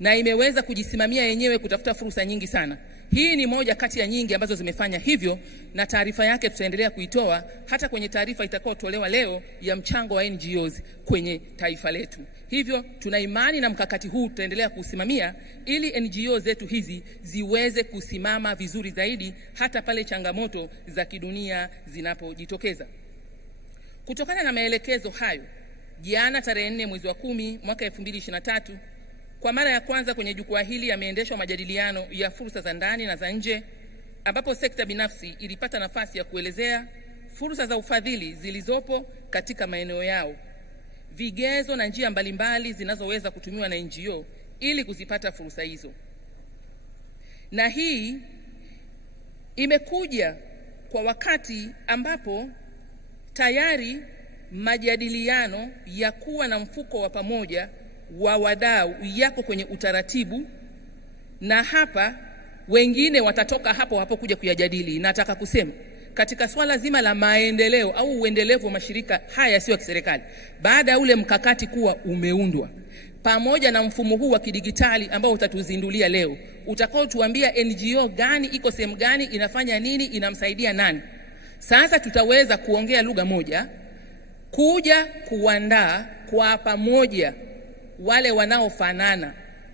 na imeweza kujisimamia yenyewe kutafuta fursa nyingi sana. Hii ni moja kati ya nyingi ambazo zimefanya hivyo, na taarifa yake tutaendelea kuitoa hata kwenye taarifa itakayotolewa leo ya mchango wa NGOs kwenye taifa letu. Hivyo tuna imani na mkakati huu tutaendelea kusimamia ili NGOs zetu hizi ziweze kusimama vizuri zaidi hata pale changamoto za kidunia zinapojitokeza. Kutokana na maelekezo hayo, jana tarehe 4 mwezi wa 10 mwaka 2023, kwa mara ya kwanza kwenye jukwaa hili yameendeshwa majadiliano ya fursa za ndani na za nje, ambapo sekta binafsi ilipata nafasi ya kuelezea fursa za ufadhili zilizopo katika maeneo yao, vigezo na njia mbalimbali zinazoweza kutumiwa na NGO ili kuzipata fursa hizo. Na hii imekuja kwa wakati ambapo tayari majadiliano ya kuwa na mfuko wa pamoja wa wadau yako kwenye utaratibu, na hapa wengine watatoka hapo kuja kuyajadili. Nataka kusema katika swala zima la maendeleo au uendelevu wa mashirika haya yasiyo ya kiserikali, baada ya ule mkakati kuwa umeundwa pamoja na mfumo huu wa kidigitali ambao utatuzindulia leo, utakao tuambia NGO gani iko sehemu gani, inafanya nini, inamsaidia nani, sasa tutaweza kuongea lugha moja, kuja kuandaa kwa pamoja wale wanaofanana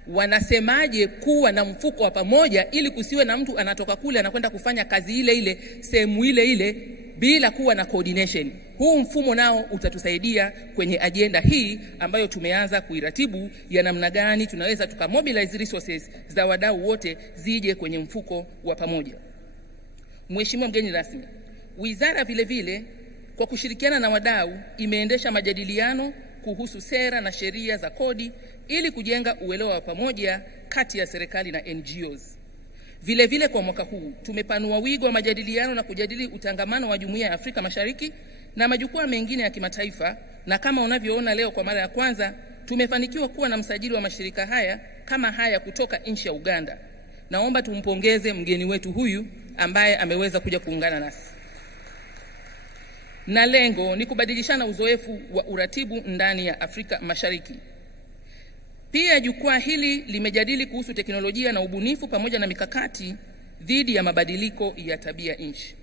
wanasemaje kuwa na mfuko wa pamoja, ili kusiwe na mtu anatoka kule anakwenda kufanya kazi ile ile sehemu ile ile bila kuwa na coordination. Huu mfumo nao utatusaidia kwenye ajenda hii ambayo tumeanza kuiratibu ya namna gani tunaweza tukamobilize resources za wadau wote zije kwenye mfuko wa pamoja. Mheshimiwa mgeni rasmi, wizara vile vile kwa kushirikiana na wadau imeendesha majadiliano kuhusu sera na sheria za kodi ili kujenga uelewa wa pamoja kati ya serikali na NGOs. Vile vile kwa mwaka huu tumepanua wigo wa majadiliano na kujadili utangamano wa Jumuiya ya Afrika Mashariki na majukwaa mengine ya kimataifa, na kama unavyoona leo kwa mara ya kwanza tumefanikiwa kuwa na msajili wa mashirika haya kutoka nchi ya Uganda. Naomba tumpongeze mgeni wetu huyu ambaye ameweza kuja kuungana nasi. Na lengo ni kubadilishana uzoefu wa uratibu ndani ya Afrika Mashariki. Pia jukwaa hili limejadili kuhusu teknolojia na ubunifu pamoja na mikakati dhidi ya mabadiliko ya tabia nchi.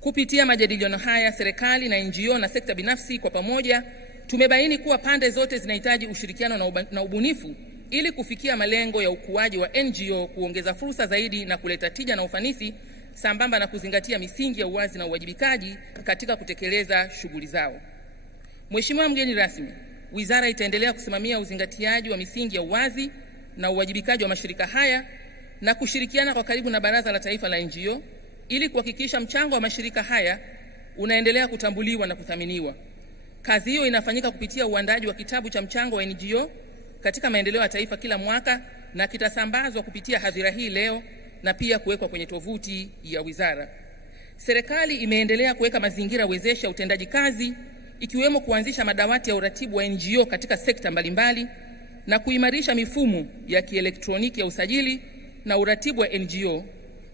Kupitia majadiliano haya, serikali na NGO na sekta binafsi kwa pamoja tumebaini kuwa pande zote zinahitaji ushirikiano na ubunifu ili kufikia malengo ya ukuaji wa NGO, kuongeza fursa zaidi na kuleta tija na ufanisi, sambamba na kuzingatia misingi ya uwazi na uwajibikaji katika kutekeleza shughuli zao. Mheshimiwa mgeni rasmi, wizara itaendelea kusimamia uzingatiaji wa misingi ya uwazi na uwajibikaji wa mashirika haya na kushirikiana kwa karibu na Baraza la Taifa la NGO ili kuhakikisha mchango wa mashirika haya unaendelea kutambuliwa na kuthaminiwa. Kazi hiyo inafanyika kupitia uandaji wa kitabu cha mchango wa NGO katika maendeleo ya taifa kila mwaka, na kitasambazwa kupitia hadhira hii leo na pia kuwekwa kwenye tovuti ya wizara. Serikali imeendelea kuweka mazingira wezeshi ya utendaji kazi, ikiwemo kuanzisha madawati ya uratibu wa NGO katika sekta mbalimbali na kuimarisha mifumo ya kielektroniki ya usajili na uratibu wa NGO.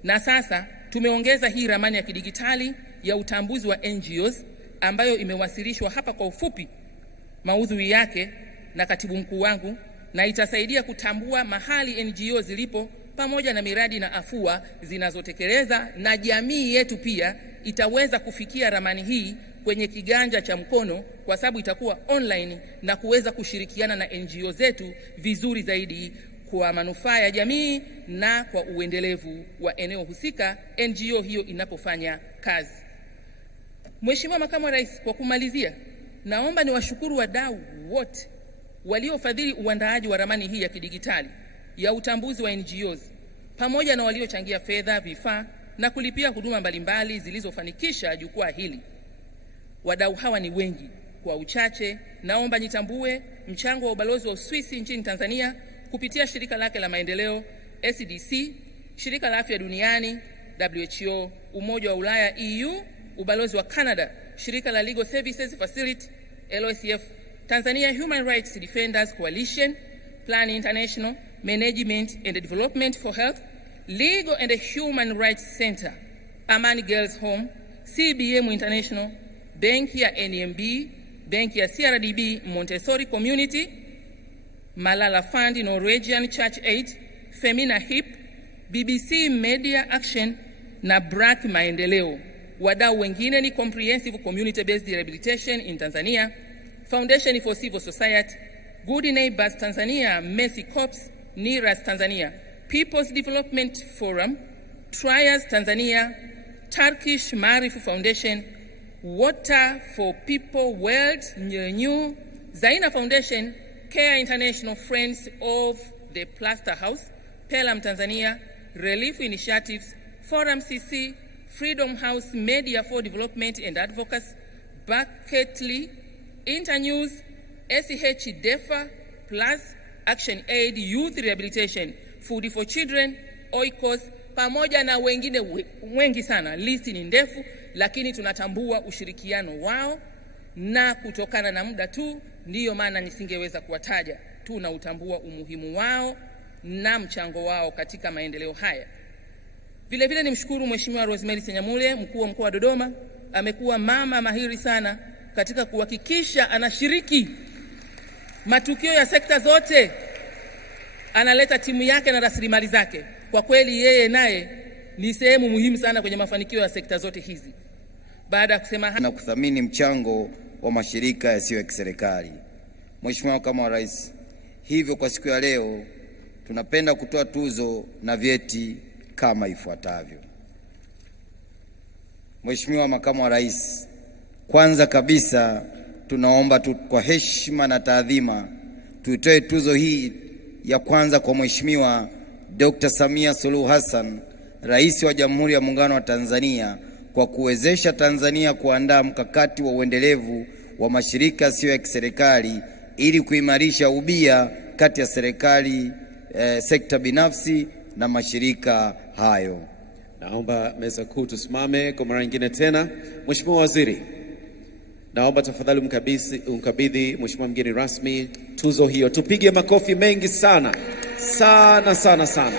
Na sasa tumeongeza hii ramani ya kidigitali ya utambuzi wa NGOs ambayo imewasilishwa hapa kwa ufupi maudhui yake na katibu mkuu wangu, na itasaidia kutambua mahali NGO zilipo pamoja na miradi na afua zinazotekeleza, na jamii yetu pia itaweza kufikia ramani hii kwenye kiganja cha mkono kwa sababu itakuwa online na kuweza kushirikiana na NGO zetu vizuri zaidi kwa manufaa ya jamii na kwa uendelevu wa eneo husika NGO hiyo inapofanya kazi. Mheshimiwa Makamu wa Rais, kwa kumalizia, naomba niwashukuru wadau wote waliofadhili uandaaji wa ramani hii ya kidigitali ya utambuzi wa NGOs pamoja na waliochangia fedha, vifaa na kulipia huduma mbalimbali zilizofanikisha jukwaa hili. Wadau hawa ni wengi. Kwa uchache, naomba nitambue mchango wa ubalozi wa Uswisi nchini Tanzania kupitia shirika lake la maendeleo SDC, shirika la afya duniani WHO, Umoja wa Ulaya EU, ubalozi wa Canada, shirika la Legal Services Facility LOCF, Tanzania Human Rights Defenders Coalition, Plan International, Management and Development for Health, Legal and Human Rights Center, Amani Girls Home, CBM International, benki ya NMB, benki ya CRDB, Montessori Community, Malala Fund, Norwegian Church Aid, Femina Hip, BBC Media Action na BRAC Maendeleo. Wadau wengine ni Comprehensive Community Based Rehabilitation in Tanzania, Foundation for Civil Society, Good Neighbors Tanzania, Mercy Corps, NIRAS Tanzania, People's Development Forum, Trias Tanzania, Turkish Marif Foundation, Water for People World New, Zaina Foundation, Care International, Friends of the Plaster House, Pelham Tanzania, Relief Initiatives, Forum CC, Freedom House, Media for Development and Advocacy, Bucketly, Internews, SH DEFA, Plus, Action Aid, Youth Rehabilitation, Food for Children, Oikos, pamoja na wengine wengi sana. Listi ni ndefu, lakini tunatambua ushirikiano wao, na kutokana na muda tu ndiyo maana nisingeweza kuwataja. Tunautambua umuhimu wao na mchango wao katika maendeleo haya. Vile vile nimshukuru Mheshimiwa Rosemary Senyamule, mkuu wa mkoa wa Dodoma. Amekuwa mama mahiri sana katika kuhakikisha anashiriki matukio ya sekta zote, analeta timu yake na rasilimali zake. Kwa kweli yeye naye ni sehemu muhimu sana kwenye mafanikio ya sekta zote hizi. Baada ya kusema na kuthamini mchango wa mashirika yasiyo ya kiserikali. Mheshimiwa Makamu wa Rais, hivyo kwa siku ya leo tunapenda kutoa tuzo na vyeti kama ifuatavyo. Mheshimiwa Makamu wa Rais, kwanza kabisa tunaomba kwa heshima na taadhima tuitoe tuzo hii ya kwanza kwa Mheshimiwa Dr. Samia Suluhu Hassan, Rais wa Jamhuri ya Muungano wa Tanzania, kwa kuwezesha Tanzania kuandaa mkakati wa uendelevu wa mashirika yasiyo ya kiserikali ili kuimarisha ubia kati ya serikali, sekta binafsi na mashirika hayo. Naomba meza kuu tusimame kwa mara nyingine tena. Mheshimiwa Waziri, naomba tafadhali umkabidhi Mheshimiwa mgeni rasmi tuzo hiyo. Tupige makofi mengi sana sana sana sana.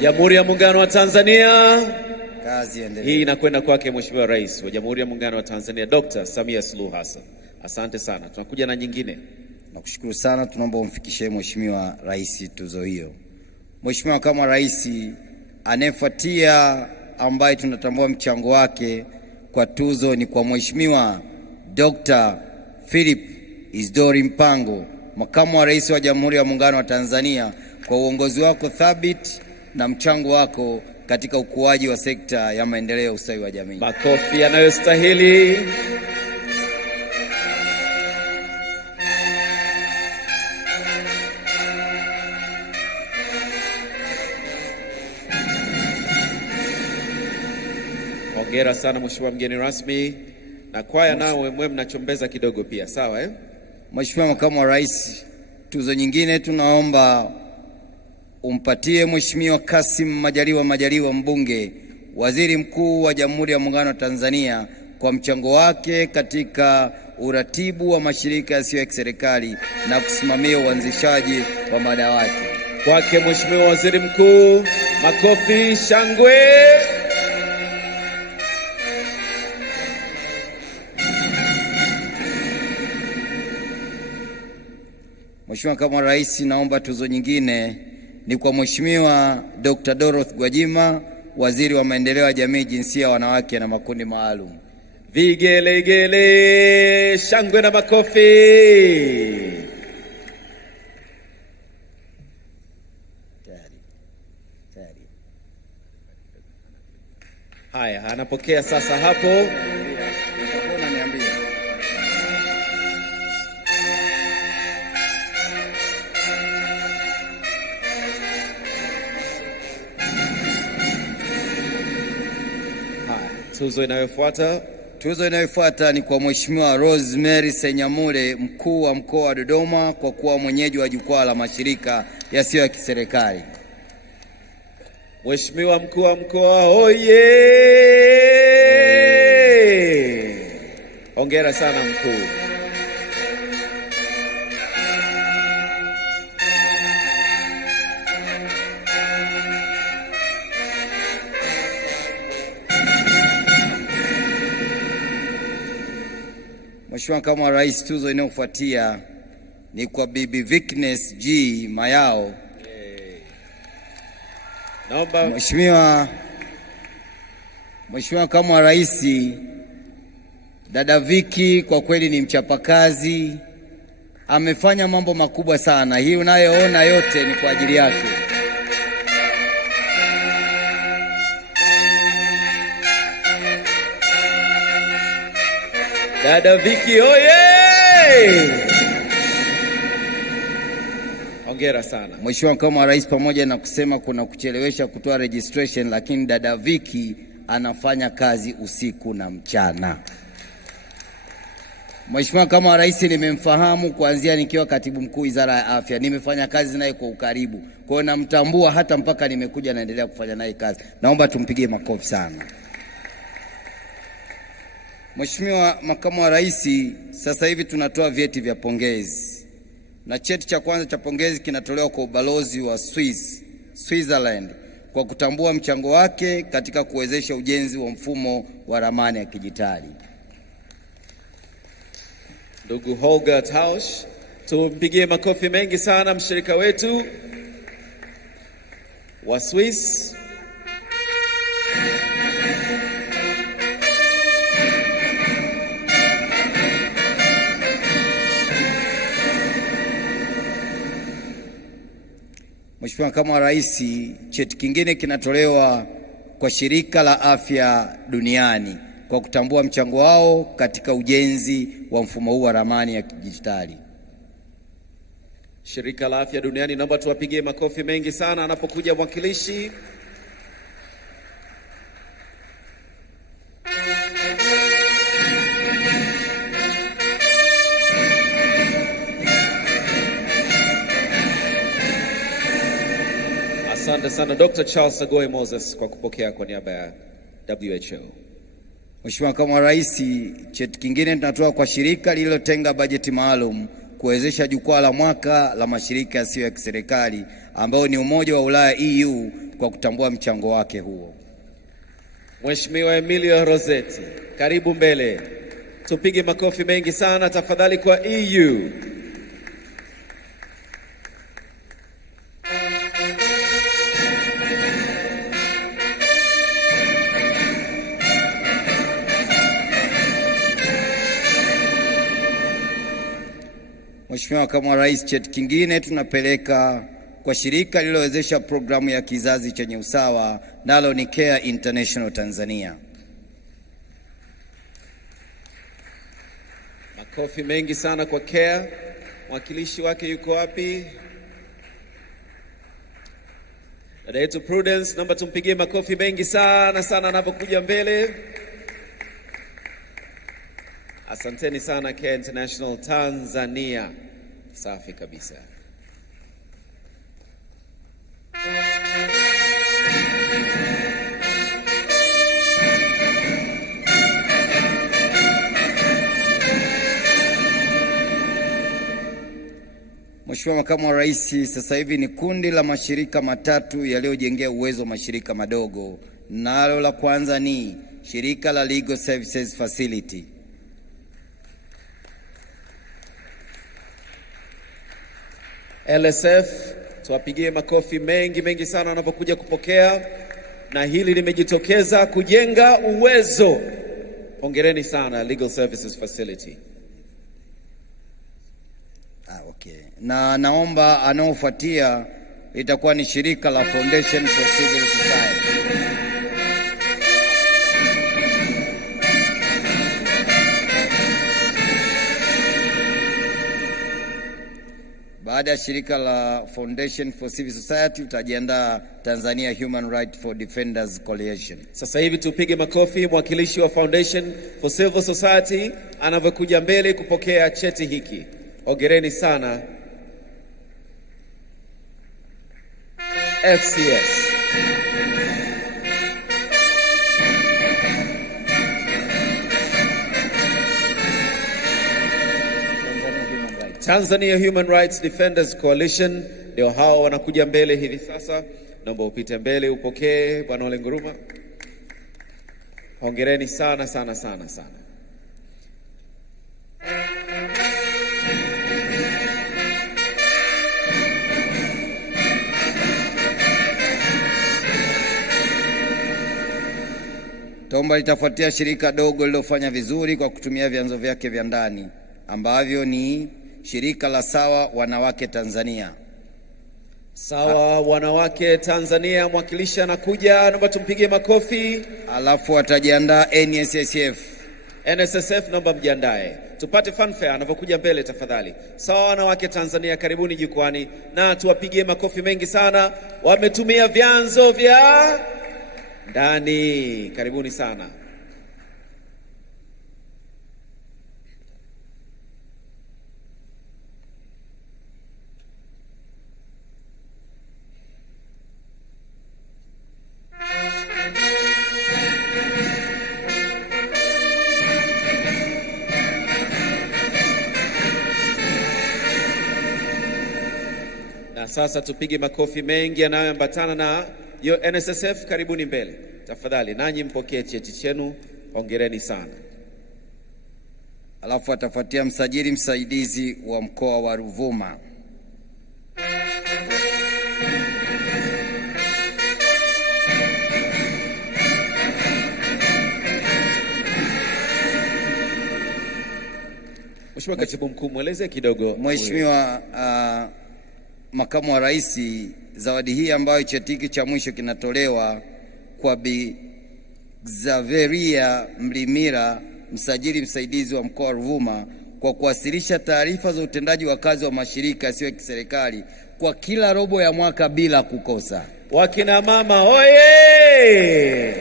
Jamhuri ya Muungano wa Tanzania. Kazi endelee. Hii inakwenda kwake Mheshimiwa Rais wa Jamhuri ya Muungano wa Tanzania Dr. Samia Suluhu Hassan. Asante sana. Tunakuja na nyingine. Nakushukuru sana, tunaomba umfikishie Mheshimiwa Rais tuzo hiyo. Mheshimiwa kama Rais anayefuatia ambaye tunatambua mchango wake kwa tuzo ni kwa Mheshimiwa Dr. Philip Isdori Mpango, Makamu wa Rais wa Jamhuri ya Muungano wa Tanzania, kwa uongozi wako thabiti na mchango wako katika ukuaji wa sekta ya maendeleo ya ustawi wa jamii. Makofi yanayostahili. Hongera sana Mheshimiwa mgeni rasmi, na kwaya nao mwe mnachombeza kidogo pia, sawa eh? Mheshimiwa Makamu wa Rais, tuzo nyingine tunaomba umpatie Mheshimiwa Kassim Majaliwa mbunge, Waziri Mkuu wa Jamhuri ya Muungano wa Tanzania, kwa mchango wake katika uratibu wa mashirika yasiyo ya kiserikali na kusimamia uanzishaji wa madawati. Kwake Mheshimiwa Waziri Mkuu, makofi, shangwe. Mheshimiwa Makamu wa Rais, naomba tuzo nyingine ni kwa Mheshimiwa Dr. Dorothy Gwajima, Waziri wa Maendeleo ya Jamii, Jinsia, Wanawake na Makundi Maalum. Vigelegele, shangwe na makofi. Haya, anapokea sasa hapo. Tuzo inayofuata ni kwa Mheshimiwa Rosemary Senyamule, Mkuu wa Mkoa wa Dodoma, kwa kuwa mwenyeji wa jukwaa la mashirika yasiyo ya kiserikali. Mheshimiwa Mkuu wa Mkoa, oye! Hongera sana mkuu. Mheshimiwa Makamu wa Rais, tuzo inayofuatia ni kwa Bibi Vikness G. Mayao. Naomba Mheshimiwa Makamu wa Rais, dada Viki kwa kweli ni mchapakazi, amefanya mambo makubwa sana. Hii unayoona yote ni kwa ajili yake. Dada Viki oye! Hongera sana. Mheshimiwa Makamu wa Rais, pamoja na kusema kuna kuchelewesha kutoa registration, lakini dada Viki anafanya kazi usiku na mchana. Mheshimiwa Makamu wa Rais, nimemfahamu kuanzia nikiwa Katibu Mkuu Wizara ya Afya. Nimefanya kazi naye kwa ukaribu, kwa hiyo namtambua hata mpaka nimekuja naendelea kufanya naye kazi. Naomba tumpigie makofi sana. Mheshimiwa Makamu wa Rais, sasa hivi tunatoa vyeti vya pongezi. Na cheti cha kwanza cha pongezi kinatolewa kwa ubalozi wa Switzerland kwa kutambua mchango wake katika kuwezesha ujenzi wa mfumo wa ramani ya kidijitali. Ndugu Holger Tausch, tumpigie makofi mengi sana mshirika wetu wa Swiss. Mheshimiwa Makamu wa Rais, cheti kingine kinatolewa kwa Shirika la Afya Duniani kwa kutambua mchango wao katika ujenzi wa mfumo huu wa ramani ya kidijitali. Shirika la Afya Duniani, naomba tuwapigie makofi mengi sana anapokuja mwakilishi. Asante sana Dr. Charles Sagoe Moses kwa kupokea kwa niaba ya WHO. Mheshimiwa Makamu wa Rais, cheti kingine tunatoa kwa shirika lililotenga bajeti maalum kuwezesha jukwaa la mwaka la mashirika yasiyo ya kiserikali ambao ni Umoja wa Ulaya EU kwa kutambua mchango wake huo. Mheshimiwa Emilio Rossetti, karibu mbele. Tupige makofi mengi sana tafadhali kwa EU. Mheshimiwa Makamu wa Rais, cheti kingine tunapeleka kwa shirika lililowezesha programu ya kizazi chenye usawa, nalo ni Care International Tanzania. Makofi mengi sana kwa Care. Mwakilishi wake yuko wapi? Dada yetu Prudence, naomba tumpigie makofi mengi sana sana anapokuja mbele. Asanteni sana Care International Tanzania. Safi kabisa. Mheshimiwa Makamu wa Rais, sasa hivi ni kundi la mashirika matatu yaliyojengea uwezo wa mashirika madogo. Nalo la kwanza ni shirika la Legal Services Facility. LSF, tuwapigie makofi mengi sana wanapokuja kupokea, na hili limejitokeza kujenga uwezo. Hongereni sana Legal Services Facility. Okay. Na naomba anaofuatia itakuwa ni shirika la Foundation for Civil Society. Baada ya shirika la Foundation for Civil Society utajiandaa Tanzania Human Rights for Defenders Coalition. Sasa hivi tupige makofi mwakilishi wa Foundation for Civil Society anavyokuja mbele kupokea cheti hiki. Hongereni sana FCS. Tanzania Human Rights Defenders Coalition ndio hao wanakuja mbele hivi sasa. Naomba upite mbele upokee Bwana Ole Nguruma. Hongereni sana sana sana sana. Tomba litafuatia shirika dogo lilofanya vizuri kwa kutumia vyanzo vyake vya ndani ambavyo ni shirika la Sawa Wanawake Tanzania. Sawa Wanawake Tanzania, mwakilishi anakuja, naomba tumpigie makofi. Alafu atajiandaa NSSF. NSSF naomba mjiandae. Tupate fanfare anapokuja mbele tafadhali. Sawa Wanawake Tanzania, karibuni jukwani na tuwapigie makofi mengi sana. Wametumia vyanzo vya ndani. Karibuni sana. Na sasa tupige makofi mengi yanayoambatana na yo NSSF. Karibuni mbele tafadhali, nanyi mpokee cheti chenu. Hongereni sana. Alafu atafuatia msajili msaidizi wa mkoa wa Ruvuma. Mheshimiwa Katibu Mkuu, mweleze kidogo. Mheshimiwa Makamu wa Rais, zawadi hii ambayo cheti hiki cha mwisho kinatolewa kwa Bi Xaveria Mlimira, msajili msaidizi wa mkoa wa Ruvuma, kwa kuwasilisha taarifa za utendaji wa kazi wa mashirika yasiyo ya kiserikali kwa kila robo ya mwaka bila kukosa. Wakina mama oye!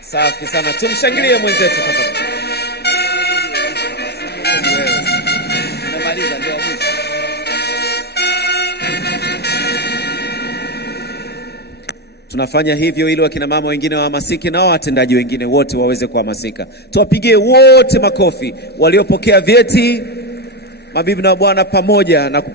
Safi sana. Tumshangilie mwenzetu tafadhali. Tunafanya hivyo ili wakina mama wengine wahamasike na watendaji wengine wote waweze kuhamasika. Tuwapigie wote makofi waliopokea vyeti, mabibi na bwana, pamoja na kupokea